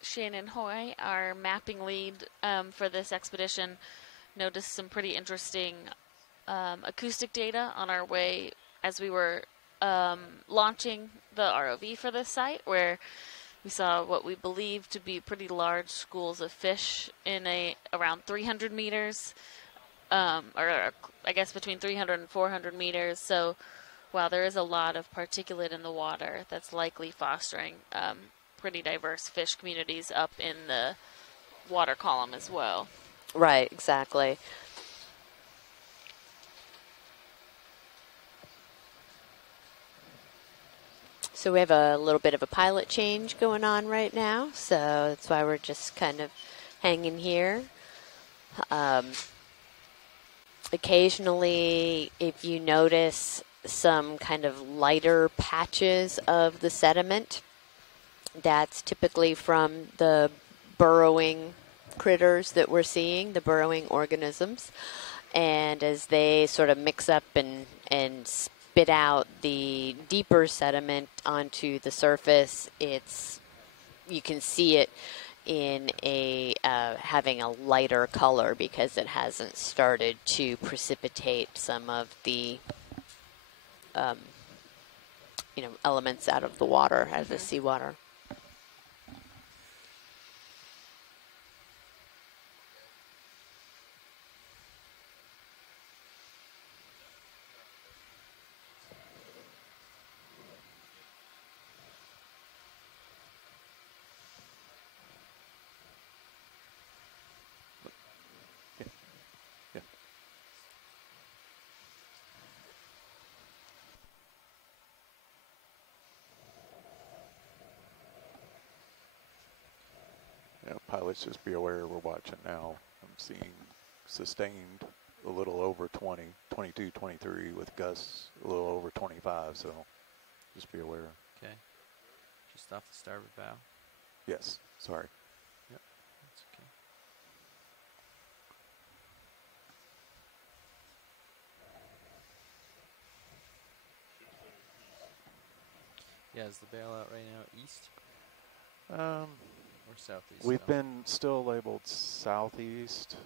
Shannon Hoy, our mapping lead for this expedition, noticed some pretty interesting acoustic data on our way as we were launching the ROV for this site, where we saw what we believe to be pretty large schools of fish in around 300 meters, or I guess between 300 and 400 meters. So while there is a lot of particulate in the water, that's likely fostering pretty diverse fish communities up in the water column as well. Right, exactly. So we have a little bit of a pilot change going on right now, so that's why we're just kind of hanging here. Occasionally, if you notice some kind of lighter patches of the sediment, that's typically from the burrowing critters that we're seeing, the burrowing organisms. And as they sort of mix up and spit out the deeper sediment onto the surface, you can see it in having a lighter color because it hasn't started to precipitate some of the elements out of the water, out of the seawater. pilots, just be aware we're watching now. I'm seeing sustained a little over 20, 22, 23 with gusts a little over 25, so just be aware. Okay. Just off the starboard bow. Yes, sorry. Yep, that's okay. Yeah, is the bailout right now east? Or southeast? We've been still labeled southeast.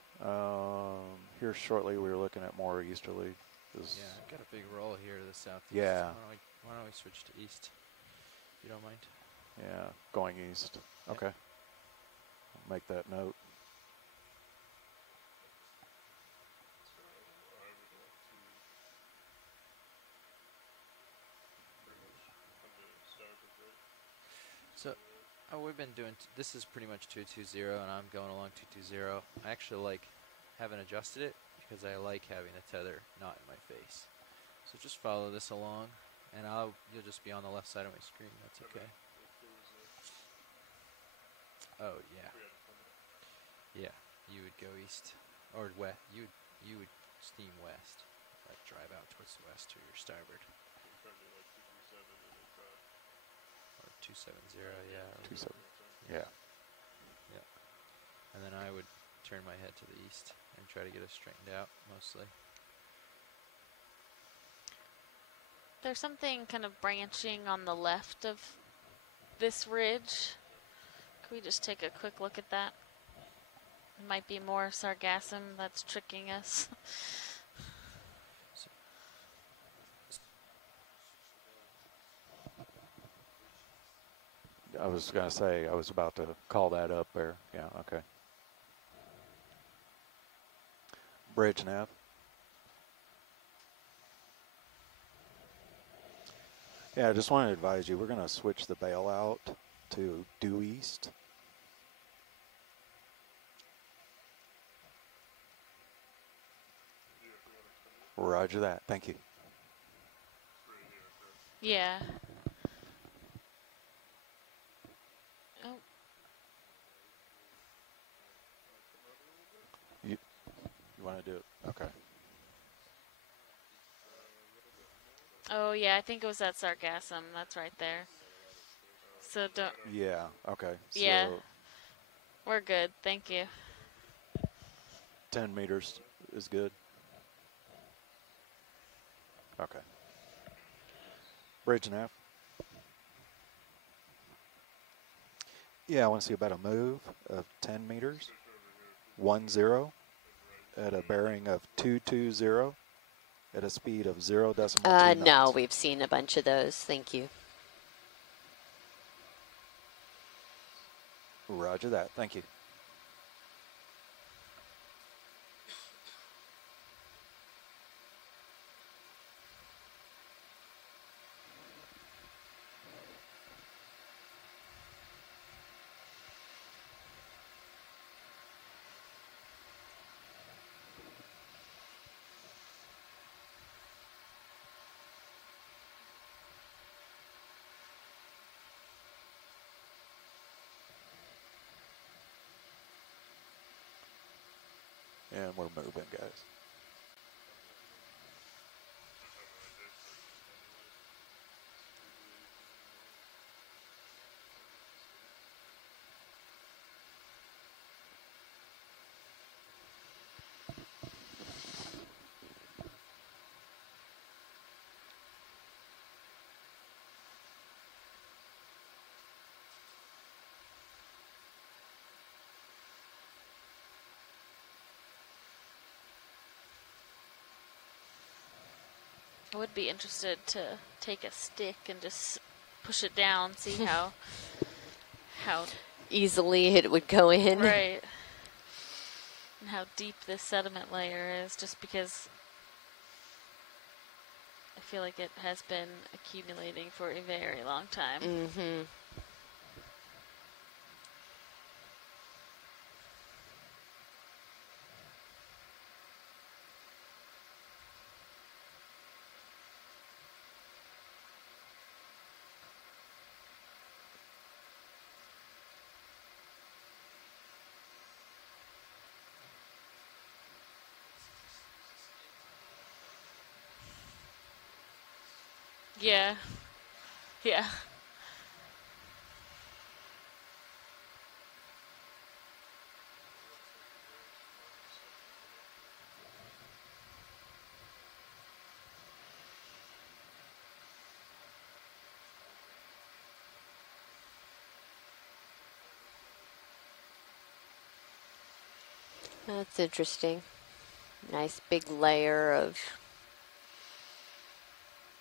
Here shortly we were looking at more easterly. Yeah, I've got a big roll here to the southeast. Yeah. Why don't we switch to east, if you don't mind? Yeah, going east. Yep. Okay. I'll make that note. So, we've been doing, this is pretty much 220, and I'm going along 220. I actually haven't adjusted it because I like having the tether not in my face. So just follow this along, and you'll just be on the left side of my screen. That's okay. Oh, yeah. Yeah, you would go east, or west. You would steam west, drive out towards the west to your starboard. Or 270, yeah. 27, yeah. Yeah. And then I would turn my head to the east and try to get us straightened out, mostly. There's something kind of branching on the left of this ridge. Can we just take a quick look at that? It might be more sargassum that's tricking us. I was going to say, I was about to call that up there. Yeah, okay. Bridge nav. Yeah, I just want to advise you, we're going to switch the bailout to due east. Roger that. Thank you. Yeah. Oh. You want to do it? Okay. Oh, yeah, I think it was that sargassum. That's right there. So don't... Yeah, okay. Yeah. So we're good. Thank you. 10 meters is good. Okay. Bridge nav. Yeah, I want to see about a move of 10 meters. 10 at a bearing of 220 at a speed of 0.2 knots. No, we've seen a bunch of those. Thank you. Roger that. Thank you. And we're moving, guys. I would be interested to take a stick and just push it down, see how easily it would go in. Right. And how deep this sediment layer is, just because I feel like it has been accumulating for a very long time. Mm-hmm. Yeah. Yeah. That's interesting. Nice big layer of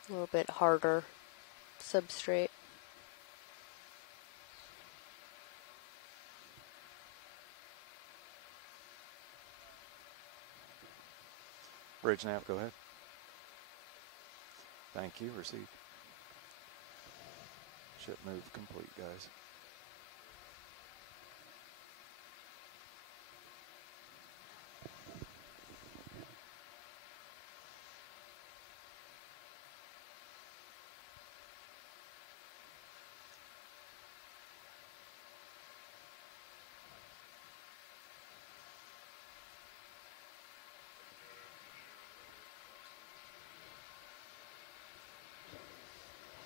a little bit harder substrate. Bridge nav, go ahead. Thank you, received. Ship move complete, guys.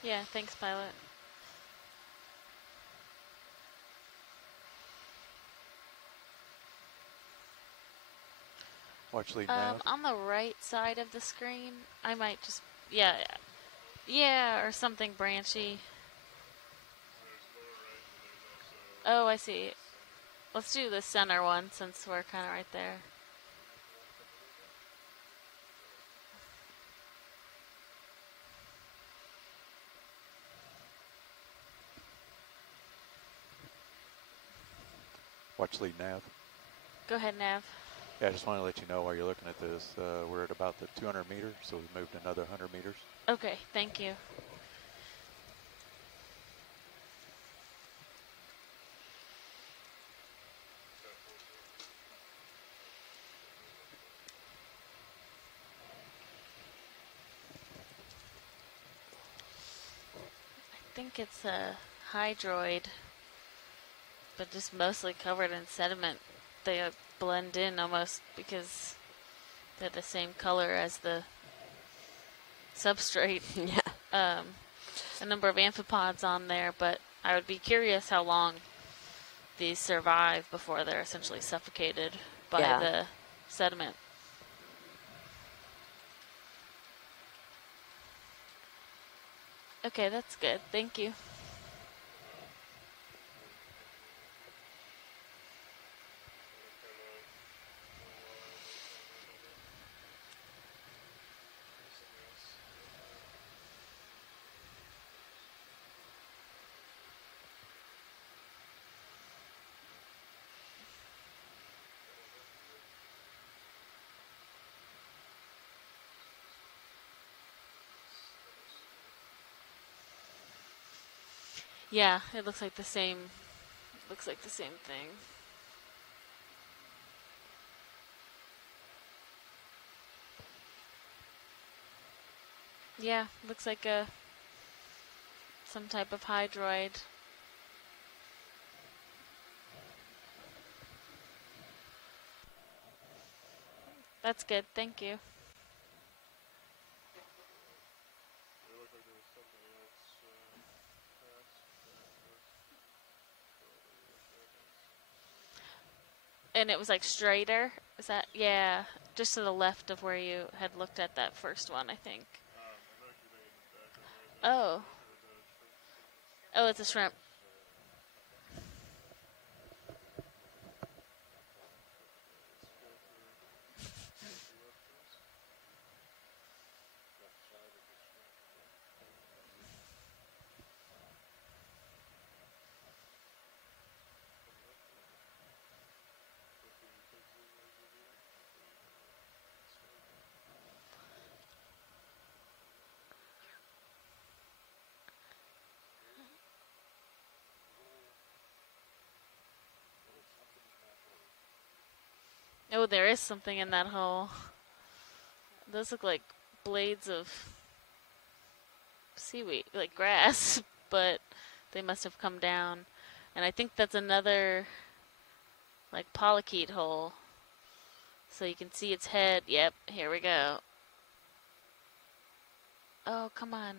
Yeah, thanks, pilot. Watch lead nav. On the right side of the screen, I might just, yeah, or something branchy. Oh, I see. Let's do the center one since we're kind of right there. Watch lead nav. Go ahead, Nav. Yeah, I just want to let you know while you're looking at this, we're at about the 200 meters, so we moved another 100 meters. Okay, thank you. I think it's a hydroid, but just mostly covered in sediment. They blend in almost because they're the same color as the substrate. Yeah. A number of amphipods on there, but I would be curious how long these survive before they're essentially suffocated by the sediment. Okay, that's good. Thank you. Yeah, it looks like the same. Looks like the same thing. Yeah, looks like some type of hydroid. That's good. Thank you. And it was like straighter. Is that? Yeah, just to the left of where you had looked at that first one, I think. Oh. Oh, it's a shrimp. Oh, there is something in that hole. Those look like blades of seaweed, like grass, but they must have come down. And I think that's another, like, polychaete hole. So you can see its head. Yep, here we go. Oh, come on.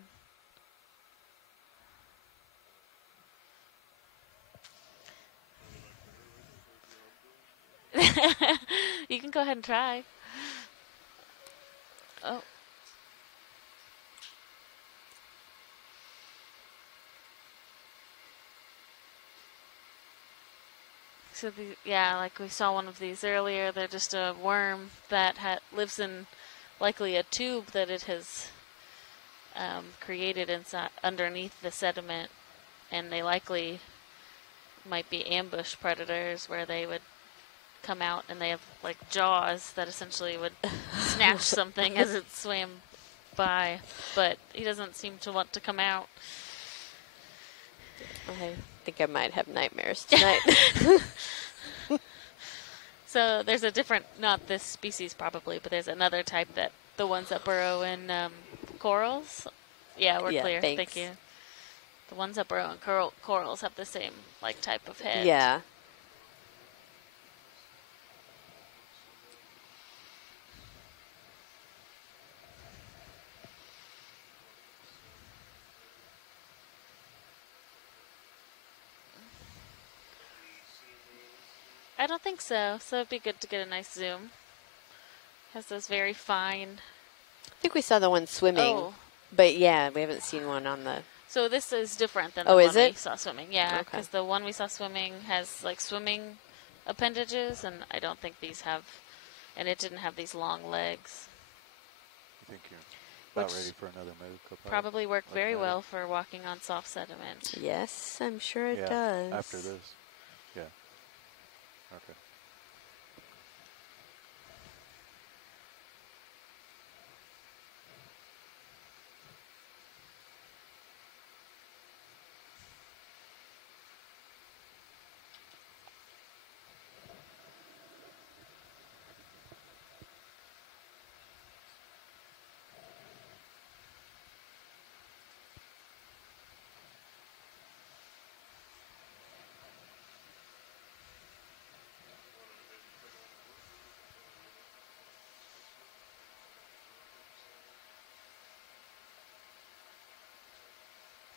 You can go ahead and try. Oh. So yeah, like we saw one of these earlier. They're just a worm that lives in likely a tube that it has created inside underneath the sediment, and they likely might be ambush predators where they would come out and they have like jaws that essentially would snatch something as it swam by, but he doesn't seem to want to come out. I think I might have nightmares tonight. So there's a different, not this species probably, but there's another type that the ones that burrow in corals. Yeah, we're clear. Thanks. Thank you. The ones that burrow in corals have the same like type of head. Yeah. I don't think so. So it'd be good to get a nice zoom. Has those very fine. I think we saw the one swimming. Oh. But yeah, we haven't seen one on the. So this is different than the Oh, one is it? we saw swimming. Yeah, because the one we saw swimming has like swimming appendages, and I don't think these have, and it didn't have these long legs. You think you're about ready for another move? Co-pilot? Probably work very well for walking on soft sediment. Yes, I'm sure it does. After this. Yeah. Okay.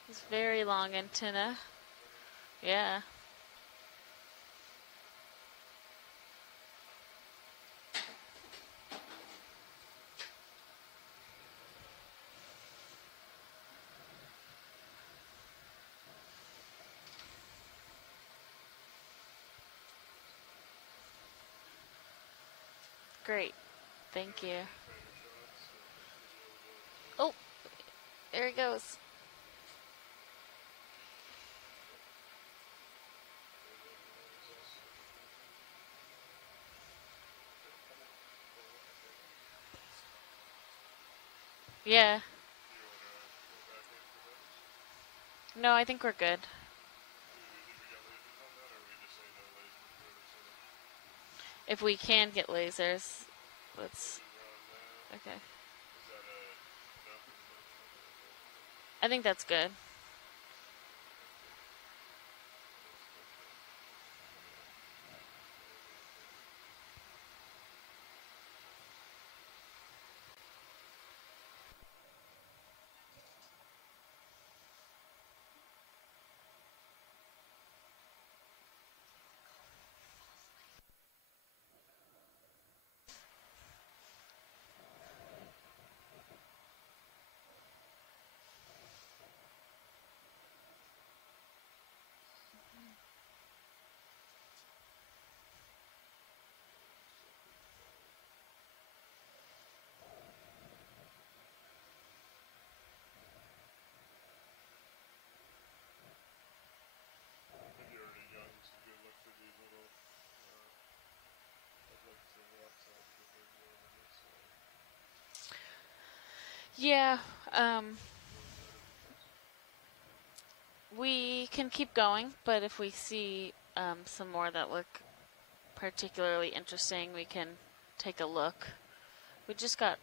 It's very long antenna. Yeah. Great. Thank you. Oh, there he goes. Yeah. No, I think we're good. If we can get lasers, let's. Okay. I think that's good. Yeah, we can keep going, but if we see some more that look particularly interesting, we can take a look. We just got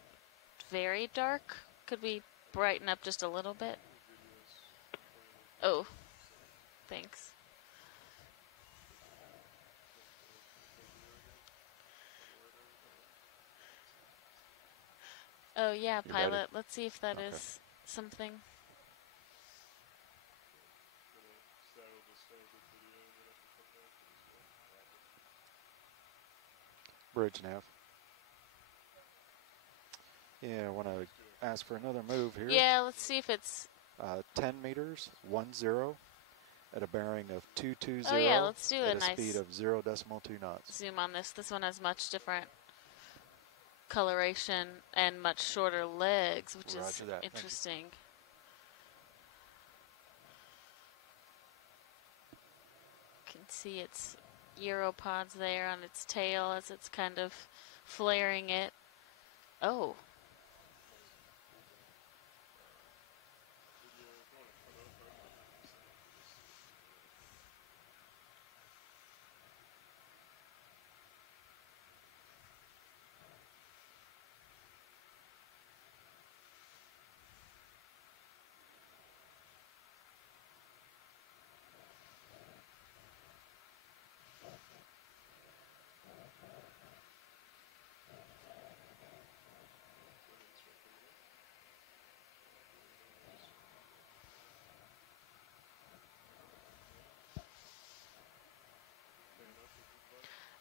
very dark. Could we brighten up just a little bit? Oh, thanks. Oh yeah, You pilot. ready? Let's see if that is something. Bridge nav. Yeah, I want to ask for another move here. Yeah, let's see if it's... 10 meters, 10, at a bearing of 220. Oh yeah, let's do at a a nice speed of 0.2 knots. zoom on this. This one has much different coloration and much shorter legs, which Roger is that. interesting. You can see its gyropods there on its tail as it's kind of flaring it. Oh.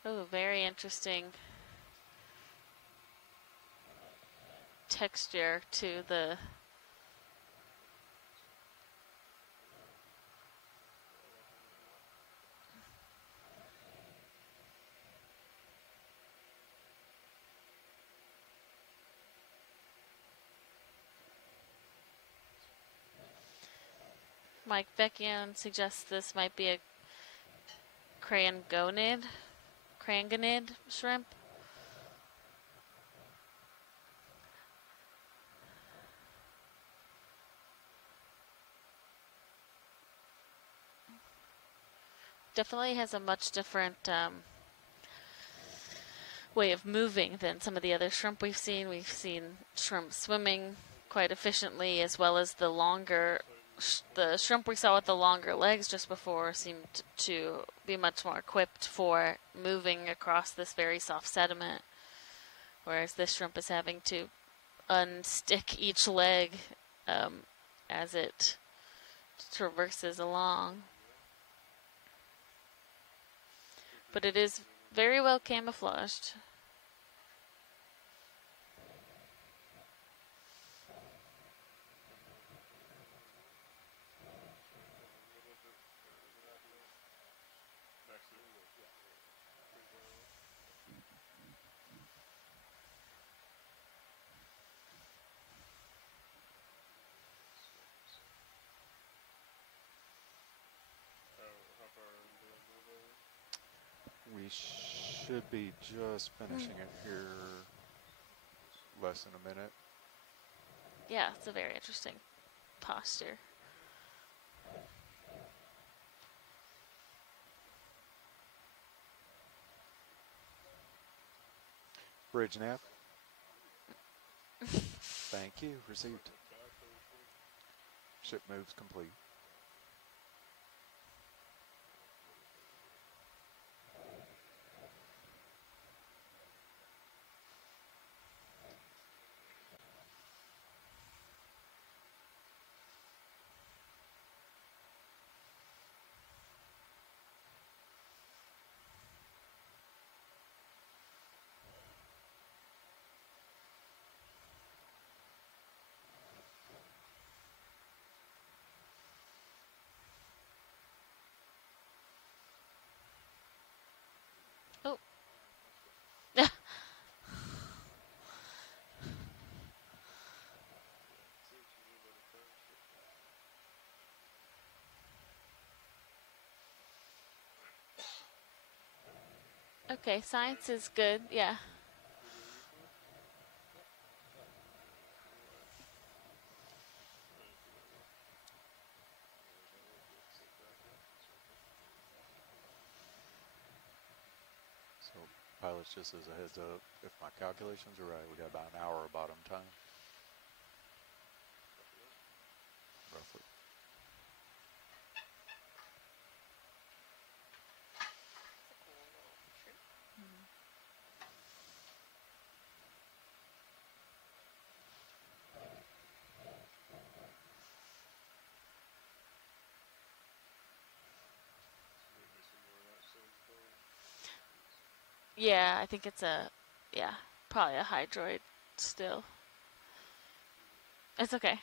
Oh, very interesting texture to the Mike Vecchione suggests this might be a crangonid shrimp. Definitely has a much different way of moving than some of the other shrimp we've seen. We've seen shrimp swimming quite efficiently, as well as the longer, the shrimp we saw with the longer legs just before seemed to be much more equipped for moving across this very soft sediment, whereas this shrimp is having to unstick each leg as it traverses along. But it is very well camouflaged. We should be just finishing it here less than a minute. Yeah, it's a very interesting posture. Bridge nav. Thank you. Received. Ship moves complete. Oh. Okay, science is good, yeah. So pilots, just as a heads up, if my calculations are right, we got about an hour of bottom time. Roughly. Yeah, I think it's probably a hydroid still. It's okay.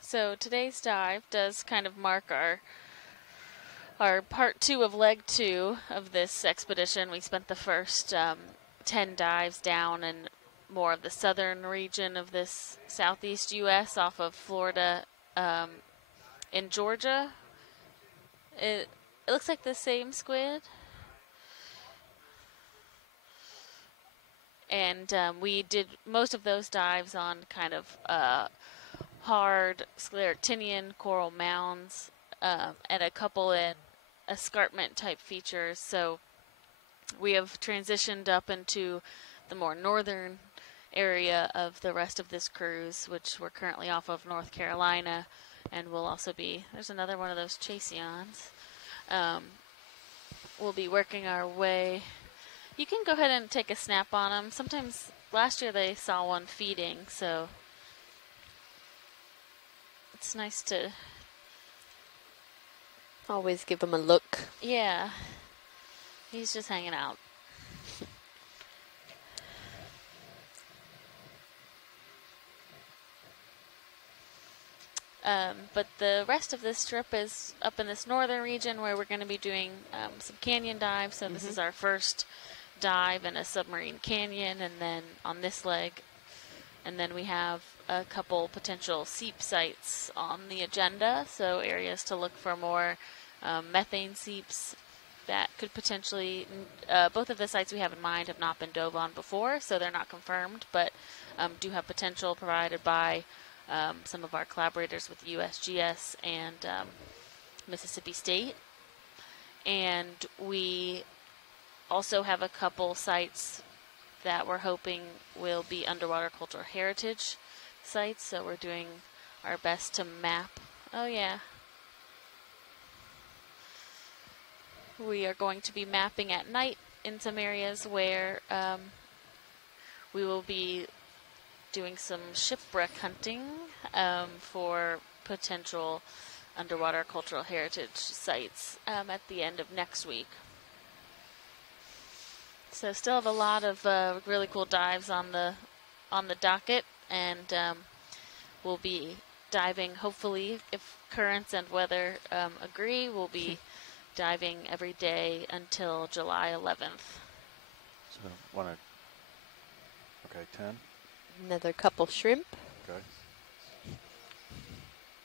So today's dive does kind of mark our part 2 of leg 2 of this expedition. We spent the first 10 dives down in more of the southern region of this southeast U.S. off of Florida in Georgia. It looks like the same squid. And we did most of those dives on kind of hard scleractinian coral mounds and a couple in escarpment type features. So we have transitioned up into the more northern area of the rest of this cruise, which we're currently off of North Carolina, and we'll also be, there's another one of those chaseons. We'll be working our way. You can go ahead and take a snap on them. Sometimes, last year they saw one feeding, so it's nice to always give them a look. Yeah, he's just hanging out. But the rest of this trip is up in this northern region where we're going to be doing some canyon dives. So this is our first dive in a submarine canyon, and then on this leg, and then we have a couple potential seep sites on the agenda. So areas to look for more methane seeps that could potentially, both of the sites we have in mind have not been dove on before, so they're not confirmed, but do have potential provided by some of our collaborators with USGS and Mississippi State. And we also have a couple sites that we're hoping will be underwater cultural heritage sites, so we're doing our best to map. Oh yeah. We are going to be mapping at night in some areas where we will be doing some shipwreck hunting for potential underwater cultural heritage sites at the end of next week. So still have a lot of really cool dives on the docket, and we'll be diving, hopefully, if currents and weather agree, we'll be diving every day until July 11th. So, okay, 10. Another couple shrimp.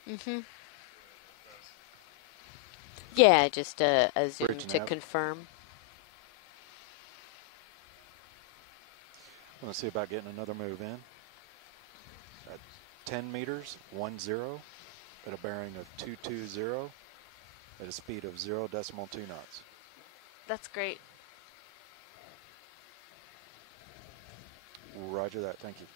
Okay. Yeah, just a zoom Bridge to nav. confirm. I'm going to see about getting another move in. At 10 meters, 10, at a bearing of 220, at a speed of 0.2 knots. That's great. Roger that, thank you.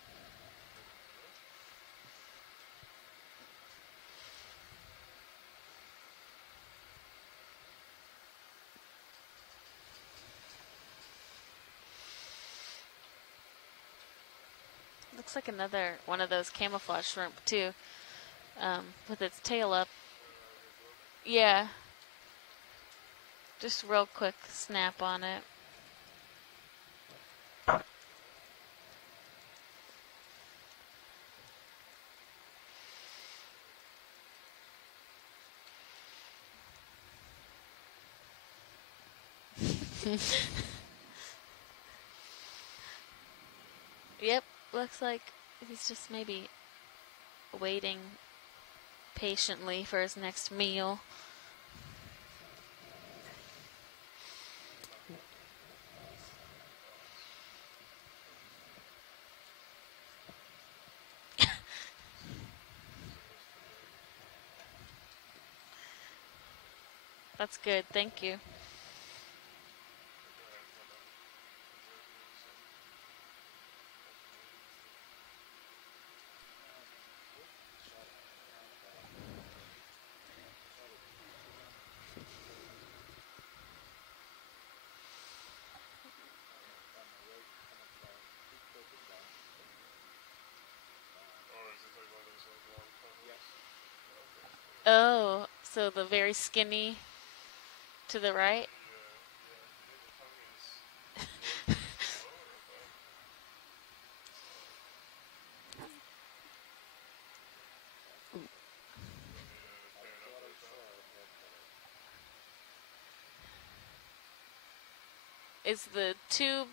Looks like another one of those camouflage shrimp too, with its tail up. Yeah. Just real quick snap on it. Yep, looks like he's just maybe waiting patiently for his next meal. That's good. Thank you. Oh, so the very skinny to the right? Is the tube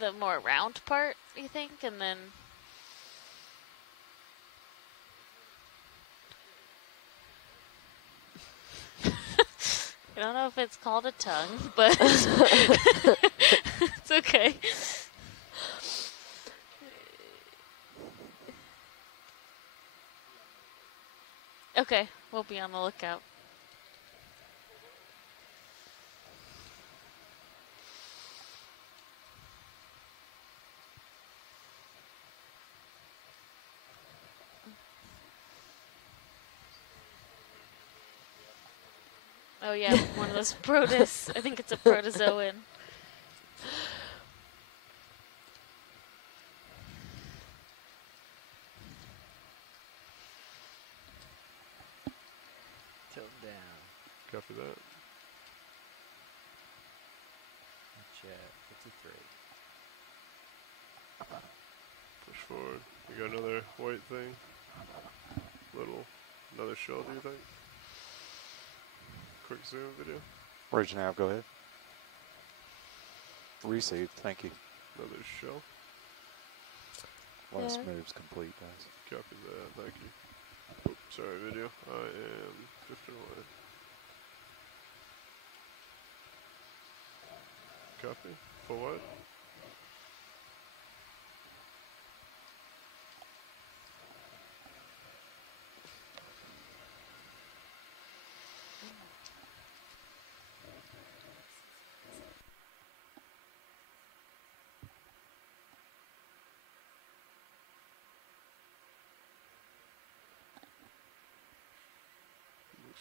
the more round part, you think? And then... I don't know if it's called a tongue, but it's okay. Okay, we'll be on the lookout. Oh yeah, one of those protists. I think it's a protozoan. Tilt down. Copy that. Check. 53. Push forward. We got another white thing. Another shell, do you think? Quick zoom video. Ridge nav, go ahead. Received, thank you. Another shell. Last move's complete, guys. Copy that, thank you. Oops, sorry, video. I am drifting away. Copy. For what?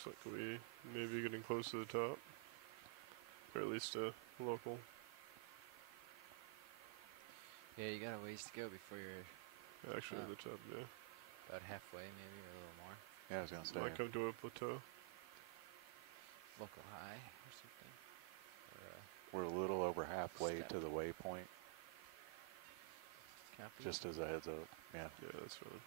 Looks like we may be getting close to the top. Or at least a local. Yeah, you got a ways to go before you're Actually at the top, yeah. about halfway, maybe, or a little more. Yeah, I was going to say. Might come to a plateau. Local high or something. Or, we're a little over halfway to the waypoint. Copy. Just as a heads up, yeah. Yeah, that's fine.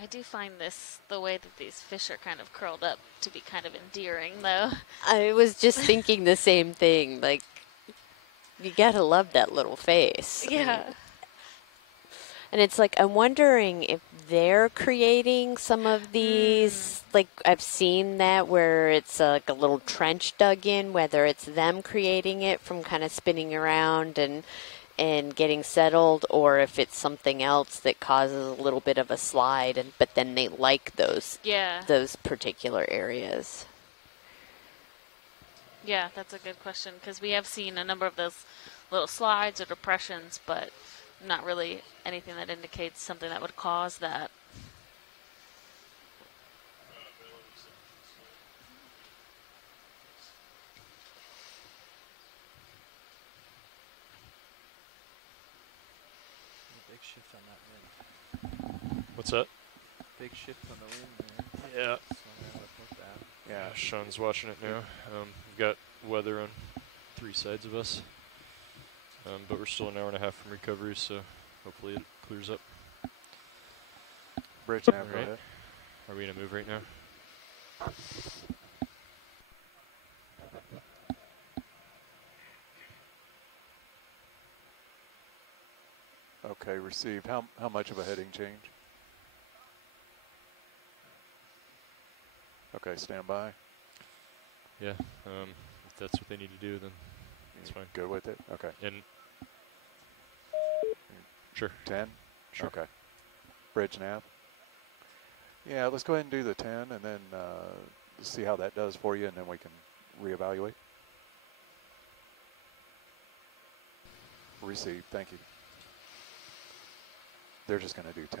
I do find the way that these fish are kind of curled up, to be kind of endearing, though. I was just thinking the same thing. Like, you gotta love that little face. Yeah. And it's like, I'm wondering if they're creating some of these, like, I've seen that where it's like a little trench dug in, whether it's them creating it from kind of spinning around and getting settled, or if it's something else that causes a little bit of a slide, but then they like those particular areas. Yeah, that's a good question, because we have seen a number of those little slides or depressions, but not really anything that indicates something that would cause that. Big shift on that wind. What's that? Big shift on the wind there. Yeah. Yeah, Sean's watching it now. We've got weather on 3 sides of us. But we're still an hour and a half from recovery, so hopefully it clears up. Bridge nav, go Right. ahead. Are we going to move right now? Okay, received. How much of a heading change? Okay, stand by. Yeah, if that's what they need to do, then it's fine. Good with it? Okay. And sure. 10? Sure. Okay. Bridge nav? Yeah, let's go ahead and do the 10 and then see how that does for you, and then we can reevaluate. Received. Thank you. They're just going to do 10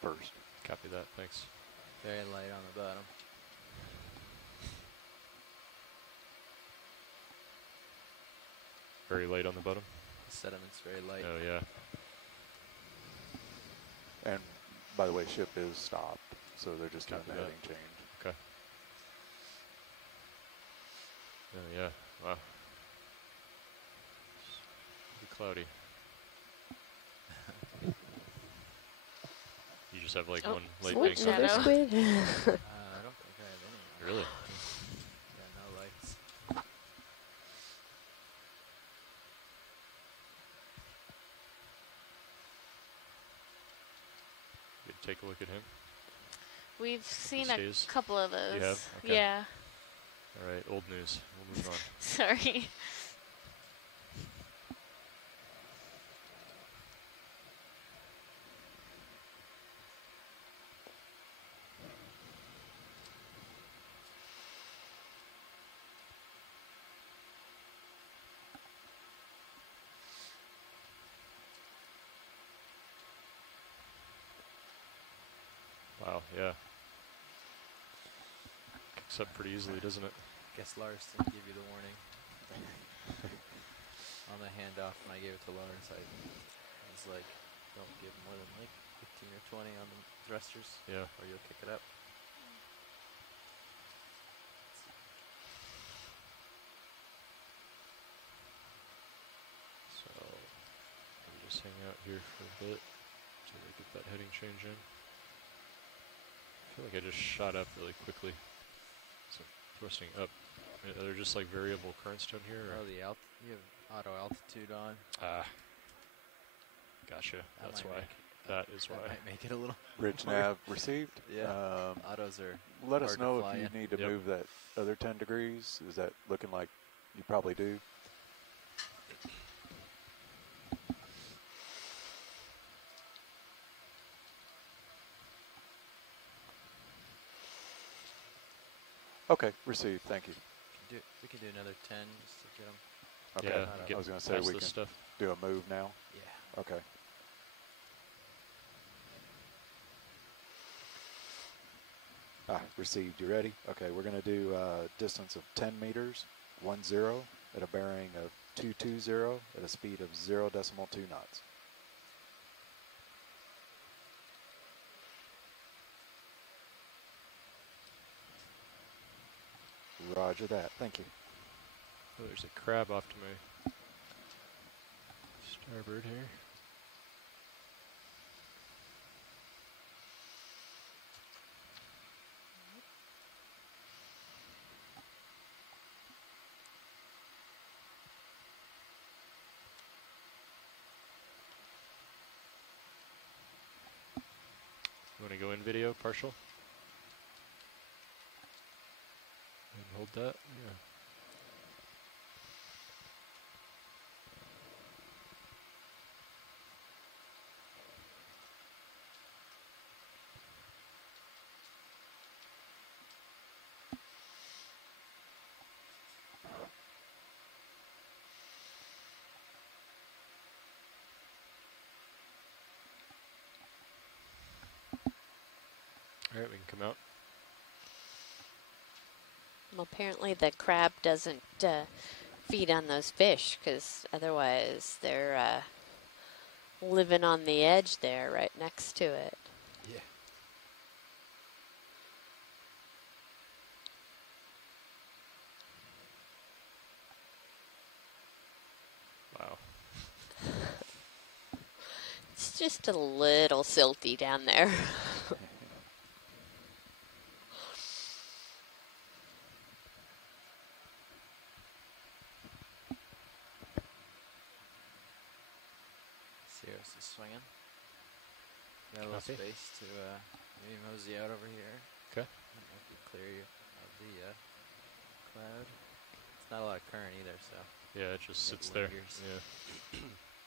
first. Copy that. Thanks. Very light on the bottom. Very light on the bottom. The sediment's very light. Oh, yeah. And by the way, ship is stopped, so they're just doing the Copy that. heading change. Okay. Oh, yeah. Wow. Pretty cloudy. You just have like one light Squid bank on shadow. it. Squid. I don't think I have any. Really? Yeah, no lights. You take a look at him. We've seen stays? a couple of those. You have? Okay. Yeah. All right, old news. We'll move on. Sorry. Wow, yeah. Kicks up pretty easily, doesn't it? Guess Lars didn't give you the warning. On the handoff, when I gave it to Lars, I was like, don't give more than like 15 or 20 on the thrusters. Yeah. Or you'll kick it up. So, we'll just hang out here for a bit until we get that heading change in. I feel like I just shot up really quickly. So, thrusting up. Are there just like variable currents down here? Or? Oh, you have auto altitude on. Ah. Gotcha. That's why. That is why. That might make it a little. Bridge more. nav received. Yeah. Autos are. Let us hard to know fly if you in. need to move that other 10 degrees. Is that looking like you probably do? Okay, received. Thank you. We can do another 10 just to get them. Okay. Yeah, I was going to say we can stuff. do a move now. Yeah. Okay. Received. You ready? Okay, we're going to do a distance of 10 meters, 10, at a bearing of 220 at a speed of 0.2 knots. Roger that. Thank you. Oh, there's a crab off to my starboard here. You want to go in video, partial? And hold that? Yeah. All right, we can come out. Well, apparently the crab doesn't feed on those fish, because otherwise they're living on the edge there right next to it. Yeah. Wow. It's just a little silty down there. is swinging. Got a little Copy. space to maybe mosey out over here. Okay. That might be clear of the cloud. It's not a lot of current either, so. Yeah, it just sits there. Yeah.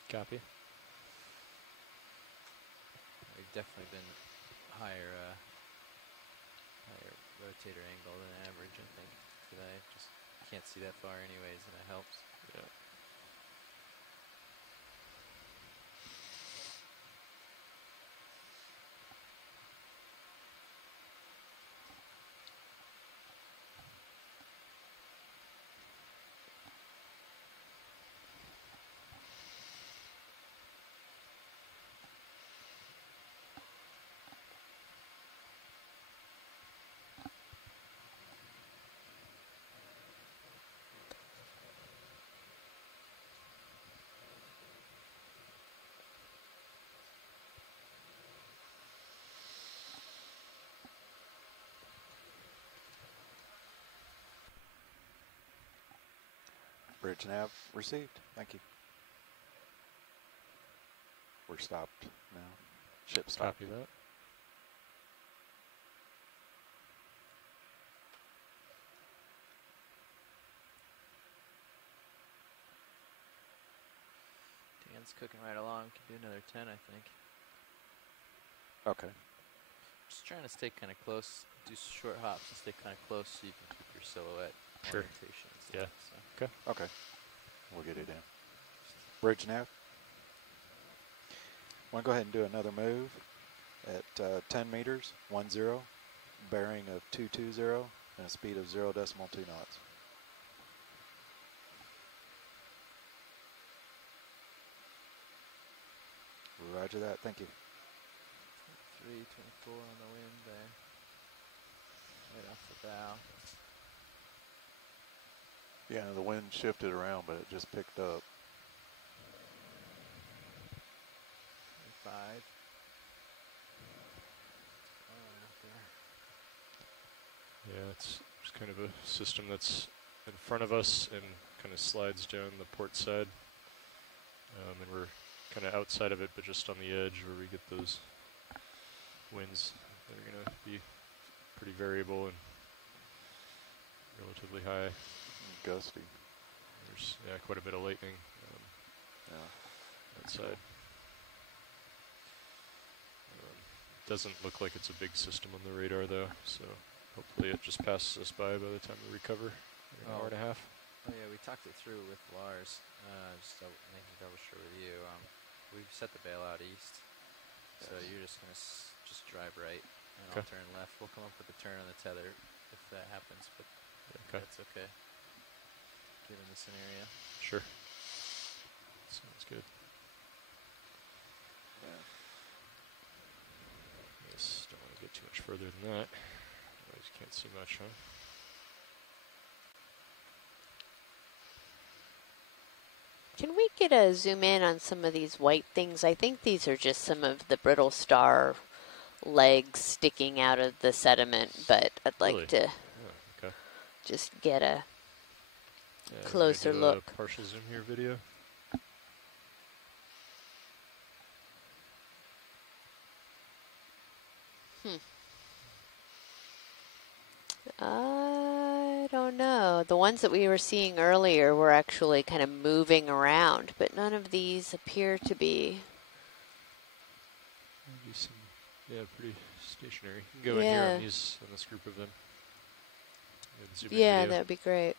Copy. We've definitely been higher rotator angle than average, I think, today. Just can't see that far anyways, and it helps. Yeah. Bridge nav received. Thank you. We're stopped now. Ship stopped. Copy that. Dan's cooking right along. Can do another 10, I think. Okay. Just trying to stay kind of close. Do short hops and stay kind of close so you can keep your silhouette orientation. Yeah. So. Okay. Okay. We'll get it in. Bridge nav. Want to go ahead and do another move at 10 meters, 10, bearing of 220, and a speed of 0.2 knots. Roger that. Thank you. 324 on the wind there. Right off the bow. Yeah, the wind shifted around, but it just picked up. 5. Yeah, it's just kind of a system that's in front of us and kind of slides down the port side. And we're kind of outside of it, but just on the edge where we get those winds that are going to be pretty variable and relatively high. Gusty. There's quite a bit of lightning outside. Doesn't look like it's a big system on the radar though, so hopefully it just passes us by the time we recover in an hour and a half. Oh yeah, we talked it through with Lars, just making double sure with you. We've set the bail out east, so you're just going to just drive right, and I'll turn left. We'll come up with a turn on the tether if that happens, but that's okay, given the scenario. Sure. Sounds good. Yeah. Yes, don't want to get too much further than that. Otherwise you can't see much, huh? Can we get a zoom in on some of these white things? I think these are just some of the brittle star legs sticking out of the sediment, but I'd like to just get a closer look. A partial zoom here video. I don't know. The ones that we were seeing earlier were actually kind of moving around, but none of these appear to be. Maybe some, pretty stationary. You can go in here on these, on this group of them. Yeah, that'd be great.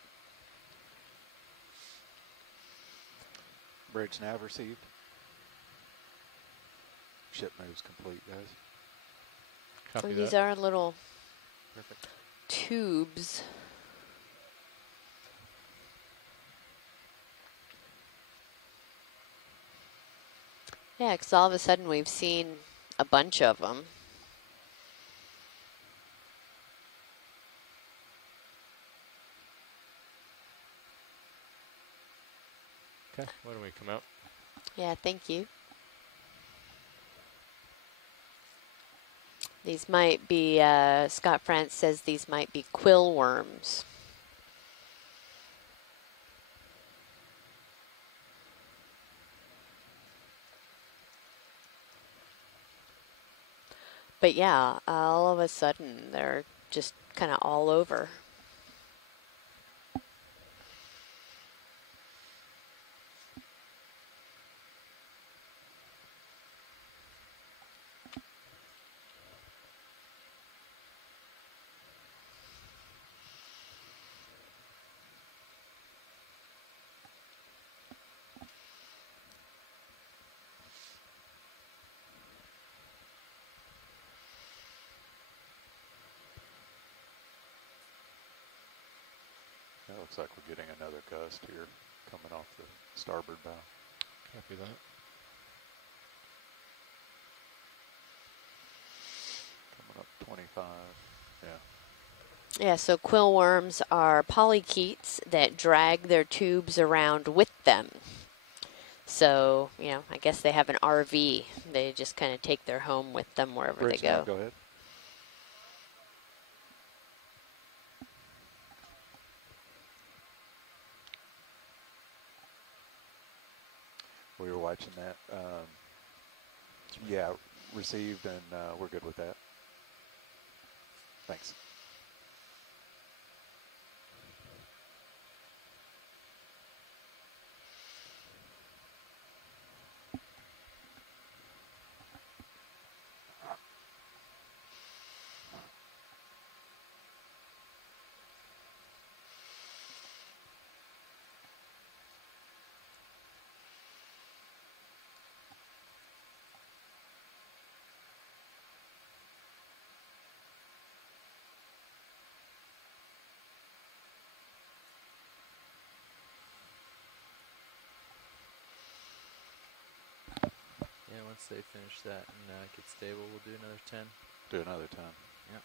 Bridge nav received. Ship moves complete, guys. Copy These are little tubes. Yeah, because all of a sudden we've seen a bunch of them. Okay, why don't we come out? Yeah, thank you. These might be, Scott France says these might be quill worms. But yeah, all of a sudden they're just kind of all over. It looks like we're getting another gust here coming off the starboard bow. Copy that. Coming up 25, yeah. Yeah, so quill worms are polychaetes that drag their tubes around with them. So, you know, I guess they have an RV. They just kind of take their home with them wherever Bridge they go. now, go ahead. We were watching that. Yeah, received, and we're good with that. Thanks. Yeah, once they finish that and get stable, we'll do another 10. Do another 10. Yep.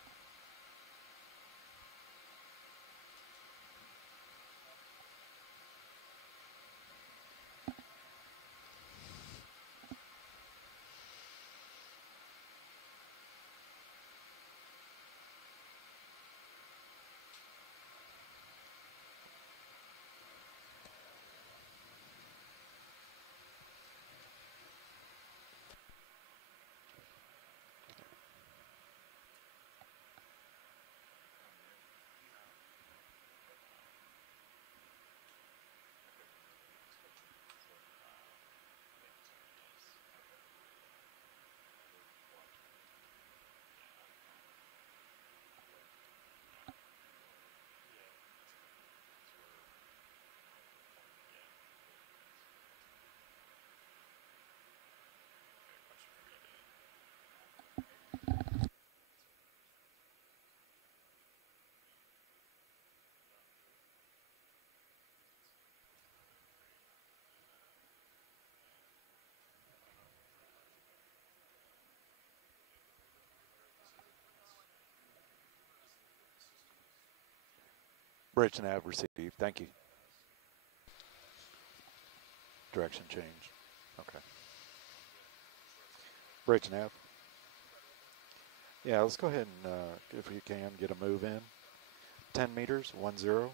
Bridge nav received. Thank you. Direction change. Okay. Bridge nav. Yeah, let's go ahead and, if you can, get a move in. 10 meters, 10,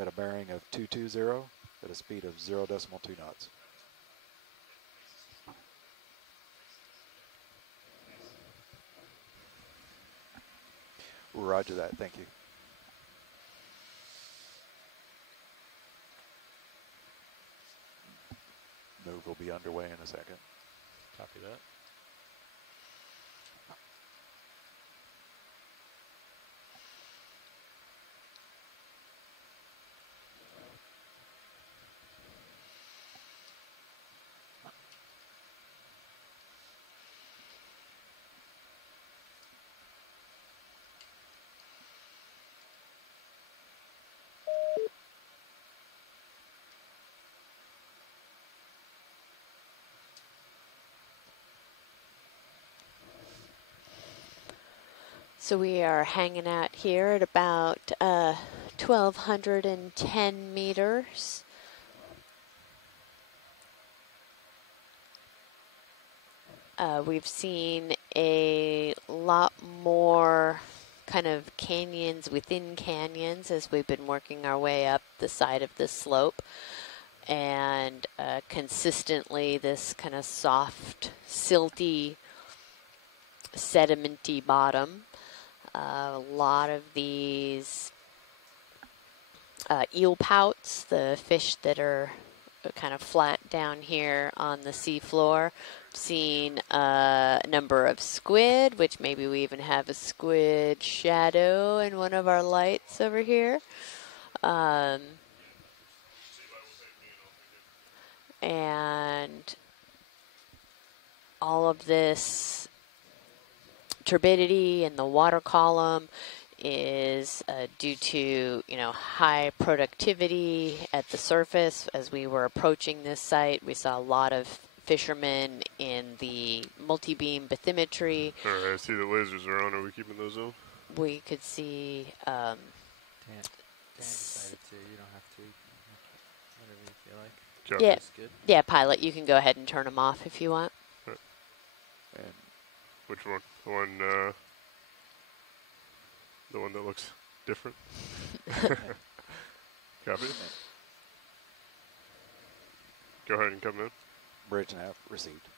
at a bearing of 220, at a speed of 0.2 knots. Roger that. Thank you. Move will be underway in a second. Copy that. So we are hanging out here at about 1,210 meters. We've seen a lot more kind of canyons within canyons as we've been working our way up the side of the slope. And consistently this kind of soft, silty sedimenty bottom. A lot of these eel pouts, the fish that are kind of flat down here on the seafloor. Seen a number of squid, which maybe we even have a squid shadow in one of our lights over here. And all of this turbidity in the water column is due to, high productivity at the surface. As we were approaching this site, we saw a lot of fishermen in the multi-beam bathymetry. All right, I see the lasers are on. Are we keeping those on? We could see... Dan decided to. You don't have to. Whatever you feel like. Yeah, Good. yeah, pilot, you can go ahead and turn them off if you want. Right. And which one? The one that looks different? Copy. Go ahead and come in. Bridge nav received.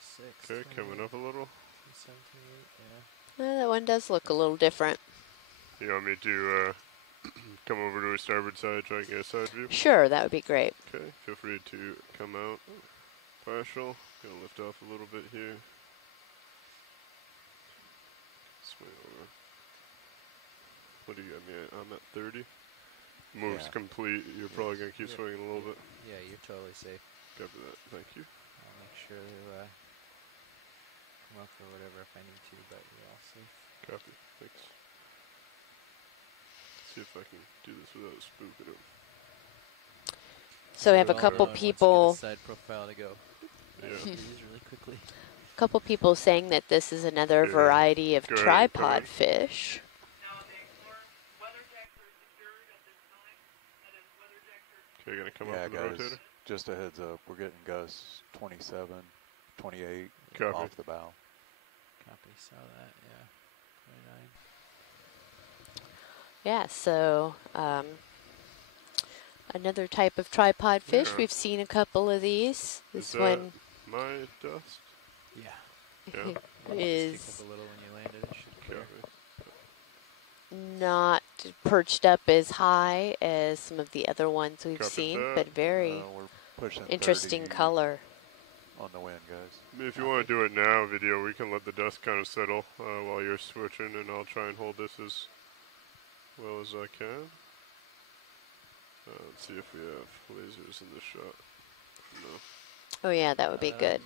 6, Okay, coming up a little. 78, yeah. That one does look a little different. You want me to come over to a starboard side, try and get a side view? Sure, that would be great. Okay, feel free to come out. Partial. Gonna lift off a little bit here. Swing over. What do you got me at? I'm at 30. Move's complete. You're probably gonna keep swinging a little bit. Yeah, you're totally safe. Copy that. Thank you. I'll make sure to come up or whatever if I need to, but you're all safe. Copy. Thanks. See if I can do this without spooking him. So we have a couple people. Side profile to go. Yeah. Really quickly. A couple people saying that this is another variety of Go ahead, tripod fish. Okay, gonna come yeah, up with guys, the rotator? just a heads up. We're getting gusts 27, 28 Copy. off the bow. Copy, saw that, yeah. 29. Yeah, so another type of tripod fish. Yeah. We've seen a couple of these. Is This one my dust? Yeah. Yeah. is Stick up a little when you landed. It should clear. not perched up as high as some of the other ones we've Copy seen, that. but very We're pushing interesting 30 color. on the wind, guys. I mean, if you want to do it now, video, we can let the dust kind of settle while you're switching, and I'll try and hold this as well as I can. Let's see if we have lasers in the shot. No. Oh yeah, that would be good.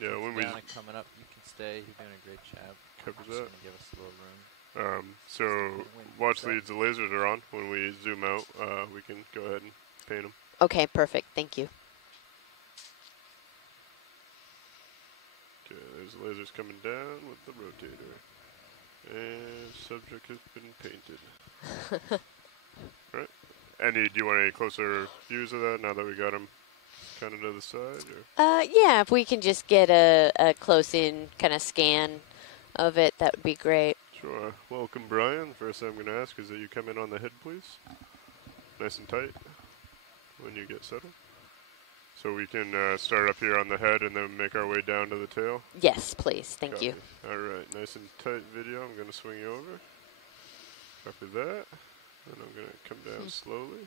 Yeah, when we down and coming up, you can stay. You're doing a great job. Copy Just that. gonna give us a little room. So watch leads. The lasers are on. When we zoom out, we can go ahead and paint them. Okay, perfect. Thank you. Okay, there's the lasers coming down with the rotator. And subject has been painted. Right. Do you want any closer views of that now that we got them kind of to the side? Or? Yeah, if we can just get a close-in kind of scan of it, that would be great. Sure. Welcome, Brian. First thing I'm going to ask is that you come in on the head, please. Nice and tight when you get settled. So we can start up here on the head and then make our way down to the tail? Yes, please. Thank you. All right. Nice and tight video. I'm going to swing you over. Copy that. And I'm going to come down slowly.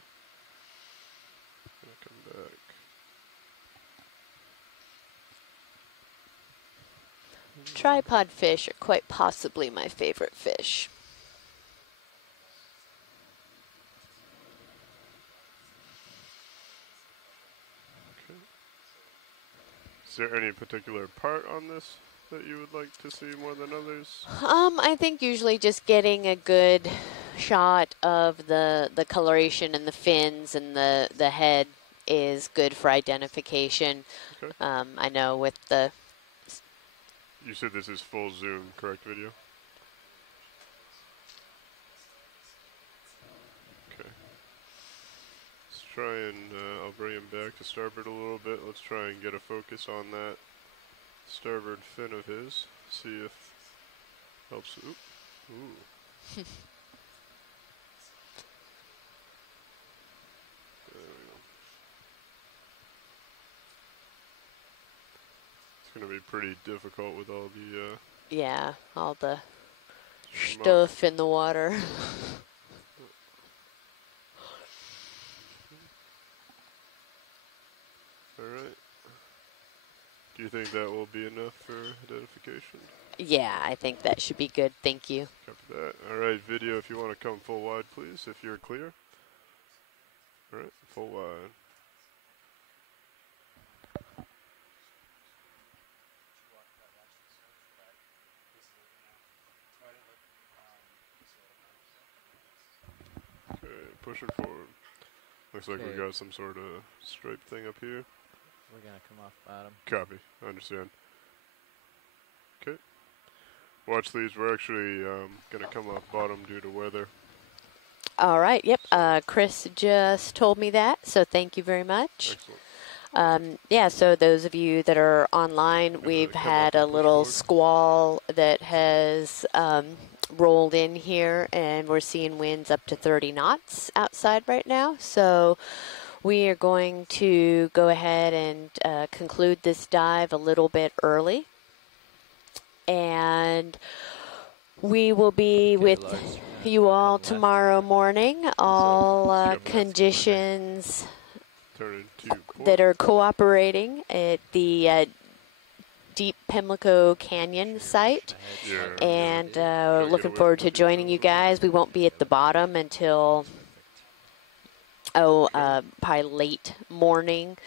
And come back. Tripod fish are quite possibly my favorite fish. Okay. Is there any particular part on this that you would like to see more than others? I think usually just getting a good shot of the coloration and the fins and the head is good for identification. Okay. I know with the... You said this is full zoom, correct, video? Okay. Let's try and, I'll bring him back to starboard a little bit. Let's try and get a focus on that starboard fin of his. See if helps. Ooh. Ooh. There we go. going to be pretty difficult with all the... Yeah, all the smoke. stuff in the water. All right. Do you think that will be enough for identification? Yeah, I think that should be good. Thank you. Copy that. All right, video, if you want to come full wide, please, if you're clear. All right, full wide. Okay, pushing forward. Looks like we got some sort of stripe thing up here. We're going to come off bottom. Copy. I understand. Okay. Watch these. We're actually going to come off bottom due to weather. All right. Yep. Chris just told me that, so thank you very much. Excellent. Yeah, so those of you that are online, we've had a little squall that has rolled in here, and we're seeing winds up to 30 knots outside right now. So we are going to go ahead and conclude this dive a little bit early. And we will be with you all tomorrow morning. All conditions that are cooperating at the Deep Pimlico Canyon site. And we're looking forward to joining you guys. We won't be at the bottom until, probably late morning.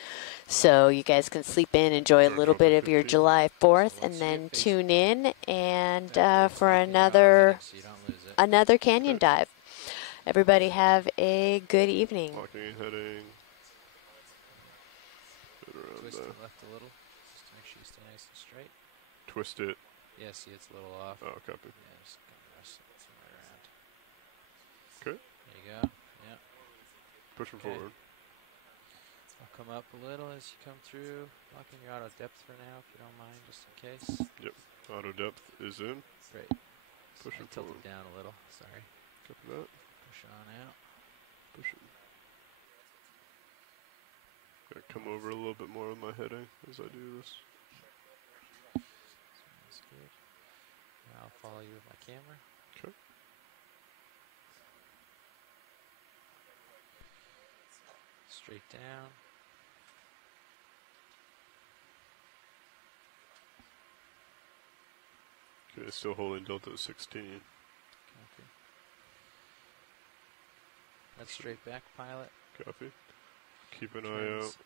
So you guys can sleep in, enjoy a little bit of your July 4th, and then tune in and for another canyon dive. Everybody have a good evening. Walking and heading. Twist it left a little, just to make sure you stay nice and straight. Twist it. Yeah, see it's a little off. Oh, copy. Yeah, just kind of rest it somewhere around. Okay. There you go. Yeah. Pushing forward. I'll come up a little as you come through. Locking your auto depth for now, if you don't mind, just in case. Yep. Auto depth is in. Great. Pushing I tilted forward. down a little. Sorry. Copy that. Push on out. Pushing. Gotta come over a little bit more with my heading as I do this. That's good. I'll follow you with my camera. Okay. Straight down. Okay, still holding delta 16. Copy. That's straight back, pilot. Copy. Keep an eye out.